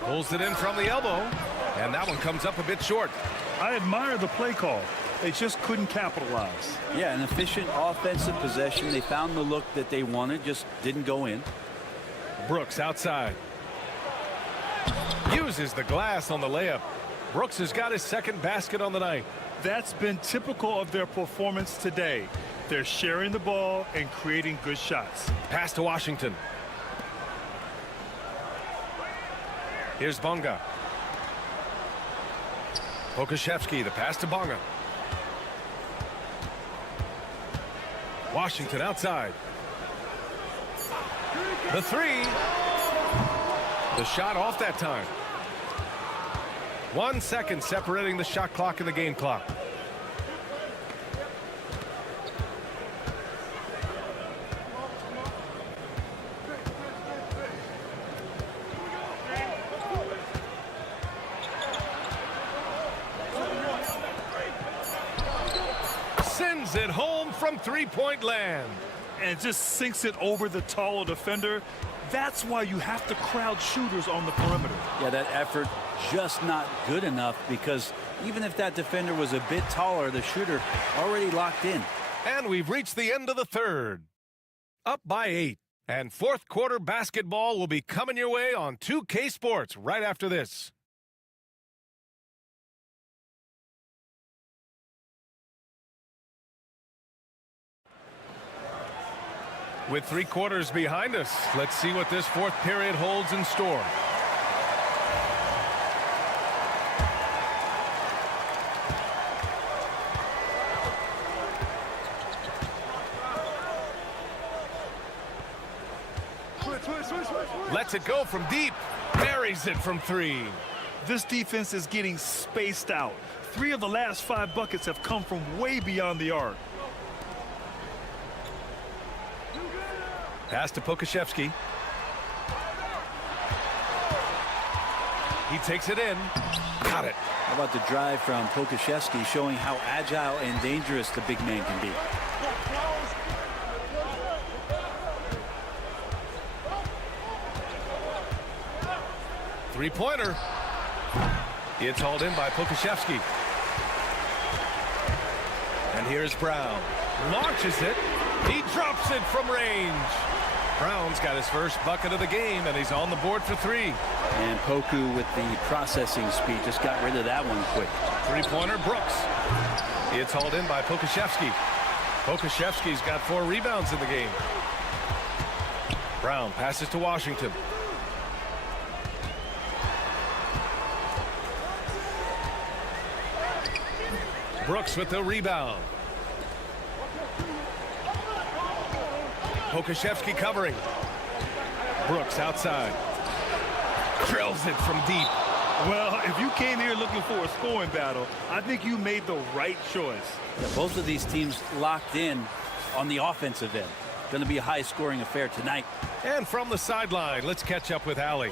Pulls it in from the elbow, and that one comes up a bit short. I admire the play call. They just couldn't capitalize. Yeah, an efficient offensive possession. They found the look that they wanted, just didn't go in. Brooks outside. Uses the glass on the layup. Brooks has got his second basket on the night. That's been typical of their performance today. They're sharing the ball and creating good shots. Pass to Washington. Here's Bonga. Pokashevsky, the pass to Bonga. Washington outside. The 3. The shot off that time. 1 second separating the shot clock and the game clock. drives it home from three-point land. And just sinks it over the taller defender. That's why you have to crowd shooters on the perimeter. Yeah, that effort just not good enough, because even if that defender was a bit taller, the shooter already locked in. And we've reached the end of the third. Up by 8. And fourth quarter basketball will be coming your way on 2K Sports right after this. With 3 quarters behind us, let's see what this fourth period holds in store. Lets it go from deep. Buries it from 3. This defense is getting spaced out. 3 of the last 5 buckets have come from way beyond the arc. Pass to Pokuševski. He takes it in. Got it. How about the drive from Pokuševski, showing how agile and dangerous the big man can be. Three-pointer. It's hauled in by Pokuševski. And here's Brown. Launches it. He drops it from range. Brown's got his first bucket of the game, and he's on the board for 3. And Poku with the processing speed just got rid of that one quick. Three-pointer, Brooks. It's hauled in by Pokuševski. Pokuševski's got 4 rebounds in the game. Brown passes to Washington. Brooks with the rebound. Pokuševski covering. Brooks outside. Drills it from deep. Well, if you came here looking for a scoring battle, I think you made the right choice. Yeah, both of these teams locked in on the offensive end. Going to be a high-scoring affair tonight. And from the sideline, let's catch up with Allie.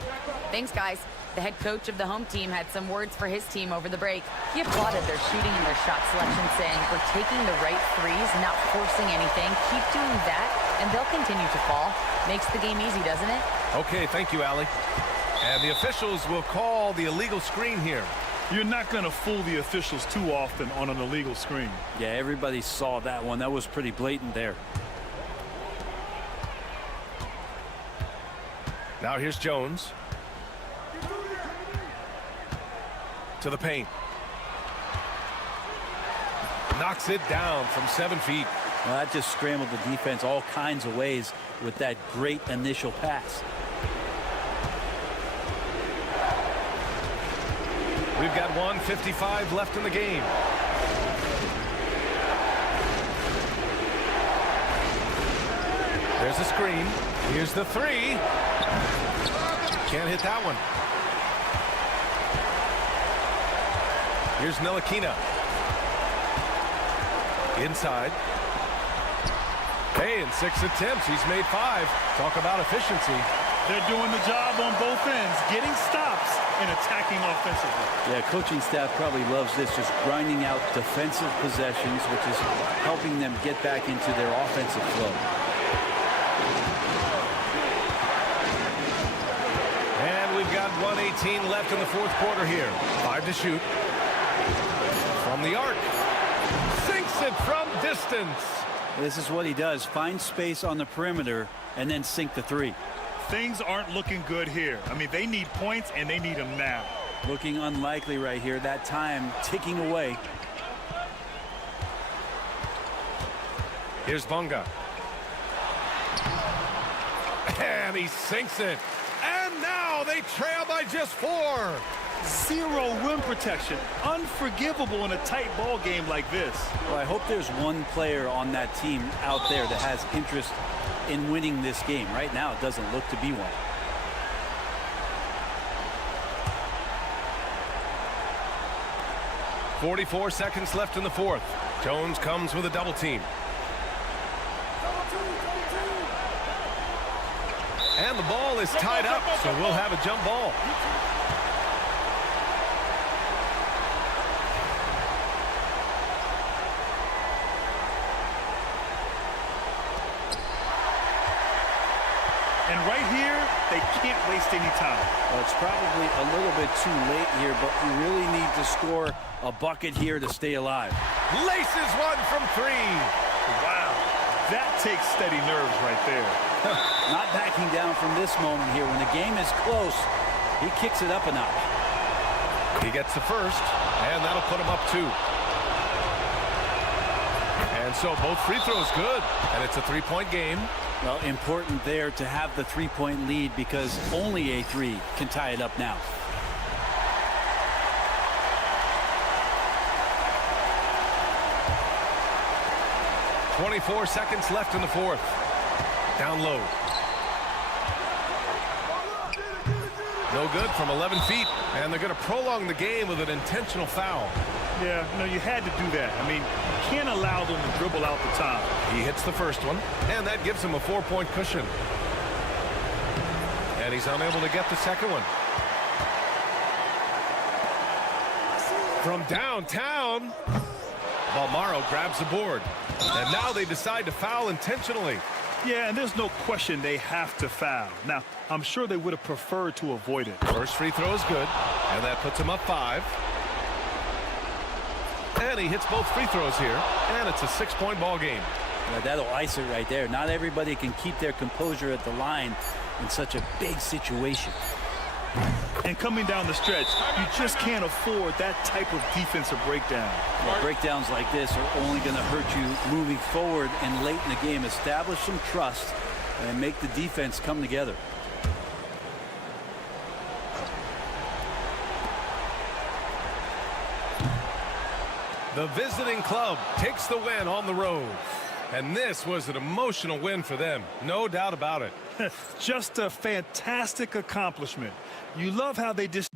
Thanks, guys. The head coach of the home team had some words for his team over the break. He applauded their shooting and their shot selection, saying, "We're taking the right threes, not forcing anything. Keep doing that, and they'll continue to fall." Makes the game easy, doesn't it? Okay, thank you, Allie. And the officials will call the illegal screen here. You're not going to fool the officials too often on an illegal screen. Yeah, everybody saw that one. That was pretty blatant there. Now here's Jones. To the paint. Knocks it down from 7 feet. Well, that just scrambled the defense all kinds of ways with that great initial pass. We've got 1:55 left in the game. There's a screen. Here's the 3. Can't hit that one. Here's Ntilikina. Inside. Hey, in 6 attempts, he's made 5. Talk about efficiency. They're doing the job on both ends, getting stops and attacking offensively. Yeah, coaching staff probably loves this, just grinding out defensive possessions, which is helping them get back into their offensive flow. And we've got 1:18 left in the fourth quarter here. 5 to shoot. From the arc. Sinks it from distance. This is what he does. Find space on the perimeter and then sink the 3. Things aren't looking good here. I mean, they need points, and they need them now. Looking unlikely right here. That time ticking away. Here's Bunga. And he sinks it. And now they trail by just 4. 0 rim protection. Unforgivable in a tight ball game like this. Well, I hope there's one player on that team out there that has interest in winning this game. Right now, it doesn't look to be one. .44 seconds left in the fourth. Jones comes with a double team. And the ball is tied up, so we'll have a jump ball. And right here, they can't waste any time. Well, it's probably a little bit too late here, but you really need to score a bucket here to stay alive. Laces one from 3. Wow, that takes steady nerves right there. Not backing down from this moment here. When the game is close, he kicks it up a notch. He gets the first, and that'll put him up 2. And so both free throws good, and it's a 3-point game. Well, important there to have the 3-point lead because only a 3 can tie it up now. .24 seconds left in the fourth. Down low. No good from 11 feet, and they're going to prolong the game with an intentional foul. Yeah, you had to do that. I mean, you can't allow them to dribble out the top. He hits the first one, and that gives him a 4-point cushion. And he's unable to get the second one. From downtown, Balmaro grabs the board. And now they decide to foul intentionally. Yeah, and there's no question they have to foul. Now, I'm sure they would have preferred to avoid it. First free throw is good, and that puts him up 5. And he hits both free throws here, and it's a 6-point ball game. Yeah, that'll ice it right there. Not everybody can keep their composure at the line in such a big situation. And coming down the stretch, you just can't afford that type of defensive breakdown. Well, breakdowns like this are only going to hurt you moving forward and late in the game. Establish some trust and make the defense come together. The visiting club takes the win on the road. And this was an emotional win for them, no doubt about it. Just a fantastic accomplishment. You love how they just...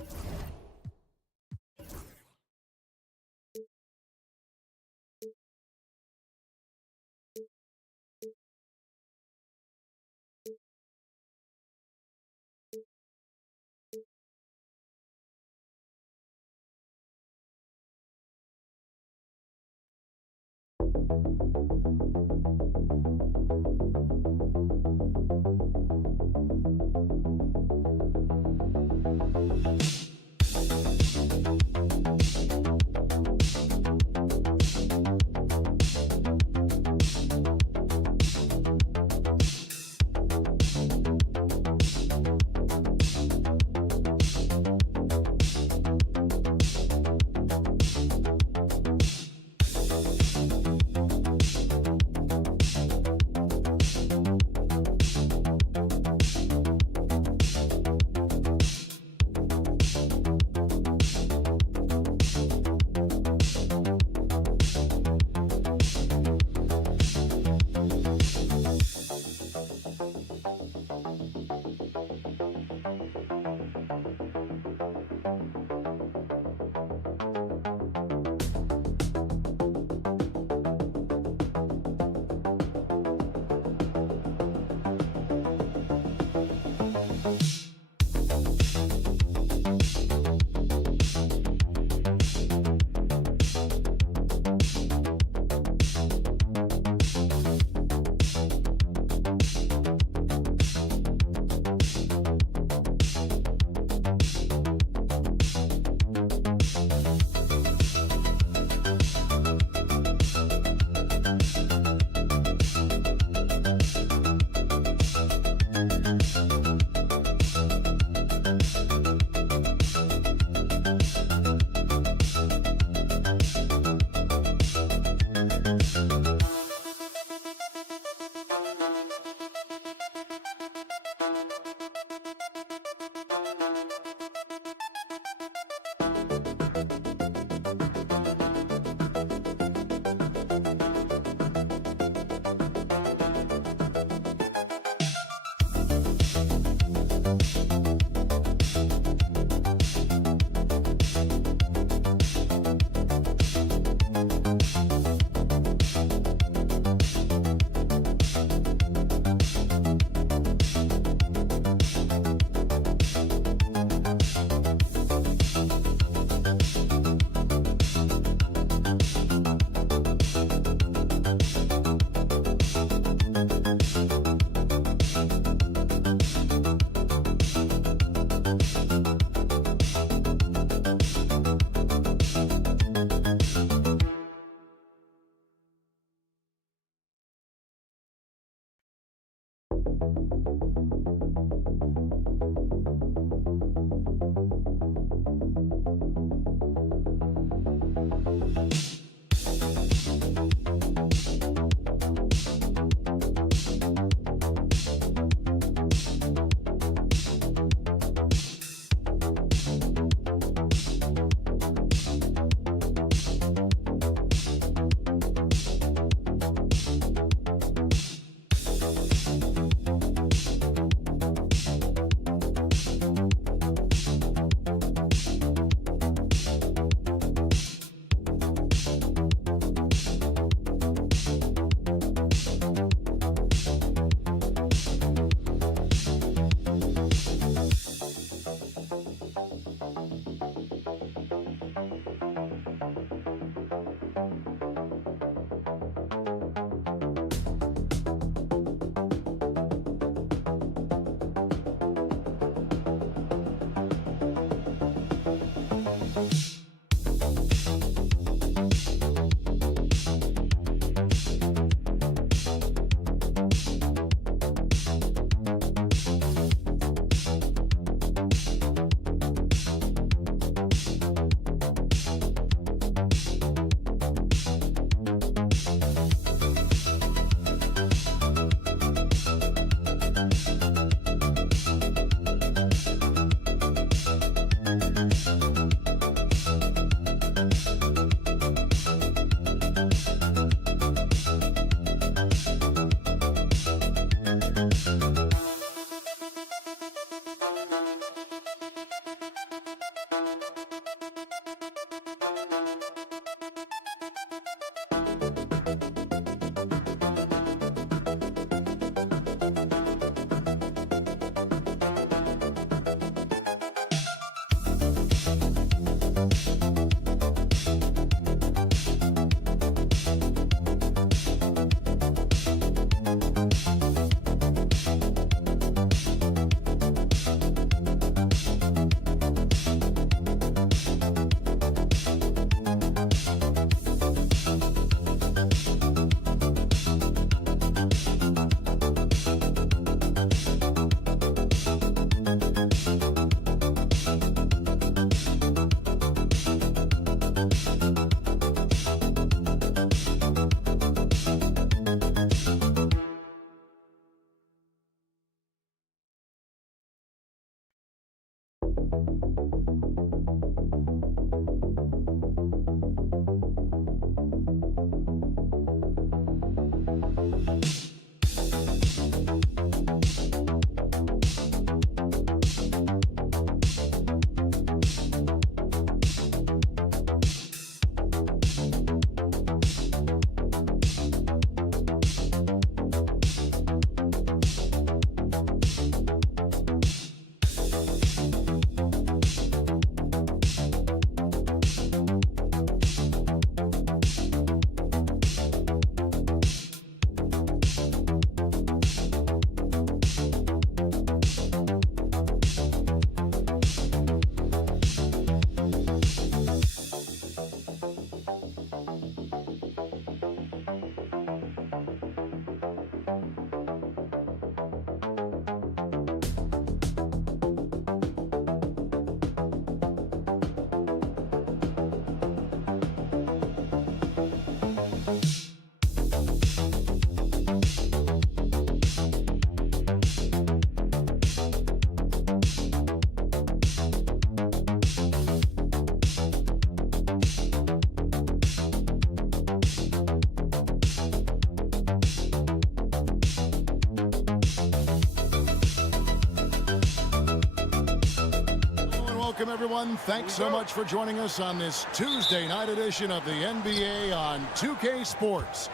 Welcome, everyone. Thanks so much for joining us on this Tuesday night edition of the NBA on 2K Sports.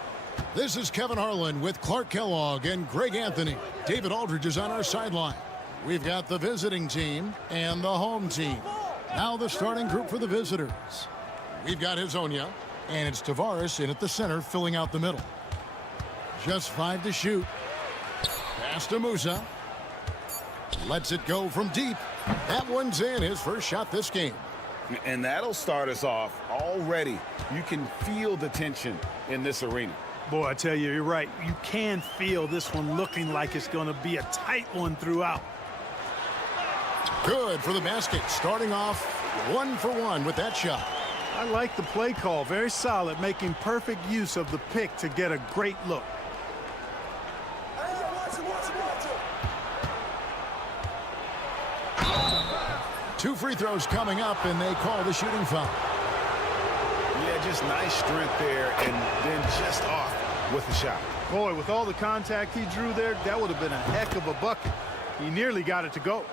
This is Kevin Harlan with Clark Kellogg and Greg Anthony. David Aldridge is on our sideline. We've got the visiting team and the home team. Now the starting group for the visitors. We've got Hezonja, and it's Tavares in at the center, filling out the middle. Just 5 to shoot. Pass to Musa. Lets it go from deep. That one's in, his first shot this game. And that'll start us off already. You can feel the tension in this arena. Boy, I tell you, you're right. You can feel this one looking like it's going to be a tight one throughout. Good for the basket. Starting off 1 for 1 with that shot. I like the play call. Very solid, making perfect use of the pick to get a great look. Two free throws coming up, and they call the shooting foul. Yeah, just nice strength there, and then just off with the shot. Boy, with all the contact he drew there, that would have been a heck of a bucket. He nearly got it to go.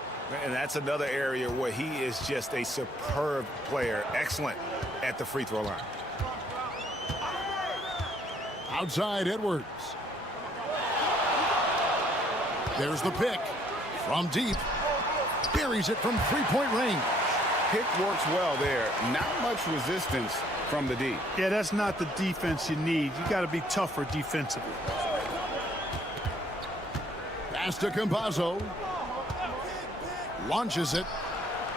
And that's another area where he is just a superb player. Excellent at the free throw line. Outside Edwards. There's the pick from deep. Buries it from three-point range. Pick works well there. Not much resistance from the D. Yeah, that's not the defense you need. You got to be tougher defensively. Pass to Campazzo. Launches it.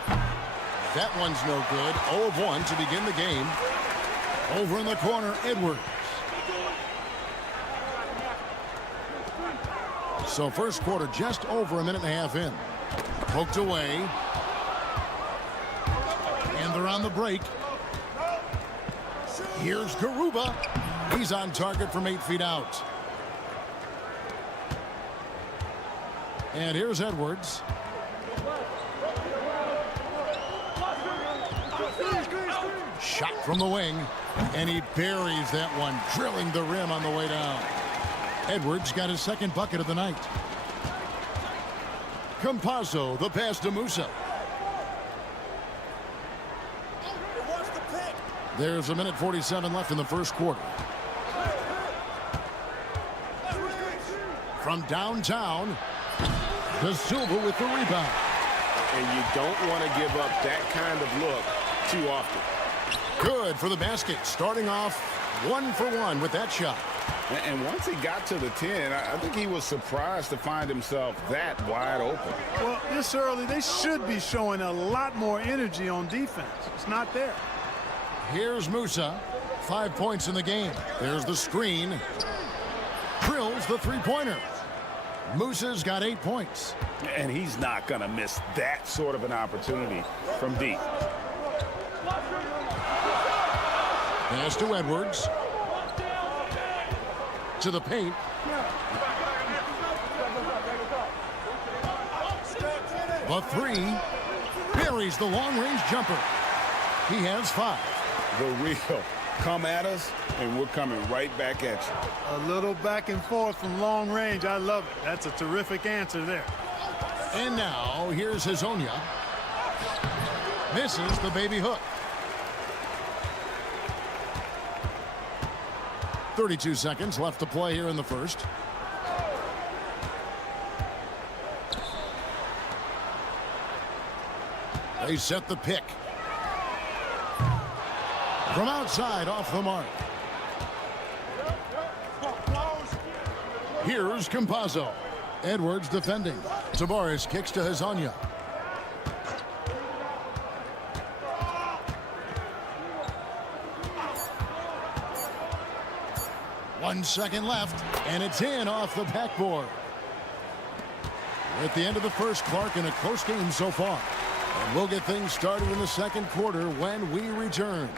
That one's no good. 0 of 1 to begin the game. Over in the corner, Edwards. So first quarter just over a minute and a half in. Poked away. And they're on the break. Here's Garuba. He's on target from 8 feet out. And here's Edwards. Shot from the wing. And he buries that one, drilling the rim on the way down. Edwards got his second bucket of the night. Campazzo, the pass to Musa. There's 1:47 left in the first quarter. From downtown, De Silva with the rebound. And you don't want to give up that kind of look too often. Good for the basket. Starting off 1 for 1 with that shot. And once he got to the 10, I think he was surprised to find himself that wide open. Well, this early, they should be showing a lot more energy on defense. It's not there. Here's Musa. 5 points in the game. There's the screen. Drills the three-pointer. Musa's got 8 points. And he's not going to miss that sort of an opportunity from deep. Pass to Edwards. To the paint. The three. buries the long-range jumper. He has 5. The real come at us, and we're coming right back at you. A little back and forth from long range. I love it. That's a terrific answer there. And now, here's Hazonia. Misses the baby hook. 32 seconds left to play here in the first. They set the pick. From outside, off the mark. Here's Campazzo. Edwards defending. Tavares kicks to Hazonia. One second left, and it's in off the backboard. We're at the end of the first, Clark, in a close game so far. And we'll get things started in the second quarter when we return.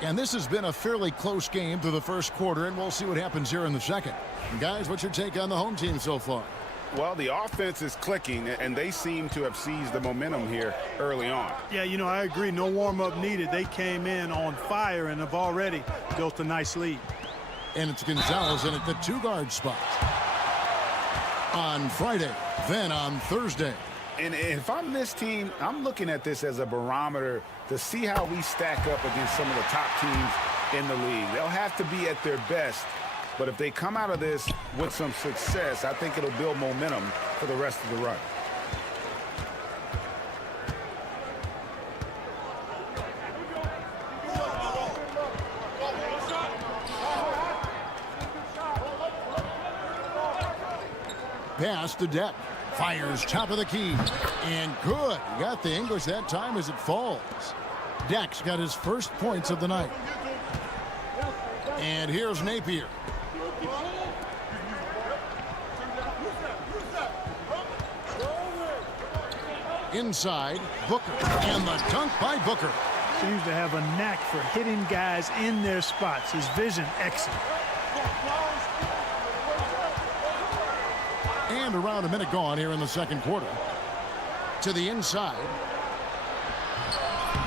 And this has been a fairly close game through the first quarter, and we'll see what happens here in the second. Guys, what's your take on the home team so far? Well, the offense is clicking, and they seem to have seized the momentum here early on. Yeah, you know, I agree. No warm-up needed. They came in on fire and have already built a nice lead. And it's Gonzalez in at the 2-guard spot on Friday, then on Thursday. And if I'm this team, I'm looking at this as a barometer to see how we stack up against some of the top teams in the league. They'll have to be at their best, but if they come out of this with some success, I think it'll build momentum for the rest of the run. Pass to Deck. Fires top of the key. And good. He got the English that time as it falls. Deck's got his first points of the night. And here's Napier. Inside, Booker. And the dunk by Booker. Seems to have a knack for hitting guys in their spots. His vision, excellent. And around a minute gone here in the second quarter. To the inside.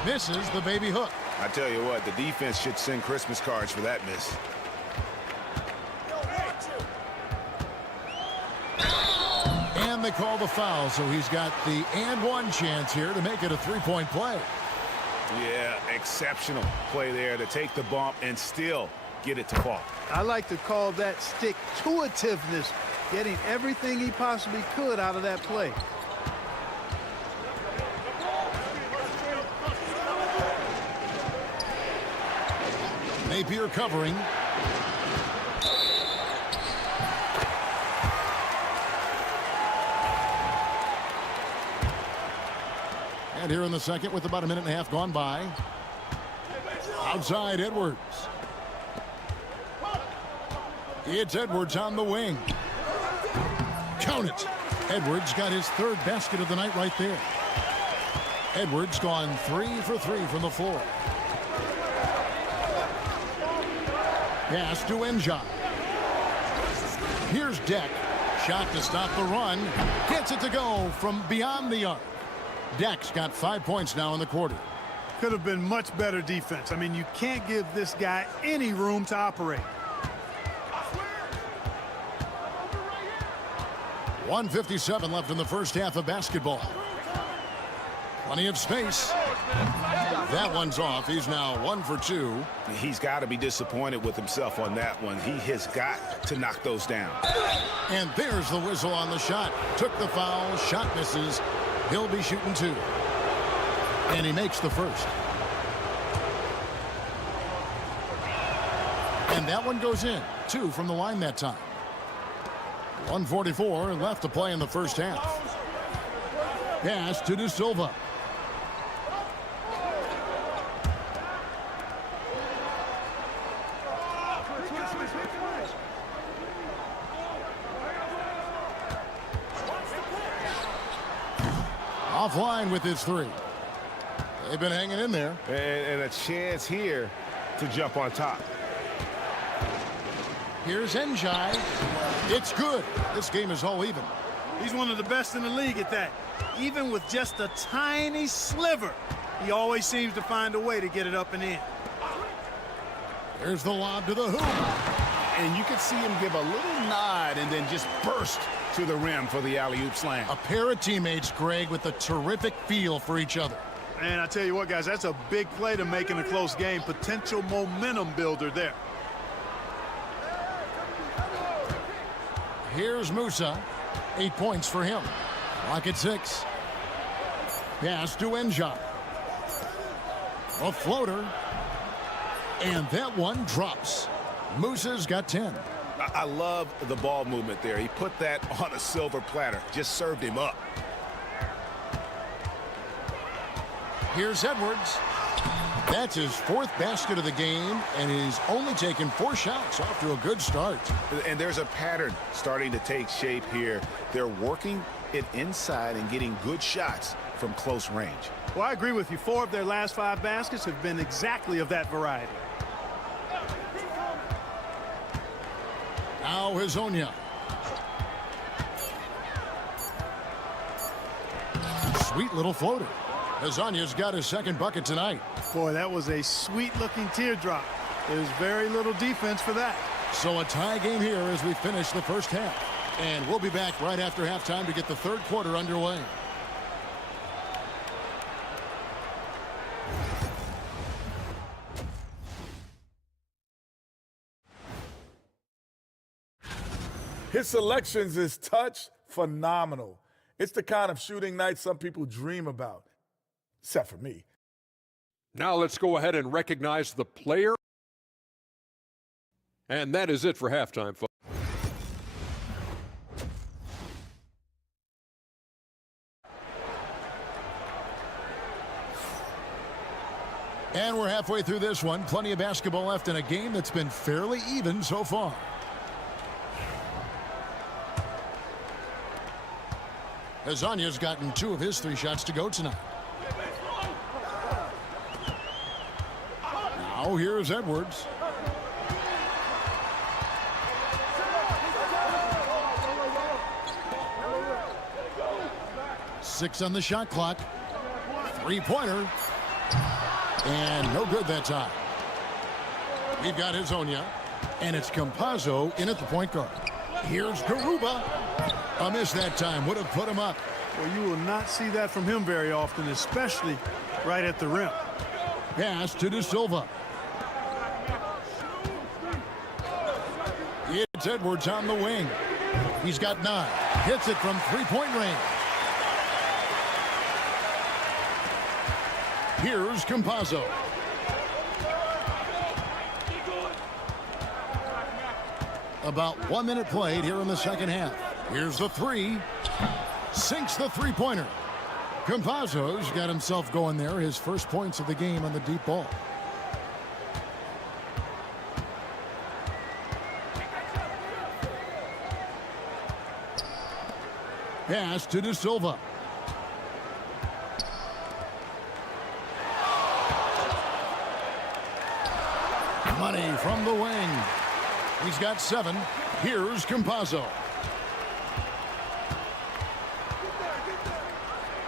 Misses the baby hook. I tell you what, the defense should send Christmas cards for that miss. And they call the foul, so he's got the and one chance here to make it a three-point play. Yeah, exceptional play there to take the bump and still get it to fall. I like to call that stick-to-itiveness, getting everything he possibly could out of that play. Napier covering. And here in the second with about a minute and a half gone by. Outside Edwards. It's Edwards on the wing. Count it. Edwards got his third basket of the night right there. Edwards gone 3 for 3 from the floor. Pass to Enjai. Here's Deck. Shot to stop the run. Gets it to go from beyond the arc. Deck's got 5 points now in the quarter. Could have been much better defense. I mean, you can't give this guy any room to operate. 1:57 left in the first half of basketball. Plenty of space. That one's off. He's now 1 for 2. He's got to be disappointed with himself on that one. He has got to knock those down. And there's the whistle on the shot. Took the foul. Shot misses. He'll be shooting 2. And he makes the first. And that one goes in. 2 from the line that time. 1:44 left to play in the first half. Pass to De Silva. Offline with his three. They've been hanging in there. And a chance here to jump on top. Here's Njai. It's good. This game is all even. He's one of the best in the league at that. Even with just a tiny sliver, he always seems to find a way to get it up and in. There's the lob to the hoop. And you can see him give a little nod and then just burst to the rim for the alley-oop slam. A pair of teammates, Greg, with a terrific feel for each other. And I tell you what, guys, that's a big play to make in a close game. Potential momentum builder there. Here's Musa. 8 points for him. Clock at 6. Pass to Njai. A floater. And that one drops. Musa's got 10. I love the ball movement there. He put that on a silver platter. Just served him up. Here's Edwards. That's his 4th basket of the game, and he's only taken 4 shots. Off to a good start. And there's a pattern starting to take shape here. They're working it inside and getting good shots from close range. Well, I agree with you. 4 of their last 5 baskets have been exactly of that variety. Now Hazonia. Sweet little floater. Hazonia's got his 2nd bucket tonight. Boy, that was a sweet-looking teardrop. There's very little defense for that. So a tie game here as we finish the first half. And we'll be back right after halftime to get the 3rd quarter underway. His selections is touch phenomenal. It's the kind of shooting night some people dream about, except for me. Now let's go ahead and recognize the player. And that is it for halftime, folks. And we're halfway through this one. Plenty of basketball left in a game that's been fairly even so far. Hazonia's gotten 2 of his 3 shots to go tonight. Now here's Edwards. Six on the shot clock. 3-pointer. And no good that time. We've got Hazonia. And it's Campazzo in at the point guard. Here's Garuba. A miss that time. Would have put him up. Well, you will not see that from him very often, especially right at the rim. Pass to De Silva. It's Edwards on the wing. He's got 9. Hits it from 3-point range. Here's Campazzo. About 1 minute played here in the second half. Here's the 3. Sinks the 3-pointer. Campazzo's got himself going there. His first points of the game on the deep ball. Pass to De Silva. Money from the wing. He's got 7. Here's Campazzo.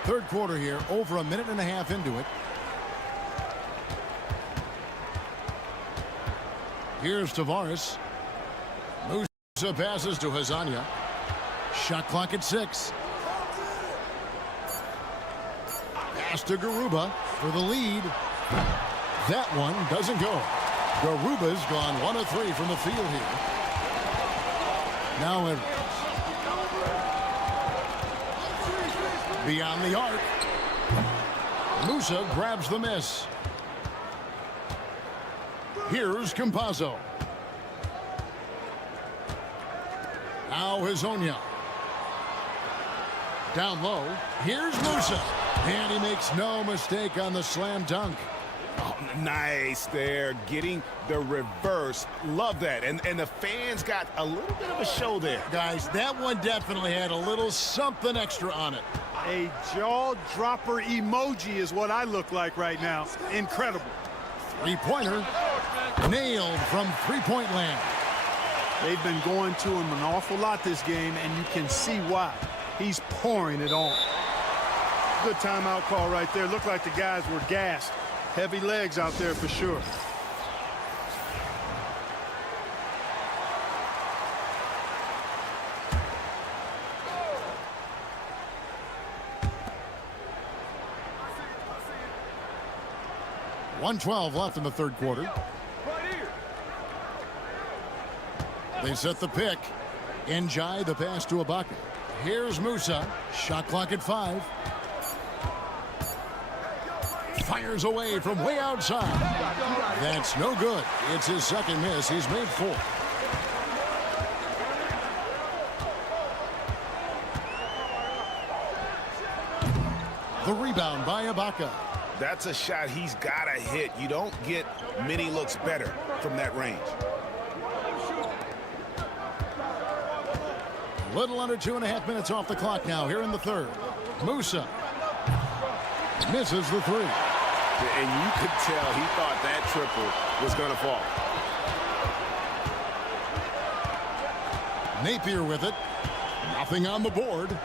3rd quarter here, over a minute and a half into it. Here's Tavares. Musa passes to Hazonia. Shot clock at 6. Pass to Garuba for the lead. That one doesn't go. Garuba's gone 1 of 3 from the field here. Now Edwards. Beyond the arc. Musa grabs the miss. Here's Campazzo. Now Hazonia. Down low. Here's Musa. And he makes no mistake on the slam dunk. Oh, Nice there, getting the reverse. Love that. And the fans got a little bit of a show there. Guys, that one definitely had a little something extra on it. A jaw-dropper emoji is what I look like right now. Incredible. Three-pointer nailed from three-point land. They've been going to him an awful lot this game, and you can see why. He's pouring it on. Good timeout call right there. Looked like the guys were gassed. Heavy legs out there for sure. .112 left in the third quarter. They set the pick. Njai, the pass to Ibaka. Here's Musa. Shot clock at 5. Fires away from way outside. That's no good. It's his second miss. He's made 4. The rebound by Ibaka. That's a shot he's got to hit. You don't get many looks better from that range. Little under 2.5 minutes off the clock now here in the third. Musa misses the 3. And you could tell he thought that triple was going to fall. Napier with it. Nothing on the board.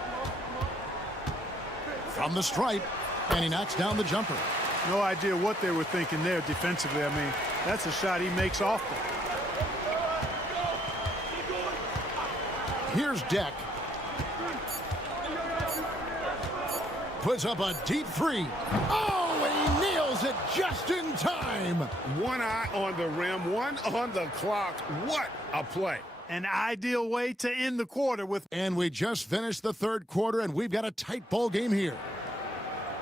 From the stripe. And he knocks down the jumper. No idea what they were thinking there defensively. I mean, that's a shot he makes often. Here's Deck. Puts up a deep 3. Oh, and he nails it just in time. One eye on the rim, one on the clock. What a play. An ideal way to end the quarter with. And we just finished the third quarter, and we've got a tight ball game here.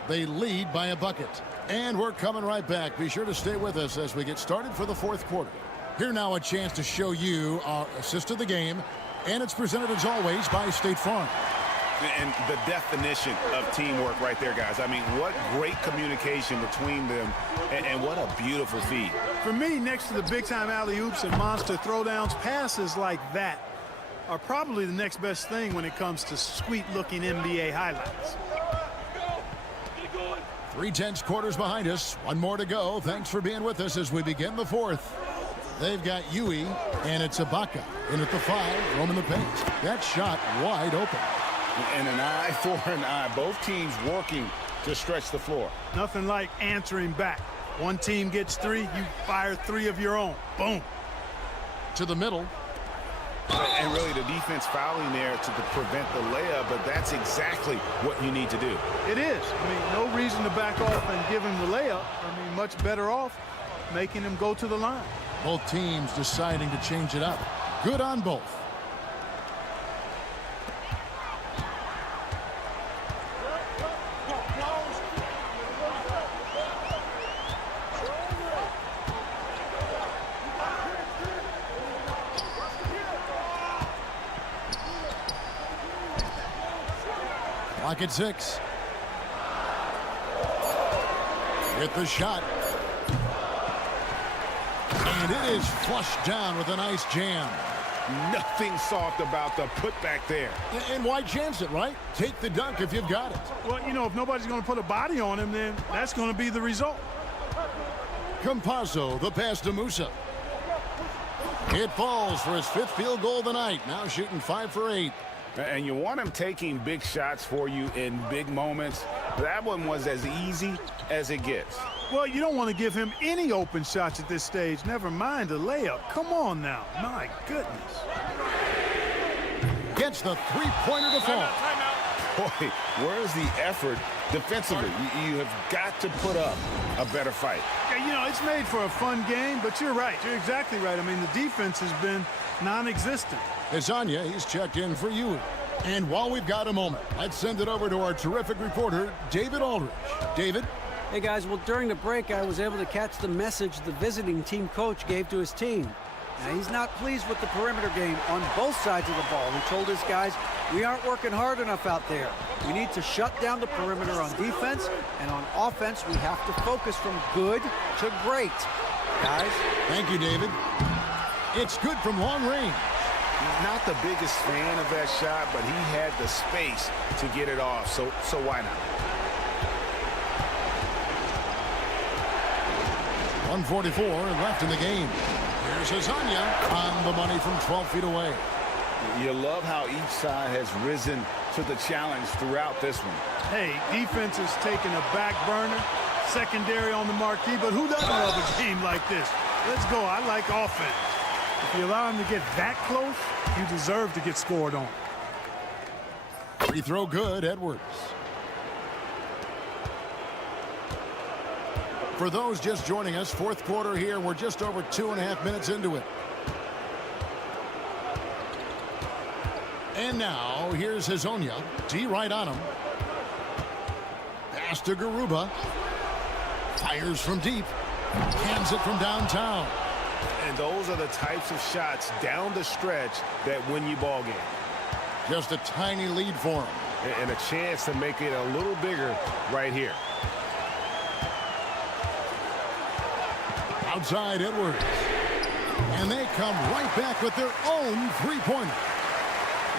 They lead by a bucket. And we're coming right back. Be sure to stay with us as we get started for the fourth quarter. Here now a chance to show you our assist of the game. And it's presented as always by State Farm. And the definition of teamwork right there, guys. I mean, what great communication between them, and what a beautiful feed. For me, next to the big-time alley-oops and monster throwdowns, passes like that are probably the next best thing when it comes to sweet-looking NBA highlights. 3/10 quarters behind us. One more to go. Thanks for being with us as we begin the fourth. They've got Yui, and it's Ibaka in at the 5, roaming the paint. That shot wide open. And an eye for an eye. Both teams working to stretch the floor. Nothing like answering back. One team gets 3, you fire 3 of your own. Boom. To the middle. And really the defense fouling there to prevent the layup, but that's exactly what you need to do. It is. I mean, no reason to back off and give him the layup. I mean, much better off making him go to the line. Both teams deciding to change it up. Good on both. Clock at 6. With the shot. And it is flushed down with a nice jam. Nothing soft about the putback there. And why chance it, right? Take the dunk if you've got it. Well, you know, if nobody's going to put a body on him, then that's going to be the result. Campazzo, the pass to Musa. It falls for his 5th field goal of the night. Now shooting 5 for 8. And you want him taking big shots for you in big moments. That one was as easy as it gets. Well, you don't want to give him any open shots at this stage. Never mind a layup. Come on now. My goodness. Gets the 3-pointer to fall. Boy, where's the effort defensively? You have got to put up a better fight. Yeah, you know, it's made for a fun game, but you're right. You're exactly right. I mean, the defense has been non-existent. Azania, he's checked in for you. And while we've got a moment, let's send it over to our terrific reporter, David Aldridge. David? Hey, guys, well, during the break, I was able to catch the message the visiting team coach gave to his team. Now, he's not pleased with the perimeter game on both sides of the ball. He told his guys, we aren't working hard enough out there. We need to shut down the perimeter on defense, and on offense, we have to focus from good to great. Guys? Thank you, David. It's good from long range. He's not the biggest fan of that shot, but he had the space to get it off, so why not? 1:44 left in the game. Here's Azania on the money from 12 feet away. You love how each side has risen to the challenge throughout this one. Hey, defense is taking a back burner, secondary on the marquee, but who doesn't love a game like this? Let's go. I like offense. If you allow him to get that close, you deserve to get scored on. Free throw good, Edwards. For those just joining us, fourth quarter here. We're just over 2.5 minutes into it. And now, here's Hazonia. D right on him. Pass to Garuba. Fires from deep. Cans it from downtown. And those are the types of shots down the stretch that win you ball game. Just a tiny lead for him. And a chance to make it a little bigger right here. Outside Edwards. And they come right back with their own three-pointer.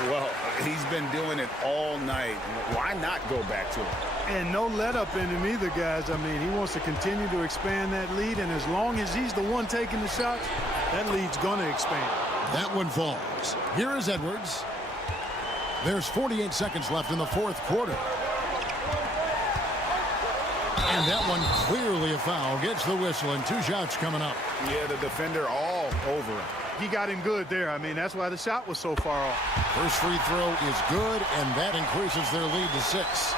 Well, he's been doing it all night. Why not go back to it? And no let-up in him either, guys. I mean, he wants to continue to expand that lead, and as long as he's the one taking the shots, that lead's going to expand. That one falls. Here is Edwards. There's 48 seconds left in the fourth quarter. And that one clearly a foul. Gets the whistle, and 2 shots coming up. Yeah, the defender all over him. He got him good there. I mean, that's why the shot was so far off. First free throw is good, and that increases their lead to 6.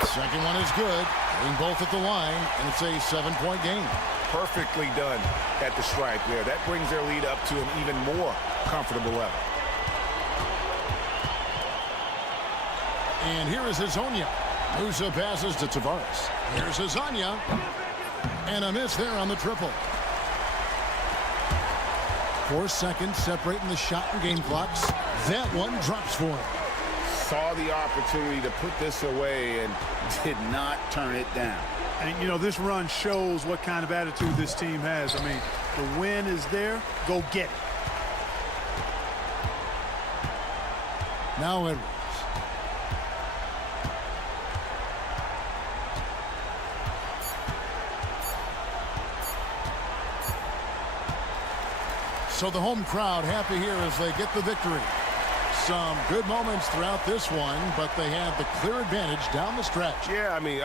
Second one is good. Hitting both at the line, and it's a 7-point game. Perfectly done at the strike there. That brings their lead up to an even more comfortable level. And here is Hazonia. Musa passes to Tavares. Here's Hazonia. And a miss there on the triple. 4 seconds separating the shot and game clocks. That one drops for him. Saw the opportunity to put this away and did not turn it down. And, you know, this run shows what kind of attitude this team has. I mean, the win is there. Go get it. Now Edwards. So the home crowd happy here as they get the victory. Some good moments throughout this one, but they have the clear advantage down the stretch. Yeah, I mean...